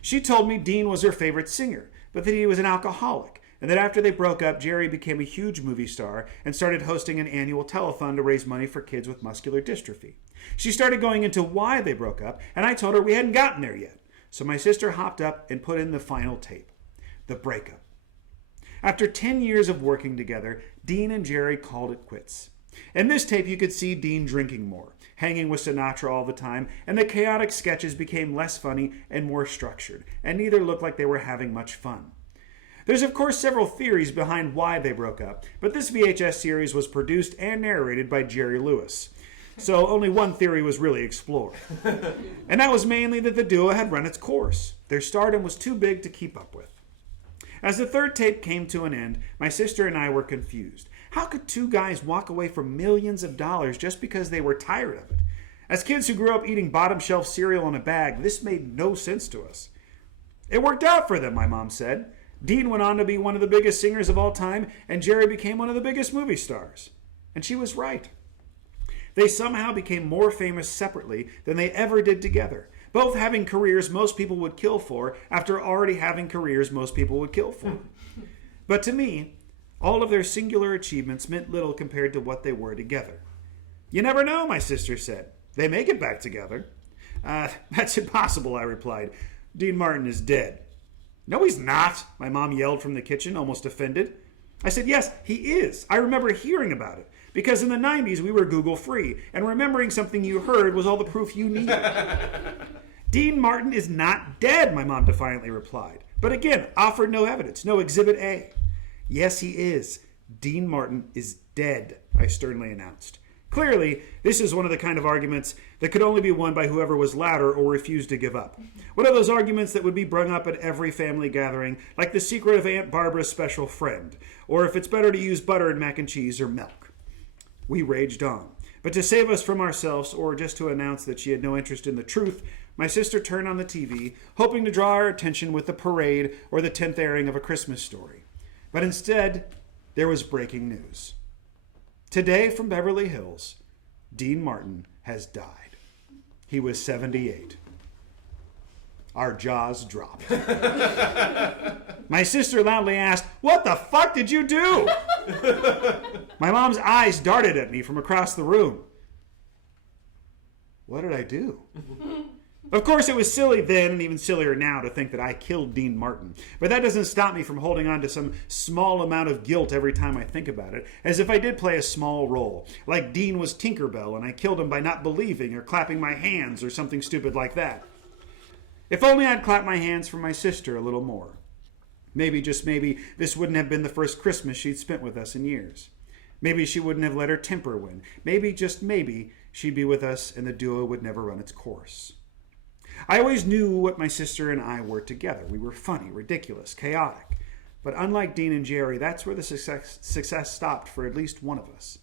She told me Dean was her favorite singer, but that he was an alcoholic, and that after they broke up, Jerry became a huge movie star and started hosting an annual telethon to raise money for kids with muscular dystrophy. She started going into why they broke up, and I told her we hadn't gotten there yet. So my sister hopped up and put in the final tape, the breakup. After 10 years of working together, Dean and Jerry called it quits. In this tape, you could see Dean drinking more, hanging with Sinatra all the time, and the chaotic sketches became less funny and more structured, and neither looked like they were having much fun. There's of course several theories behind why they broke up, but this VHS series was produced and narrated by Jerry Lewis. So only one theory was really explored. And that was mainly that the duo had run its course. Their stardom was too big to keep up with. As the third tape came to an end, my sister and I were confused. How could two guys walk away from millions of dollars just because they were tired of it? As kids who grew up eating bottom shelf cereal in a bag, this made no sense to us. It worked out for them, my mom said. Dean went on to be one of the biggest singers of all time, and Jerry became one of the biggest movie stars. And she was right. They somehow became more famous separately than they ever did together, both having careers most people would kill for after already having careers most people would kill for. But to me, all of their singular achievements meant little compared to what they were together. You never know, my sister said. They may get back together. That's impossible, I replied. Dean Martin is dead. No, he's not, my mom yelled from the kitchen, almost offended. I said, yes, he is. I remember hearing about it. Because in the 90s, we were Google free, and remembering something you heard was all the proof you needed. Dean Martin is not dead, my mom defiantly replied. But again, offered no evidence, no Exhibit A. Yes, he is. Dean Martin is dead, I sternly announced. Clearly, this is one of the kind of arguments that could only be won by whoever was louder or refused to give up. One of those arguments that would be brung up at every family gathering, like the secret of Aunt Barbara's special friend, or if it's better to use butter in mac and cheese or milk. We raged on. But to save us from ourselves, or just to announce that she had no interest in the truth, my sister turned on the TV, hoping to draw our attention with the parade or the 10th airing of A Christmas Story. But instead, there was breaking news. Today from Beverly Hills, Dean Martin has died. He was 78. Our jaws dropped. My sister loudly asked, "What the fuck did you do?" My mom's eyes darted at me from across the room. What did I do? Of course, it was silly then and even sillier now to think that I killed Dean Martin. But that doesn't stop me from holding on to some small amount of guilt every time I think about it, as if I did play a small role. Like Dean was Tinkerbell and I killed him by not believing or clapping my hands or something stupid like that. If only I'd clapped my hands for my sister a little more. Maybe, just maybe, this wouldn't have been the first Christmas she'd spent with us in years. Maybe she wouldn't have let her temper win. Maybe, just maybe, she'd be with us and the duo would never run its course. I always knew what my sister and I were together. We were funny, ridiculous, chaotic. But unlike Dean and Jerry, that's where the success stopped for at least one of us.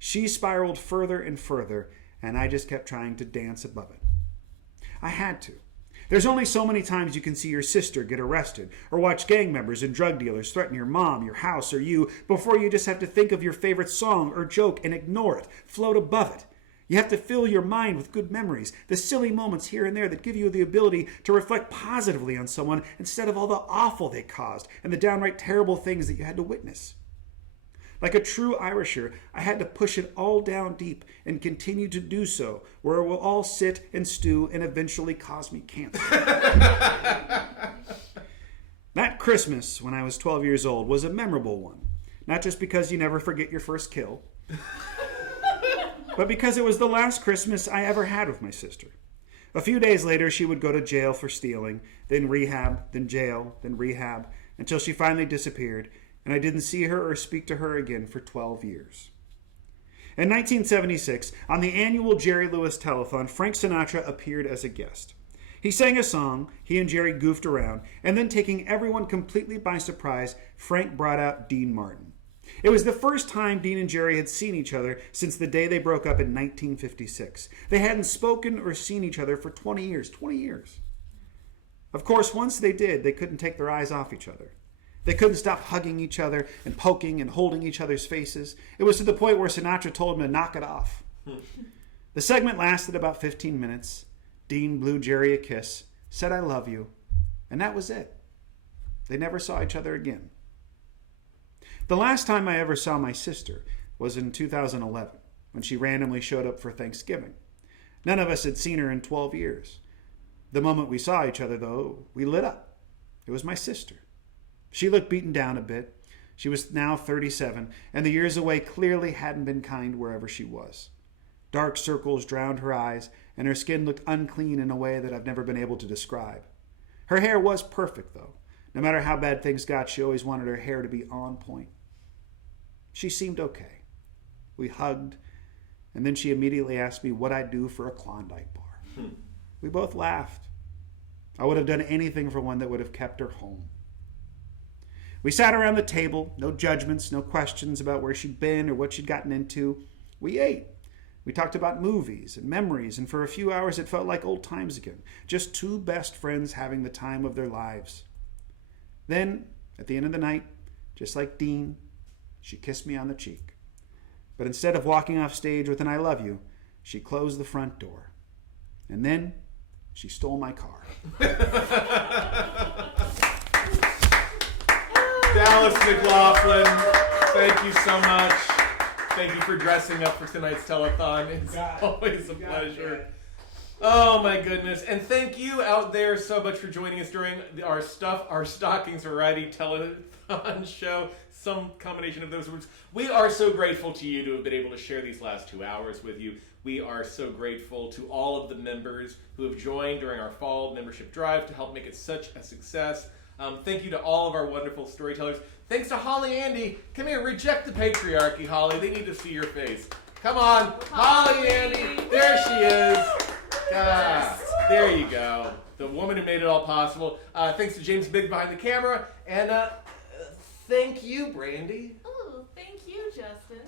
She spiraled further and further, and I just kept trying to dance above it. I had to. There's only so many times you can see your sister get arrested, or watch gang members and drug dealers threaten your mom, your house, or you, before you just have to think of your favorite song or joke and ignore it, float above it. You have to fill your mind with good memories, the silly moments here and there that give you the ability to reflect positively on someone instead of all the awful they caused and the downright terrible things that you had to witness. Like a true Irisher, I had to push it all down deep and continue to do so, where it will all sit and stew and eventually cause me cancer. That Christmas, when I was 12 years old, was a memorable one. Not just because you never forget your first kill, but because it was the last Christmas I ever had with my sister. A few days later, she would go to jail for stealing, then rehab, then jail, then rehab, until she finally disappeared, and I didn't see her or speak to her again for 12 years. In 1976, on the annual Jerry Lewis Telethon, Frank Sinatra appeared as a guest. He sang a song, he and Jerry goofed around, and then taking everyone completely by surprise, Frank brought out Dean Martin. It was the first time Dean and Jerry had seen each other since the day they broke up in 1956. They hadn't spoken or seen each other for 20 years. 20 years. Of course, once they did, they couldn't take their eyes off each other. They couldn't stop hugging each other and poking and holding each other's faces. It was to the point where Sinatra told him to knock it off. The segment lasted about 15 minutes. Dean blew Jerry a kiss, said "I love you," and that was it. They never saw each other again. The last time I ever saw my sister was in 2011, when she randomly showed up for Thanksgiving. None of us had seen her in 12 years. The moment we saw each other, though, we lit up. It was my sister. She looked beaten down a bit. She was now 37, and the years away clearly hadn't been kind wherever she was. Dark circles drowned her eyes, and her skin looked unclean in a way that I've never been able to describe. Her hair was perfect, though. No matter how bad things got, she always wanted her hair to be on point. She seemed okay. We hugged, and then she immediately asked me what I'd do for a Klondike bar. We both laughed. I would have done anything for one that would have kept her home. We sat around the table, no judgments, no questions about where she'd been or what she'd gotten into. We ate. We talked about movies and memories, and for a few hours it felt like old times again, just two best friends having the time of their lives. Then, at the end of the night, just like Dean, she kissed me on the cheek. But instead of walking off stage with an "I love you," she closed the front door. And then she stole my car. Dallas McLaughlin, thank you so much. Thank you for dressing up for tonight's telethon. It's always a pleasure. Oh my goodness. And thank you out there so much for joining us during our Stockings Variety Telethon show. Some combination of those words. We are so grateful to you to have been able to share these last 2 hours with you. We are so grateful to all of the members who have joined during our fall membership drive to help make it such a success. Thank you to all of our wonderful storytellers. Thanks to Holly Andy. Come here, reject the patriarchy, Holly. They need to see your face. Come on, Holly Andy. There she is. There you go. The woman who made it all possible. Thanks to James Biggs behind the camera. And thank you, Brandy. Oh, thank you, Justin.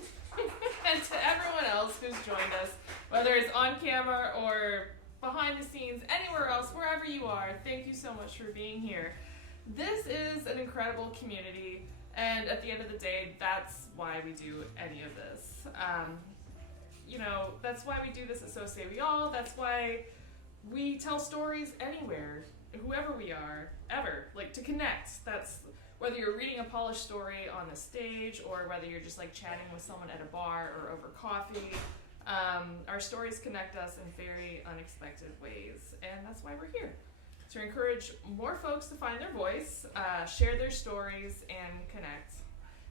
And to everyone else who's joined us, whether it's on camera or behind the scenes, anywhere else, wherever you are, thank you so much for being here. This is an incredible community, and at the end of the day, that's why we do any of this. That's why we do this at So Say We All. That's why we tell stories anywhere, whoever we are, ever, like to connect. That's whether you're reading a polished story on the stage or whether you're just like chatting with someone at a bar or over coffee. Our stories connect us in very unexpected ways, and that's why we're here. To encourage more folks to find their voice, share their stories, and connect.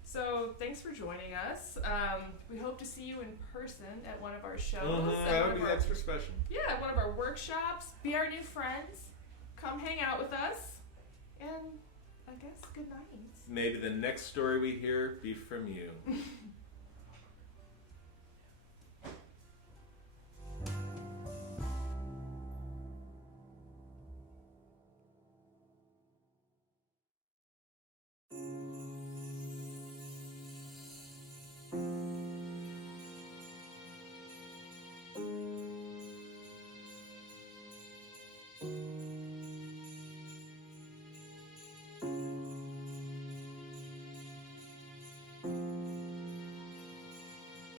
So thanks for joining us. We hope to see you in person at one of our shows. That would be extra special. Yeah, at one of our workshops. Be our new friends. Come hang out with us. And I guess good night. Maybe the next story we hear be from you.